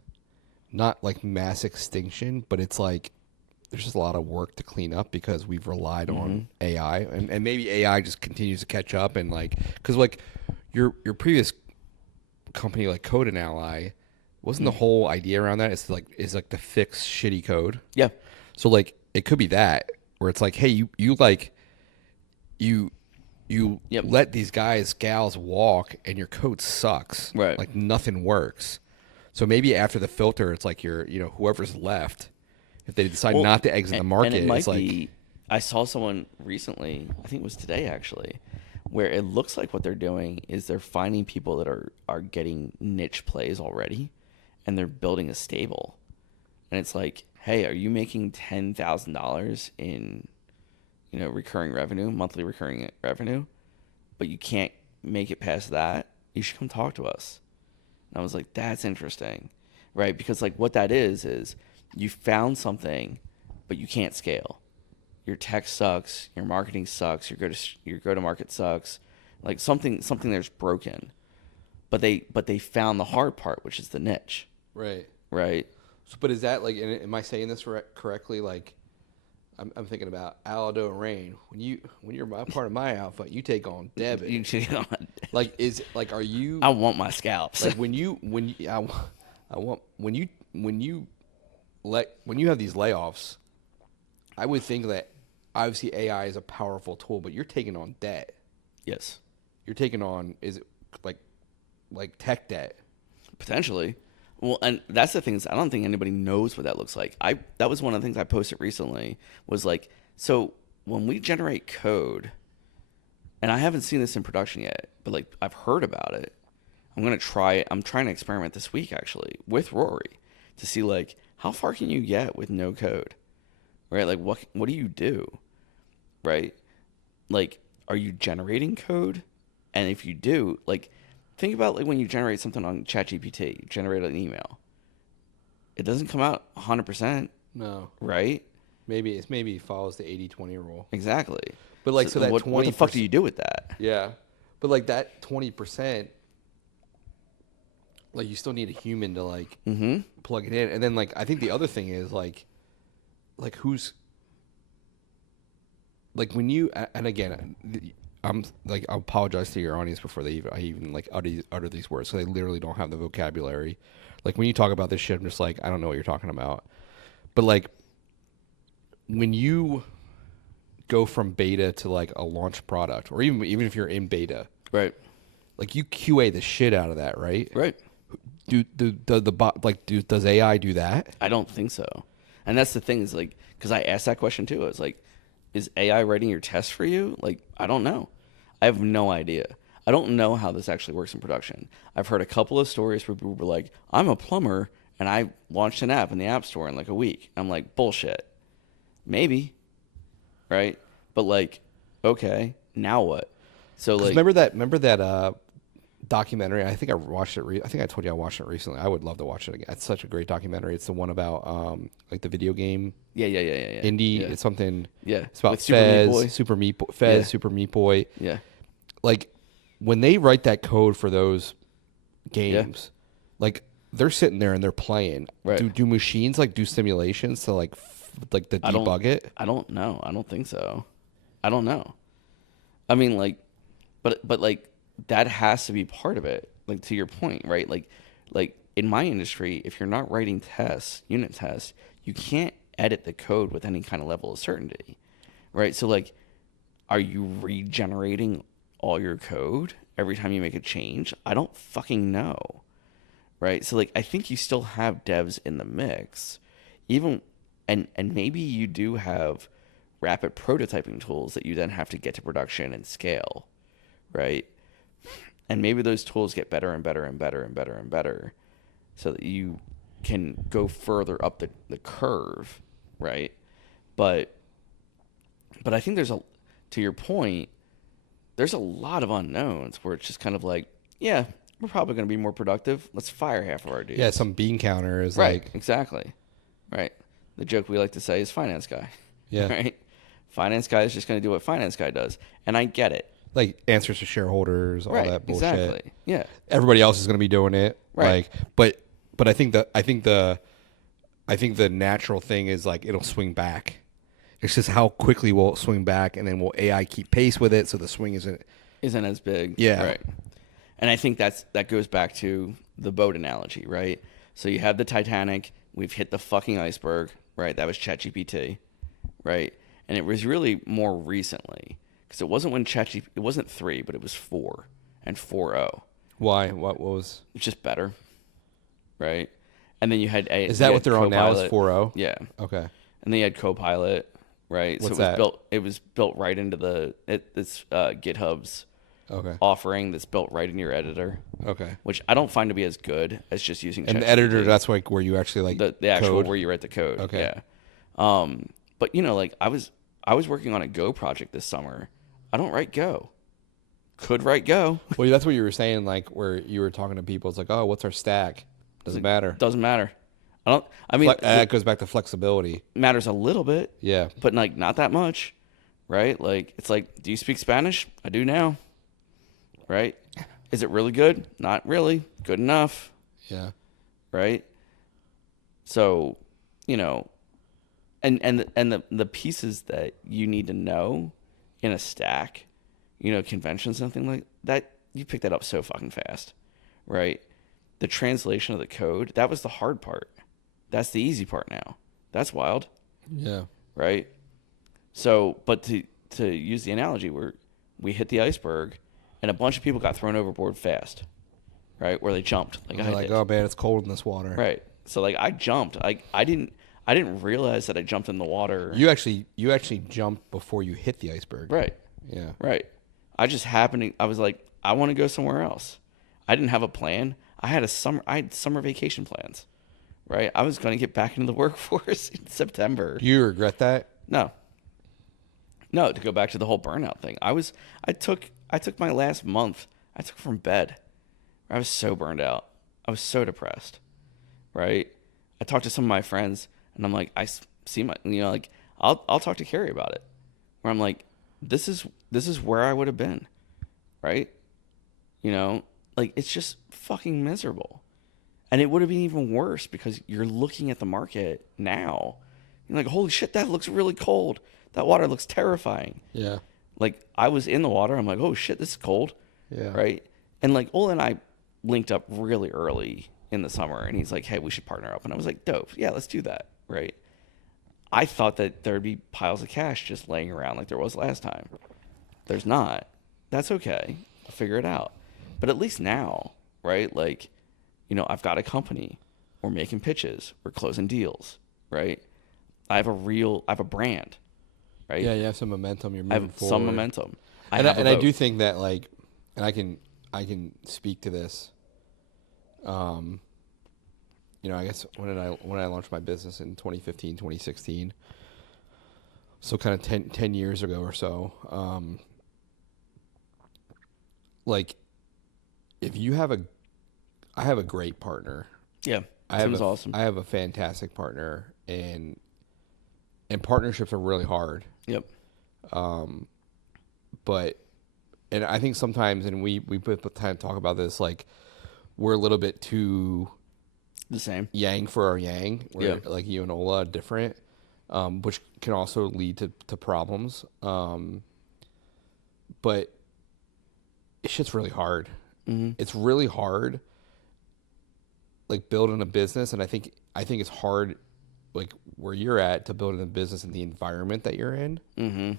not like mass extinction, but it's like, there's just a lot of work to clean up because we've relied on AI, and maybe AI just continues to catch up, and like, because like your previous company, like Code and Ally, wasn't the whole idea around that is like to fix shitty code. Yeah. So like it could be that where it's like, hey, you let these gals walk, and your code sucks. Right. Like nothing works. So maybe after the filter, it's like whoever's left. If they decide not to exit the market, and it might it's like... be, I saw someone recently, I think it was today actually, where it looks like what they're doing is they're finding people that are getting niche plays already, and they're building a stable. And it's like, hey, are you making $10,000 in, recurring revenue, monthly recurring revenue, but you can't make it past that? You should come talk to us. And I was like, that's interesting, right? Because like what that is you found something, but you can't scale. Your tech sucks. Your marketing sucks. Your go-to-market sucks. Like something there's broken. But they found the hard part, which is the niche. Right. Right. So, but is that like? Am I saying this correctly? Like, I'm thinking about Aldo and Rain. When you're part of my outfit, you take on Devin. You cheat on. Are you? I want my scalps. Like when you have these layoffs, I would think that obviously AI is a powerful tool, but you're taking on debt. Yes. You're taking on, is it like tech debt? Potentially. Well, and that's the thing is I don't think anybody knows what that looks like. That was one of the things I posted recently was like, so when we generate code, and I haven't seen this in production yet, but like I've heard about it. I'm trying to experiment this week actually with Rory to see like how far can you get with no code, right? Like what do you do, right? Like, are you generating code? And if you do, like, think about like when you generate something on ChatGPT, you generate an email. It doesn't come out 100%. No. Right? Maybe it follows the 80-20 rule. Exactly. But like so that what 20%, the fuck do you do with that? Yeah. But like that 20%, like you still need a human to like plug it in. And then like I think the other thing is like who's like when you, and again, I'm like, I apologize to your audience before I even like utter these words. So they literally don't have the vocabulary. Like when you talk about this shit, I'm just like, I don't know what you're talking about. But like when you go from beta to like a launch product, or even if you're in beta, right? Like you QA the shit out of that, right? Right. Does AI do that? I don't think so. And that's the thing is like, because I asked that question too. I was like, is AI writing your tests for you? Like, I don't know. I have no idea. I don't know how this actually works in production. I've heard a couple of stories where people were like, I'm a plumber and I launched an app in the App Store in like a week. I'm like, bullshit. Maybe. Right? But like, okay, now what? So like, remember that documentary? I think I watched it. I think I told you I watched it recently. I would love to watch it again. It's such a great documentary. It's the one about like the video game. Yeah. Indie. Yeah. It's something. Yeah. It's about Fez, Super Meat Boy. Yeah. Like when they write that code for those games, like they're sitting there and they're playing. Right. Do machines like do simulations to like to debug it? I don't know. I don't think so. I don't know. I mean, like, but like that has to be part of it. Like to your point, right? Like in my industry, if you're not writing tests, unit tests, you can't edit the code with any kind of level of certainty, right? So like, are you regenerating all your code every time you make a change? I don't fucking know, right? So like, I think you still have devs in the mix, even, and maybe you do have rapid prototyping tools that you then have to get to production and scale, right? And maybe those tools get better and better and better and better and better so that you can go further up the curve, right? But I think to your point, there's a lot of unknowns where it's just kind of like, yeah, we're probably going to be more productive. Let's fire half of our dudes. Yeah, some bean counter is right, like... Exactly. Right. The joke we like to say is finance guy. Yeah. Right? Finance guy is just going to do what finance guy does. And I get it. Like answers to shareholders, all that bullshit. Exactly. Yeah. Everybody else is going to be doing it. Right. Like, but I think the natural thing is like it'll swing back. It's just how quickly will it swing back, and then will AI keep pace with it so the swing isn't as big. Yeah. Right. And I think that goes back to the boat analogy, right? So you have the Titanic. We've hit the fucking iceberg, right? That was ChatGPT, right? And it was really more recently because it wasn't when ChatGPT. It wasn't 3, but it was 4 and 4.0. Why? What was? It's just better, right? And then you had Is that what they're on now? Is 4.0? Yeah. Okay. And then you had Copilot, right? What's so it was that? It was built right into it's GitHub's offering that's built right in your editor. Okay. Which I don't find to be as good as just using. And the editor, that's like where you actually like the actual code? where you write the code. Okay. Yeah. But you know, like I was working on a Go project this summer. I don't write Go. Could write Go. Well, that's what you were saying, like where you were talking to people. It's like, oh, what's our stack? Doesn't matter. Doesn't matter. I mean, it goes back to flexibility. Matters a little bit. Yeah. But like not that much, right? Like it's like, do you speak Spanish? I do now. Right? Is it really good? Not really. Good enough. Yeah. Right? So, you know, And the pieces that you need to know in a stack, convention, something like that, you pick that up so fucking fast, right? The translation of the code, that was the hard part. That's the easy part now. That's wild. Yeah. Right? So, but to use the analogy where we hit the iceberg and a bunch of people got thrown overboard fast, right? Where they jumped. Like, I like, did. oh man, it's cold in this water. Right. So like I jumped. I didn't realize that I jumped in the water. You actually jumped before you hit the iceberg. Right. Yeah. Right. I just happened to, I was like, I want to go somewhere else. I didn't have a plan. I had summer vacation plans. Right? I was going to get back into the workforce in September. Do you regret that? No. No, to go back to the whole burnout thing. I took my last month. I took from bed. I was so burned out. I was so depressed. Right? I talked to some of my friends and I'm like, I see my, like I'll talk to Carrie about it. Where I'm like, this is where I would have been. Right? Like it's just fucking miserable. And it would have been even worse because you're looking at the market now. You're like, holy shit, that looks really cold. That water looks terrifying. Yeah. Like, I was in the water. I'm like, oh shit, this is cold. Yeah. Right? And like, Ola and I linked up really early in the summer. And he's like, hey, we should partner up. And I was like, dope. Yeah, let's do that. Right? I thought that there'd be piles of cash just laying around like there was last time. There's not. That's okay. I'll figure it out. But at least now, right? Like, I've got a company. We're making pitches. We're closing deals, right? I have a brand, right? Yeah, you have some momentum. You're I moving have forward. some momentum. I do think that like, and I can speak to this. I guess when I launched my business in 2015, 2016, so kind of 10 years ago or so, like if you have I have a great partner. Yeah, Tim's awesome. I have a fantastic partner, and partnerships are really hard. Yep. But I think sometimes, and we put time to talk about this, like we're a little bit too the same yang for our yang. Where, like you and Ola are different, which can also lead to problems. But it's just really hard. Mm-hmm. It's really hard, like building a business, and I think it's hard, like where you're at, to build a business in the environment that you're in. Mm-hmm.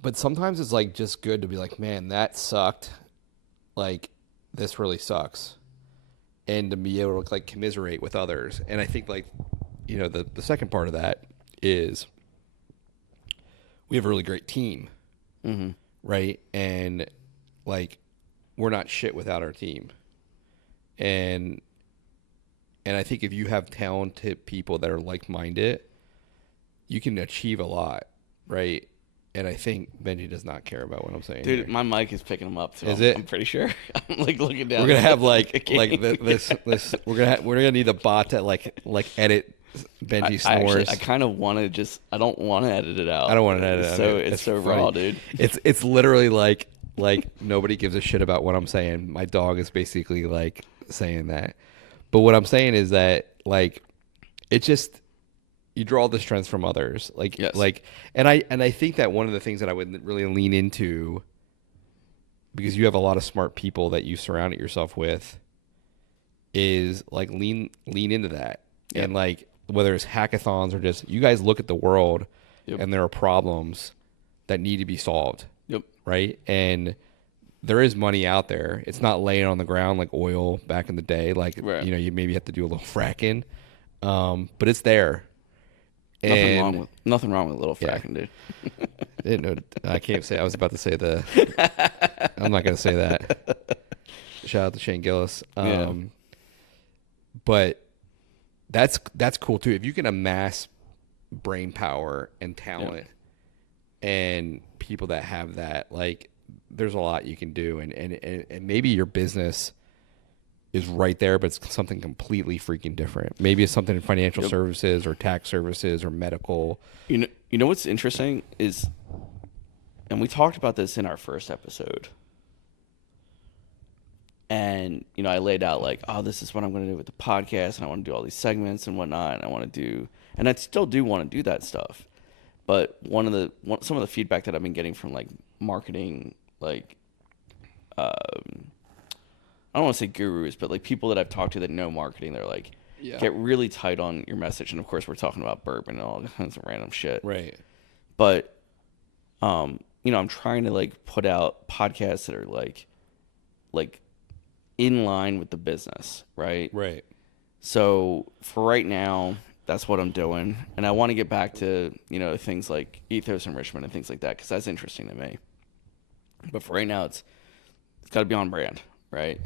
But sometimes it's like just good to be like, man, that sucked. Like this really sucks, and to be able to like commiserate with others. And I think like, the second part of that is we have a really great team, mm-hmm. right? And like we're not shit without our team, and I think if you have talented people that are like-minded, you can achieve a lot, right? And I think Benji does not care about what I'm saying. Dude, here. My mic is picking them up too. Is it? I'm pretty sure. I'm like looking down. We're gonna have this. We're gonna need a bot to like edit Benji snores. I kind of want to I don't want to edit it out. I don't want to edit it. So it's so raw, dude. It's literally like nobody gives a shit about what I'm saying. My dog is basically like saying that. But what I'm saying is that like it just, you draw the strengths from others. Like yes. like and I think that one of the things that I would really lean into, because you have a lot of smart people that you surrounded yourself with, is like lean into that. Yep. And like whether it's hackathons or just you guys look at the world and there are problems that need to be solved. Yep. Right? And there is money out there. It's not laying on the ground like oil back in the day. Like, right. You maybe have to do a little fracking. But it's there. Nothing wrong with a little fracking, dude. I can't say. I was about to say I'm not going to say that. Shout out to Shane Gillis. But that's cool too. If you can amass brain power and talent and people that have that, like, there's a lot you can do, and maybe your business is right there, but it's something completely freaking different. Maybe it's something in financial services or tax services or medical. You know what's interesting is, and we talked about this in our first episode, And, you know, I laid out like, oh, this is what I'm going to do with the podcast, and I want to do all these segments and whatnot, and I still do want to do that stuff. But some of the feedback that I've been getting from like marketing, like, I don't want to say gurus, but like people that I've talked to that know marketing, they're like, get really tight on your message. And of course, we're talking about bourbon and all kinds of random shit. Right. But, you know, I'm trying to like put out podcasts that are like in line with the business, right? Right. So for right now, that's what I'm doing. And I want to get back to, you know, things like ethos enrichment and things like that, because that's interesting to me. But for right now, it's got to be on brand, right?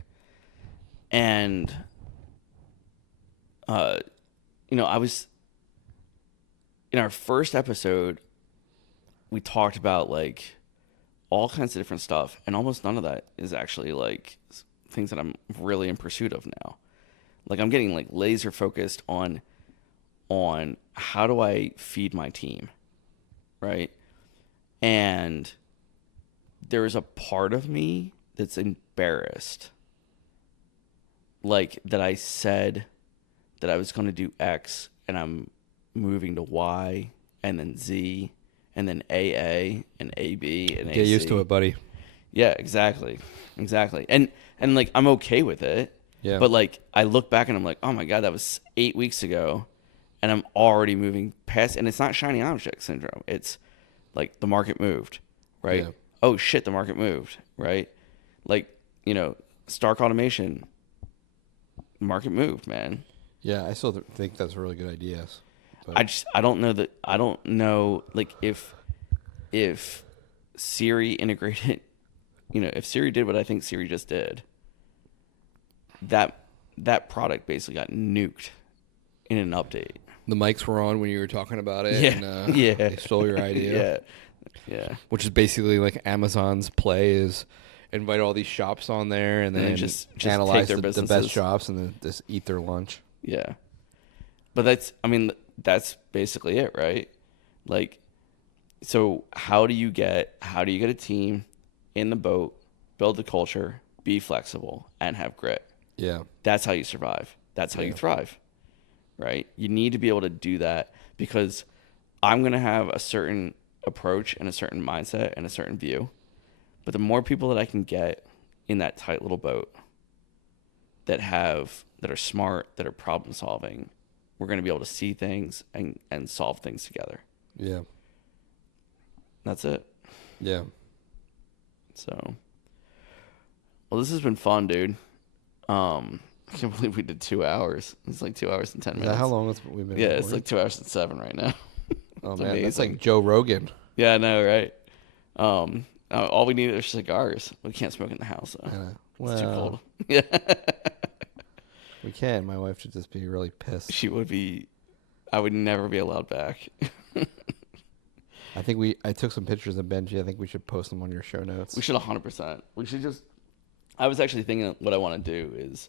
And, you know, in our first episode, we talked about like all kinds of different stuff, and almost none of that is actually like things that I'm really in pursuit of now. Like I'm getting like laser focused on how do I feed my team, right? And there's a part of me that's embarrassed, like that I said that I was going to do X and I'm moving to Y and then Z and then AA and AB and AC. Get used to it, buddy. Yeah, exactly. And like I'm okay with it. Yeah. But like I look back and I'm like, oh my God, that was 8 weeks ago, and I'm already moving past. And it's not shiny object syndrome. It's like the market moved, right? Yeah. Oh shit, the market moved, right? Like, you know, Stark Automation, market moved, man. Yeah, I still think that's a really good idea. But I don't know like if Siri integrated, you know, if Siri did what I think Siri just did, that product basically got nuked in an update. The mics were on when you were talking about it. Yeah. And, Yeah. They stole your idea. Yeah. Which is basically like Amazon's play is invite all these shops on there and then just analyze take their the best shops and then just eat their lunch. Yeah. But that's basically it, right? Like, so how do you get a team in the boat, build the culture, be flexible, and have grit? Yeah. That's how you survive. That's how you thrive, right? You need to be able to do that, because I'm going to have a certain approach and a certain mindset and a certain view. But the more people that I can get in that tight little boat that are smart, that are problem solving, we're going to be able to see things and solve things together. Yeah. That's it. Yeah. So, well, this has been fun, dude. I can't believe we did 2 hours. It's like 2 hours and 10 minutes. Is that how long we've been recording? It's like 2 hours and 7 right now. Oh, man. That's like Joe Rogan. Yeah, I know, right? All we need are cigars. We can't smoke in the house, though. It's too cold. Yeah. We can. My wife should just be really pissed. She would be. I would never be allowed back. I took some pictures of Benji. I think we should post them on your show notes. We should 100%. We should just. I was actually thinking what I want to do is,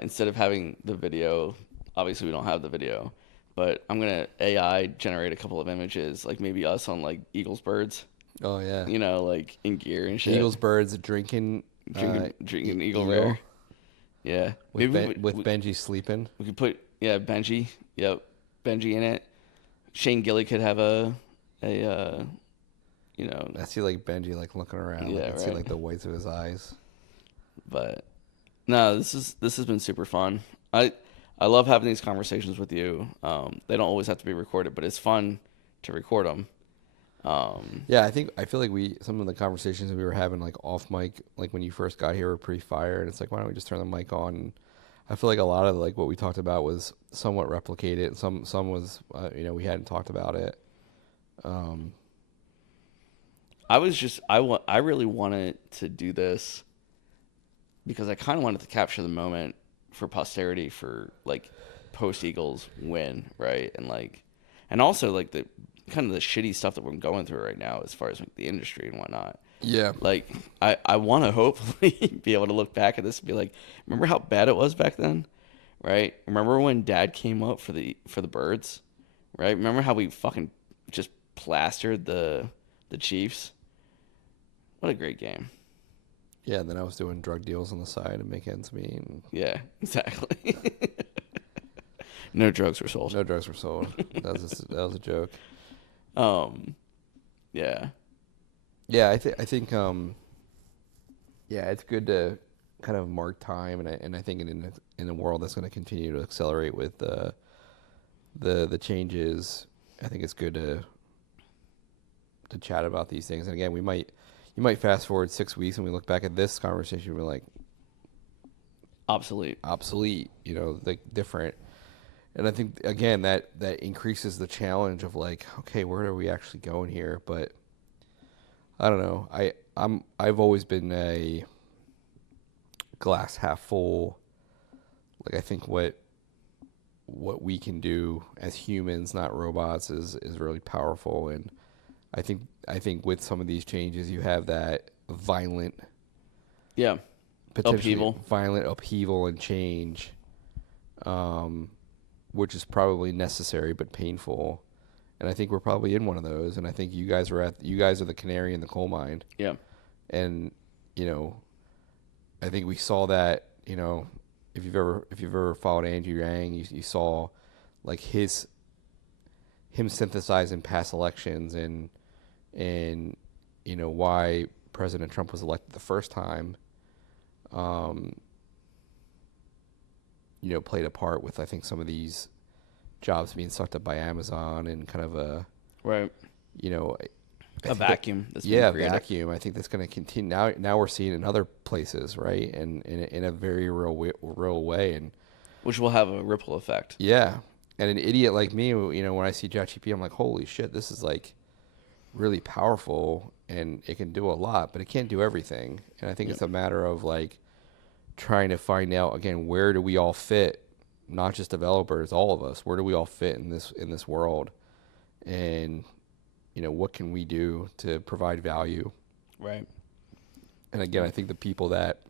instead of having the video, obviously we don't have the video, but I'm gonna AI generate a couple of images, like maybe us on like Eagles birds. Oh yeah. You know, like in gear and shit. Eagles birds drinking Eagle Rare. Yeah. With Benji sleeping. We could put Benji. Yep, Benji in it. Shane Gilly could have a you know. I see like Benji like looking around. Yeah, I can see like the whites of his eyes. But no, this has been super fun. I love having these conversations with you. They don't always have to be recorded, but it's fun to record them. Yeah, I feel like some of the conversations that we were having like off mic, like when you first got here, were pretty fire, and it's like, why don't we just turn the mic on? And I feel like a lot of like what we talked about was somewhat replicated. Some was we hadn't talked about it. I really wanted to do this because I kind of wanted to capture the moment for posterity for like post Eagles win, right? And also like the kind of the shitty stuff that we're going through right now as far as like the industry and whatnot. Yeah. Like I want to hopefully be able to look back at this and be like, remember how bad it was back then, right? Remember when Dad came up for the birds, right? Remember how we fucking just plastered the Chiefs? What a great game. Yeah, and then I was doing drug deals on the side to make ends meet. And Yeah, exactly. No drugs were sold. no drugs were sold. That was a joke. Yeah. Yeah, I think yeah, it's good to kind of mark time, and I think in a world that's going to continue to accelerate with the changes, I think it's good to chat about these things. And again, you might fast forward 6 weeks and we look back at this conversation and we're like Obsolete. like different. And I think again that increases the challenge of like, okay, where are we actually going here? But I don't know. I've always been a glass half full. Like I think what we can do as humans, not robots, is really powerful. And I think with some of these changes, you have that violent, Yeah. potentially Upheaval. violent upheaval and change, which is probably necessary but painful. And I think we're probably in one of those. And I think you guys are the canary in the coal mine. Yeah. And I think we saw that. If you've ever followed Andrew Yang, you saw like him synthesizing past elections and why President Trump was elected the first time. Played a part with, I think, some of these jobs being sucked up by Amazon and kind of a Right. I A think vacuum. That's being created. vacuum. I think that's going to continue. Now we're seeing it in other places, right? And in a very real way. And Which will have a ripple effect. yeah, and an idiot like me, when I see ChatGPT, I'm like, holy shit, this is like really powerful, and it can do a lot, but it can't do everything. And I think it's a matter of like trying to find out again, where do we all fit? Not just developers, all of us. Where do we all fit in this world? And what can we do to provide value? Right. And again, I think the people that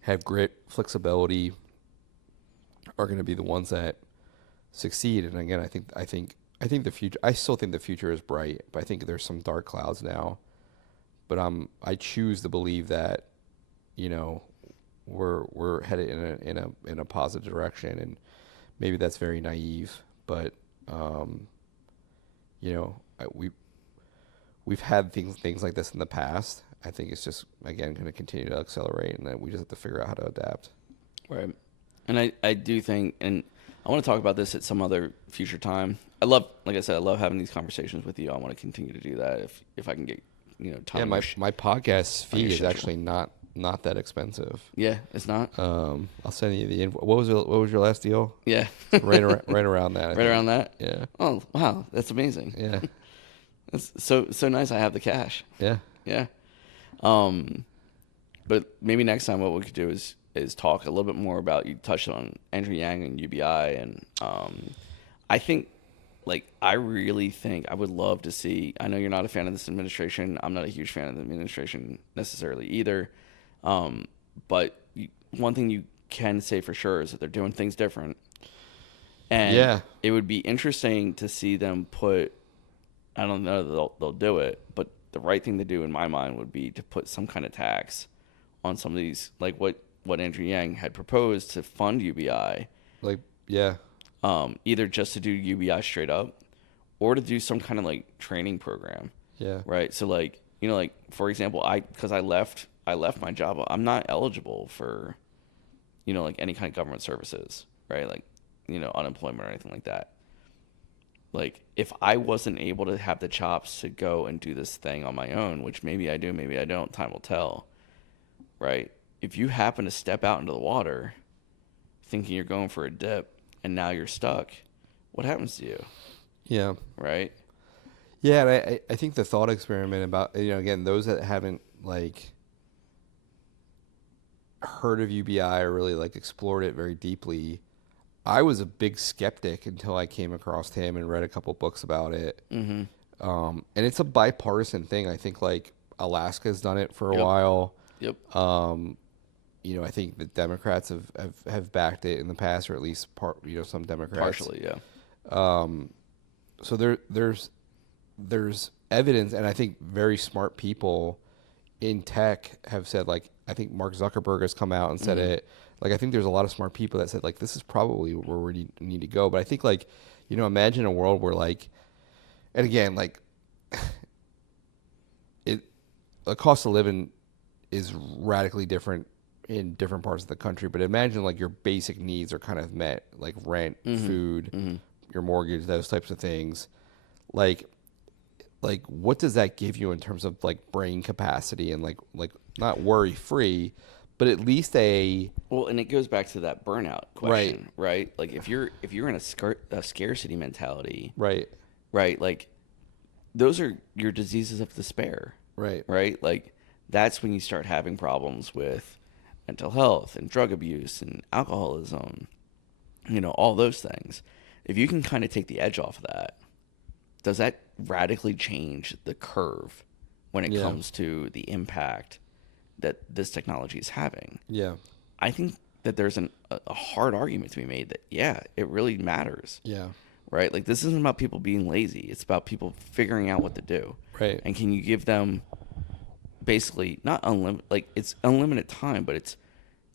have grit, flexibility are going to be the ones that succeed. And again, I think the future. I still think the future is bright, but I think there's some dark clouds now. But I choose to believe that, we're headed in a positive direction, and maybe that's very naive, but we've had things like this in the past. I think it's just again going to continue to accelerate, and that we just have to figure out how to adapt. Right. And I do think, and I want to talk about this at some other future time. Like I said, I love having these conversations with you. I want to continue to do that if I can get time. Yeah, my podcast fee is schedule. actually not that expensive. Yeah, it's not. I'll send you the info. What was your last deal? Yeah. right around that. I Right think. around that. Yeah. Oh wow, that's amazing. Yeah. It's so nice. I have the cash. Yeah. Yeah. But maybe next time what we could do is talk a little bit more about, you touched on Andrew Yang and UBI, and I think, I really think I would love to see, I know you're not a fan of this administration. I'm not a huge fan of the administration necessarily either. But one thing you can say for sure is that they're doing things different. And it would be interesting to see them put, I don't know that they'll do it, but the right thing to do in my mind would be to put some kind of tax on some of these, like what Andrew Yang had proposed to fund UBI. Either just to do UBI straight up, or to do some kind of training program. Yeah. Right. So for example, because I left my job, I'm not eligible for, any kind of government services, right? Unemployment or anything like that. If I wasn't able to have the chops to go and do this thing on my own, which maybe I do, maybe I don't, time will tell, right? If you happen to step out into the water thinking you're going for a dip and now you're stuck, what happens to you? Yeah. Right? Yeah, and I think the thought experiment about, again, those that haven't heard of UBI or really explored it very deeply, I was a big skeptic until I came across him and read a couple books about it. Mm-hmm. And it's a bipartisan thing. I think Alaska's done it for a while. Yep. I think the Democrats have backed it in the past, or at least some Democrats. Partially, yeah. So there's evidence, and I think very smart people in tech have said, like, I think Mark Zuckerberg has come out and said it. Like, I think there's a lot of smart people that said, like, this is probably where we need to go. But I think, like, imagine a world where, like, and again, like, the cost of living is radically different in different parts of the country. But imagine, like, your basic needs are kind of met, like rent, food, your mortgage, those types of things. Like what does that give you in terms of like brain capacity and like not worry free, but at least and it goes back to that burnout question, right? Like if you're in a scarcity mentality, right, like those are your diseases of despair, right? Like that's when you start having problems with mental health and drug abuse and alcoholism, all those things. If you can kind of take the edge off of that, does that radically change the curve when it comes to the impact that this technology is having? Yeah. I think that there's a hard argument to be made that, it really matters. Yeah. Right? Like, this isn't about people being lazy. It's about people figuring out what to do. Right. And can you give them basically not unlimited, like, it's unlimited time, but it's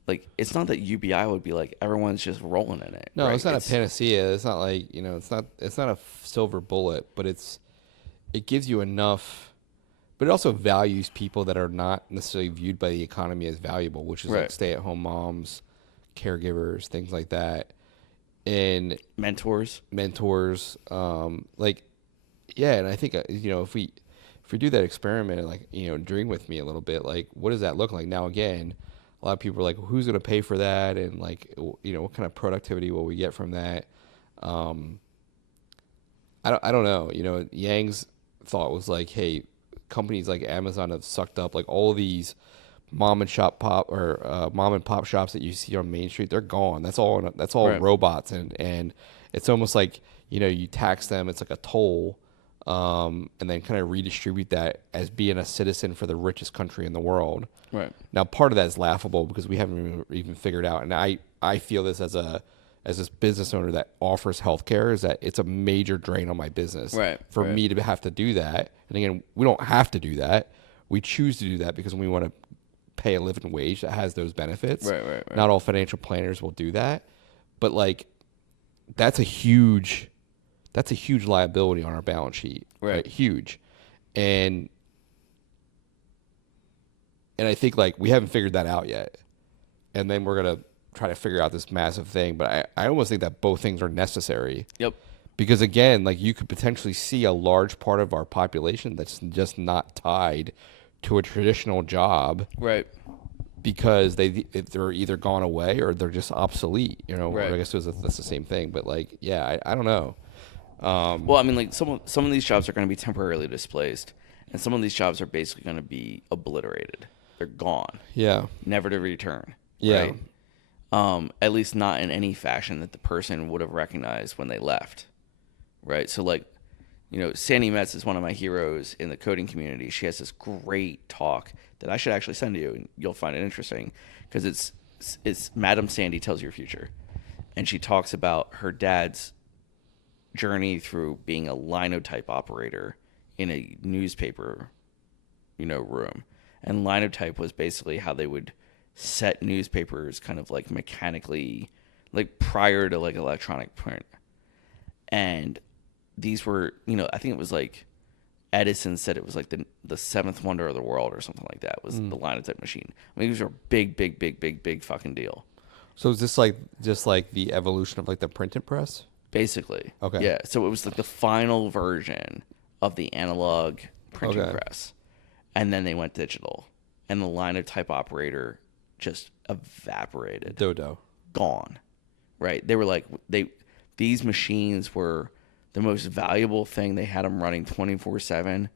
like, it's not that UBI would be like, everyone's just rolling in it. No, right? it's not a panacea. It's not like, it's not a silver bullet, but it gives you enough, but it also values people that are not necessarily viewed by the economy as valuable, which is like stay-at-home moms, caregivers, things like that. And mentors, like, yeah. And I think, if we do that experiment and like, dream with me a little bit, like, what does that look like? Now, again, a lot of people are like, who's going to pay for that? And like, what kind of productivity will we get from that? I don't know. Yang's thought was like, hey, companies like Amazon have sucked up like all these mom and pop shops that you see on Main Street. They're gone. That's all robots. And it's almost like, you tax them. It's like a toll. And then kind of redistribute that as being a citizen for the richest country in the world. Right. Now, part of that is laughable because we haven't even figured out. And I feel this as this business owner that offers healthcare, is that it's a major drain on my business. Right. For me to have to do that. And again, we don't have to do that. We choose to do that because we want to pay a living wage that has those benefits. Right. Not all financial planners will do that. But like, that's a huge liability on our balance sheet. Right. Huge. And I think like we haven't figured that out yet. And then we're going to try to figure out this massive thing. But I almost think that both things are necessary. Yep. Because again, like you could potentially see a large part of our population that's just not tied to a traditional job. Right. Because they're either gone away or they're just obsolete, Right. I guess that's the same thing. But like, yeah, I don't know. Well, I mean, like some of these jobs are going to be temporarily displaced, and some of these jobs are basically going to be obliterated. They're gone. Yeah. Never to return. Yeah. Right? At least not in any fashion that the person would have recognized when they left. Right. So like, Sandy Metz is one of my heroes in the coding community. She has this great talk that I should actually send to you, and you'll find it interesting because it's Madam Sandy Tells Your Future, and she talks about her dad's journey through being a linotype operator in a newspaper, room. And linotype was basically how they would set newspapers kind of like mechanically, like prior to like electronic print. And these were, I think it was like Edison said it was like the seventh wonder of the world or something like that was the linotype machine. I mean, these were big fucking deal. So is this like just like the evolution of like the printing press? Basically. Okay. Yeah. So it was like the final version of the analog printing press. And then they went digital. And the linotype operator just evaporated. Dodo. Gone. Right. They were like, these machines were the most valuable thing. They had them running 24/7.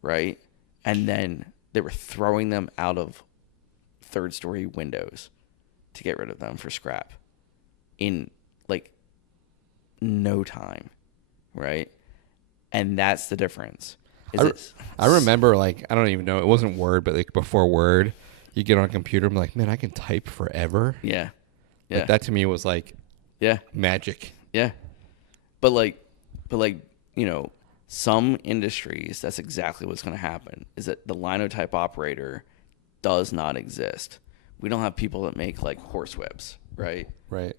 Right. And then they were throwing them out of third-story windows to get rid of them for scrap in like no time, right? And that's the difference. I remember, like, I don't even know, it wasn't Word, but like before Word, you get on a computer, I'm like, man, I can type forever. Yeah. Yeah. Like, that to me was like, magic. Yeah. But like, some industries, that's exactly what's going to happen, is that the linotype operator does not exist. We don't have people that make like horsewhips, right? Right.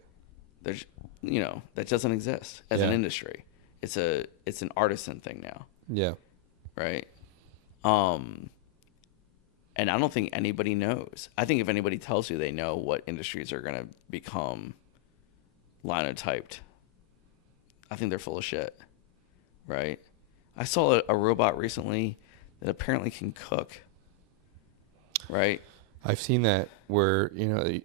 There's, that doesn't exist as an industry. It's an artisan thing now. Yeah. Right. And I don't think anybody knows. I think if anybody tells you they know what industries are going to become linotyped, I think they're full of shit. Right. I saw a robot recently that apparently can cook. Right. I've seen that where,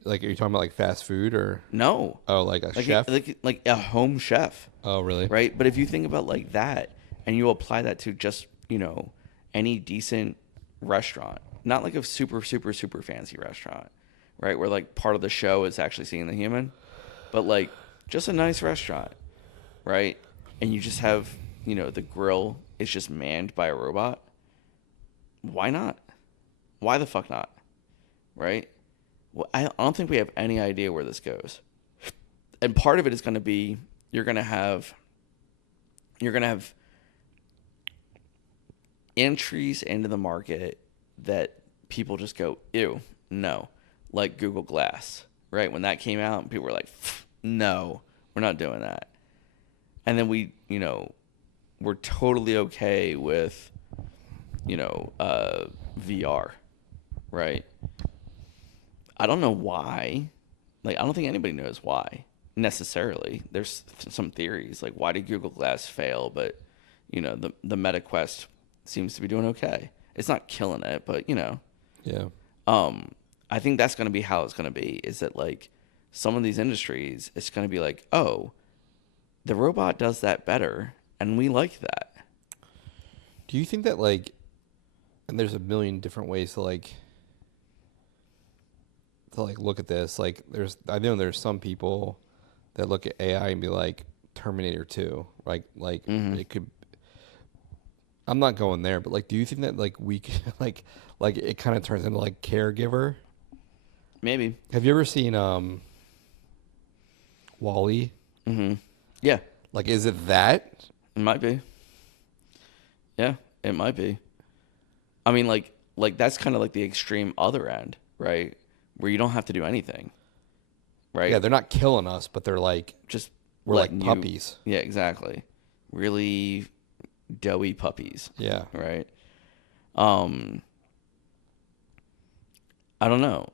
like, are you talking about like fast food or? No. Oh, like a chef? Like a home chef. Oh, really? Right. But if you think about like that and you apply that to just, any decent restaurant, not like a super, super, super fancy restaurant, right? Where like part of the show is actually seeing the human, but like just a nice restaurant, right? And you just have, the grill is just manned by a robot. Why not? Why the fuck not? Right? Well, I don't think we have any idea where this goes. And part of it is going to be, you're going to have entries into the market that people just go, ew, no. Like Google Glass, right? When that came out, people were like, no, we're not doing that. And then we're totally okay with, VR, right? I don't know why. Like, I don't think anybody knows why necessarily. There's some theories, like why did Google Glass fail? But, the Meta Quest seems to be doing okay. It's not killing it, but Yeah. I think that's going to be how it's going to be, is that like some of these industries, it's going to be like, oh, the robot does that better and we like that. Do you think that like, and there's a million different ways to look at this. Like I know there's some people that look at AI and be like Terminator 2. Like it could, I'm not going there, but like, do you think that like we could, like it kind of turns into like caregiver? Maybe. Have you ever seen Wall-E? Mm-hmm. Yeah. Like, is it that? It might be. Yeah, it might be. I mean, like that's kind of like the extreme other end, right? Where you don't have to do anything, right? Yeah, they're not killing us, but they're like, just we're like puppies. Yeah, exactly. Really doughy puppies. Yeah. Right. I don't know.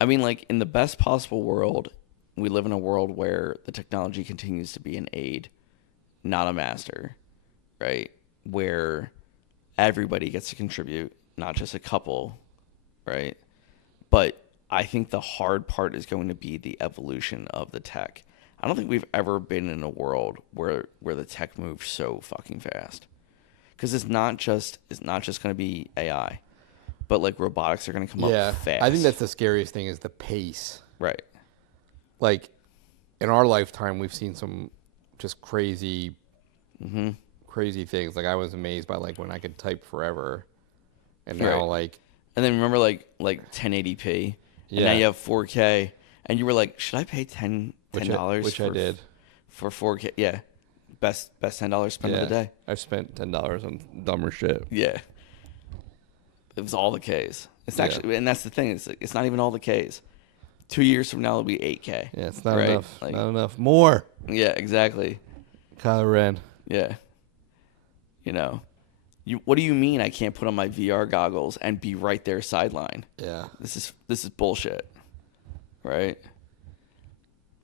I mean, like in the best possible world, we live in a world where the technology continues to be an aid, not a master, right? Where everybody gets to contribute, not just a couple, right? But I think the hard part is going to be the evolution of the tech. I don't think we've ever been in a world where the tech moves so fucking fast. Because it's not just going to be AI, but like robotics are going to come up fast. I think that's the scariest thing, is the pace. Right. Like in our lifetime, we've seen some just crazy things. Like I was amazed by like when I could type forever, and now like. And then remember like 1080p, and now you have 4K, and you were like, should I pay $10? Which I did for 4K. Yeah. Best $10 spent of the day. I've spent $10 on dumber shit. Yeah. It was all the Ks. It's actually, and that's the thing. It's not even all the Ks. 2 years from now, it'll be 8K. Yeah, it's not enough. Like, not enough. More. Yeah, exactly. Kylo Ren. Yeah. What do you mean I can't put on my VR goggles and be right there sideline? Yeah. This is bullshit. Right?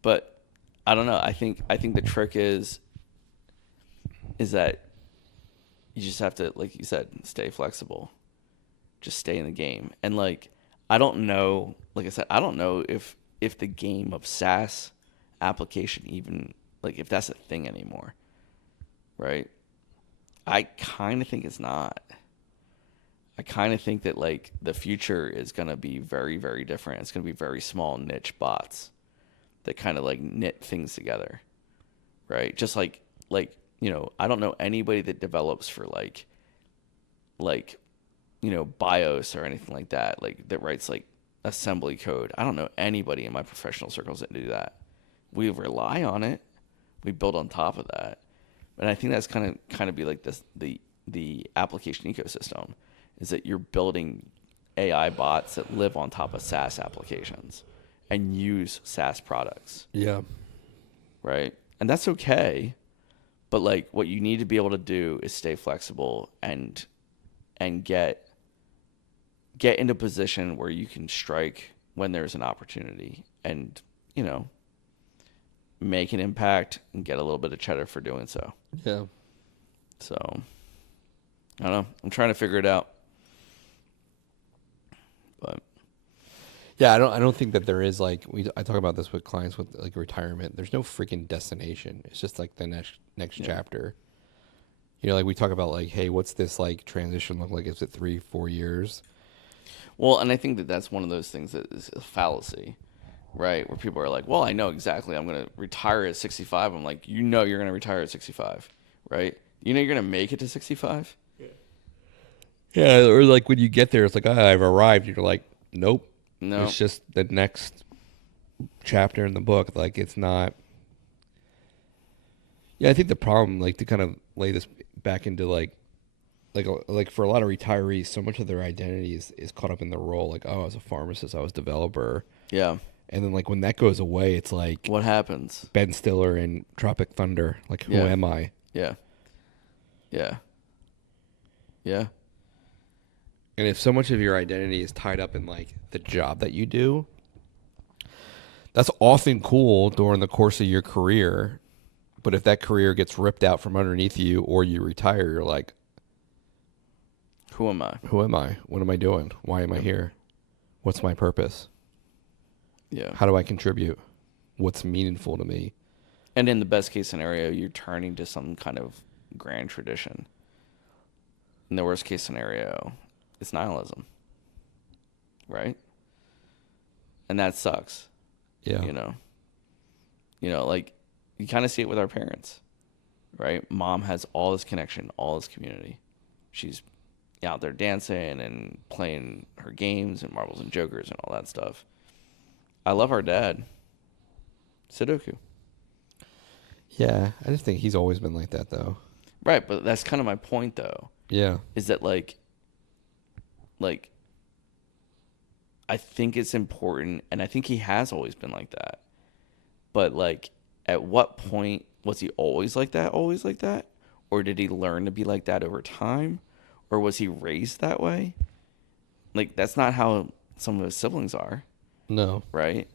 But I don't know. I think the trick is that you just have to, like you said, stay flexible. Just stay in the game. And like, I don't know, like I said, I don't know if the game of SaaS application even, like if that's a thing anymore. Right? I kind of think it's not. I kind of think that like the future is going to be very, very different. It's going to be very small niche bots that kind of like knit things together. Right? Just like, I don't know anybody that develops for like BIOS or anything like that, like that writes like assembly code. I don't know anybody in my professional circles that do that. We rely on it. We build on top of that. And I think that's kind of be like this the application ecosystem is that you're building AI bots that live on top of SaaS applications and use SaaS products, Yeah. right? And that's okay, but like what you need to be able to do is stay flexible and get into a position where you can strike when there's an opportunity and, you know, make an impact and get a little bit of cheddar for doing so. Yeah. So, I don't know. I'm trying to figure it out. But Yeah, I don't think that there is like I talk about this with clients with like retirement. There's no freaking destination. It's just like the next chapter. You know, like we talk about like, hey, what's this like transition look like? Is it 3-4 years? well, and I think that that's one of those things that is a fallacy, right? Where people are like, well, I know exactly I'm going to retire at 65. I'm like, you know you're going to retire at 65, right? You know you're going to make it to 65? Yeah, or like when you get there, it's like, I've arrived. You're like, nope. No. It's just the next chapter in the book. Like it's not. Yeah, I think the problem, like to kind of lay this back into like for a lot of retirees, so much of their identity is caught up in the role. Like, oh, I was a pharmacist, I was a developer. Yeah. And then like when that goes away, it's like What happens? Ben Stiller in Tropic Thunder. Like, who Yeah. am I? Yeah. Yeah. Yeah. And if so much of your identity is tied up in like the job that you do, that's often cool during the course of your career. But if that career gets ripped out from underneath you or you retire, you're like, Who am I? who am I? What am I doing? Why am I here? What's my purpose? Yeah. How do I contribute? What's meaningful to me? And in the best case scenario, you're turning to some kind of grand tradition. In the worst case scenario, it's nihilism. Right? And that sucks. Yeah. You know, like you kind of see it with our parents, right? Mom has all this connection, all this community. She's out there dancing and playing her games and marbles and jokers and all that stuff. I love our dad. Sudoku. Yeah. I just think he's always been like that, though. Right, but that's kind of my point, though. Yeah. Is that like I think it's important, and I think he has always been like that. But like, at what point was he always like that? Or did he learn to be like that over time? Or was he raised that way? Like, that's not how some of his siblings are, No. right?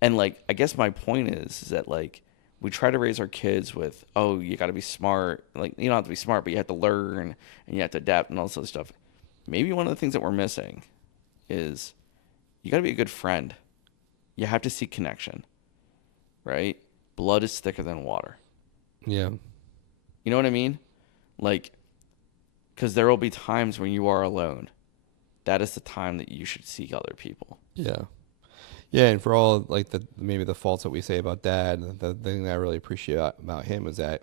And like, I guess my point is that like, we try to raise our kids with, oh, you got to be smart. Like, you don't have to be smart, but you have to learn and you have to adapt and all this other stuff. Maybe one of the things that we're missing is you got to be a good friend. You have to seek connection, right? Blood is thicker than water. Yeah. You know what I mean? Like, because there will be times when you are alone. That is the time that you should seek other people. Yeah. Yeah, and for all like maybe the faults that we say about Dad, the thing that I really appreciate about him is that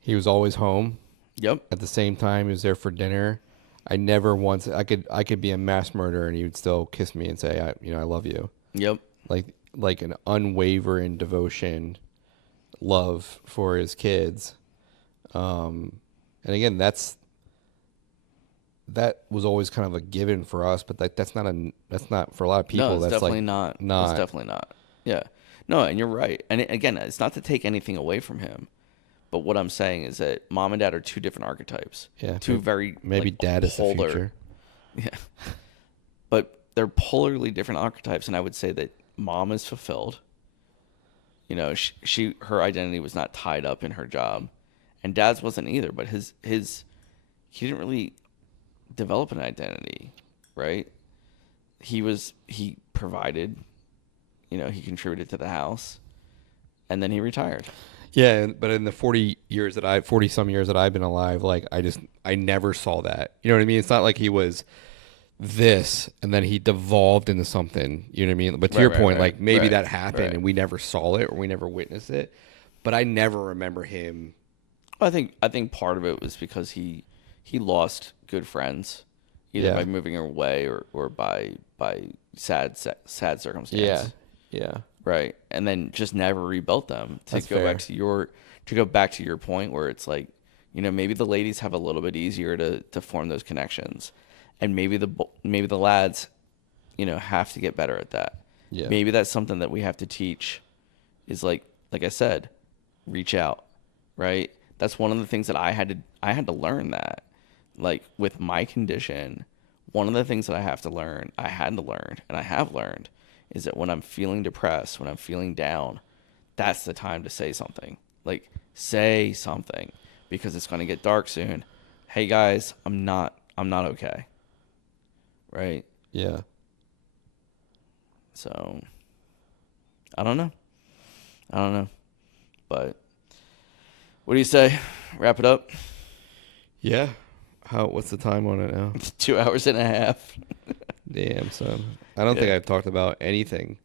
he was always home. Yep. At the same time, he was there for dinner. I never once I could be a mass murderer and he would still kiss me and say, I love you. Yep. Like an unwavering devotion, love for his kids. And again, that was always kind of a given for us, but that's not for a lot of people. No, it's that's definitely like not. not. It's definitely not. Yeah. No, and you're right. And again, it's not to take anything away from him, but what I'm saying is that mom and dad are two different archetypes. Yeah. Two very maybe like, dad is the polar. future. Yeah. But they're polarly different archetypes, and I would say that mom is fulfilled. You know, her identity was not tied up in her job, and dad's wasn't either. But he didn't really develop an identity, right? He provided, he contributed to the house, and then he retired. Yeah, but in the 40 some years that I've been alive, like I never saw that. You know what I mean? It's not like he was this and then he devolved into something. You know what I mean? But to your point, like maybe that happened and we never saw it or we never witnessed it. But I never remember him. I think part of it was because he lost good friends, either by moving away or by sad circumstances. Yeah. Right. And then just never rebuilt them. To That's go fair. back to to go back to your point where it's like, you know, maybe the ladies have a little bit easier to form those connections, and maybe the lads, you know, have to get better at that. Yeah. Maybe that's something that we have to teach is like I said, reach out, right? That's one of the things that I had to learn that, like with my condition, one of the things that I had to learn, and I have learned, is that when I'm feeling depressed, when I'm feeling down, that's the time to say something. Like, say something, because it's going to get dark soon. Hey guys, I'm not okay. Right? Yeah. So, I don't know. But what do you say? Wrap it up? Yeah. What's the time on it now? 2 hours and a half. Damn, son. I don't think I've talked about anything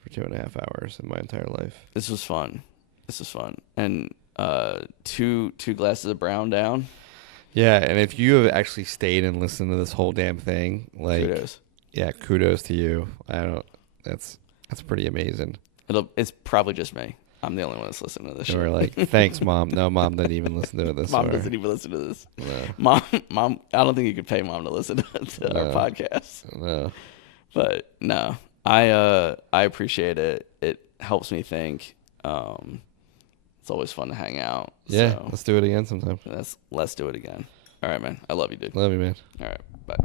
for 2.5 hours in my entire life. This was fun. And two glasses of brown down. Yeah, and if you have actually stayed and listened to this whole damn thing, like, Kudos. Yeah, kudos to you. That's pretty amazing. It's probably just me. I'm the only one that's listening to this Or shit. like, thanks, Mom. No, Mom didn't even listen to this. Mom doesn't even listen to this. No. Mom, I don't think you could pay Mom to listen to our podcast. No. But no, I appreciate it. It helps me think. It's always fun to hang out. Yeah, So let's do it again sometime. let's do it again. All right, man. I love you, dude. Love you, man. All right, bye.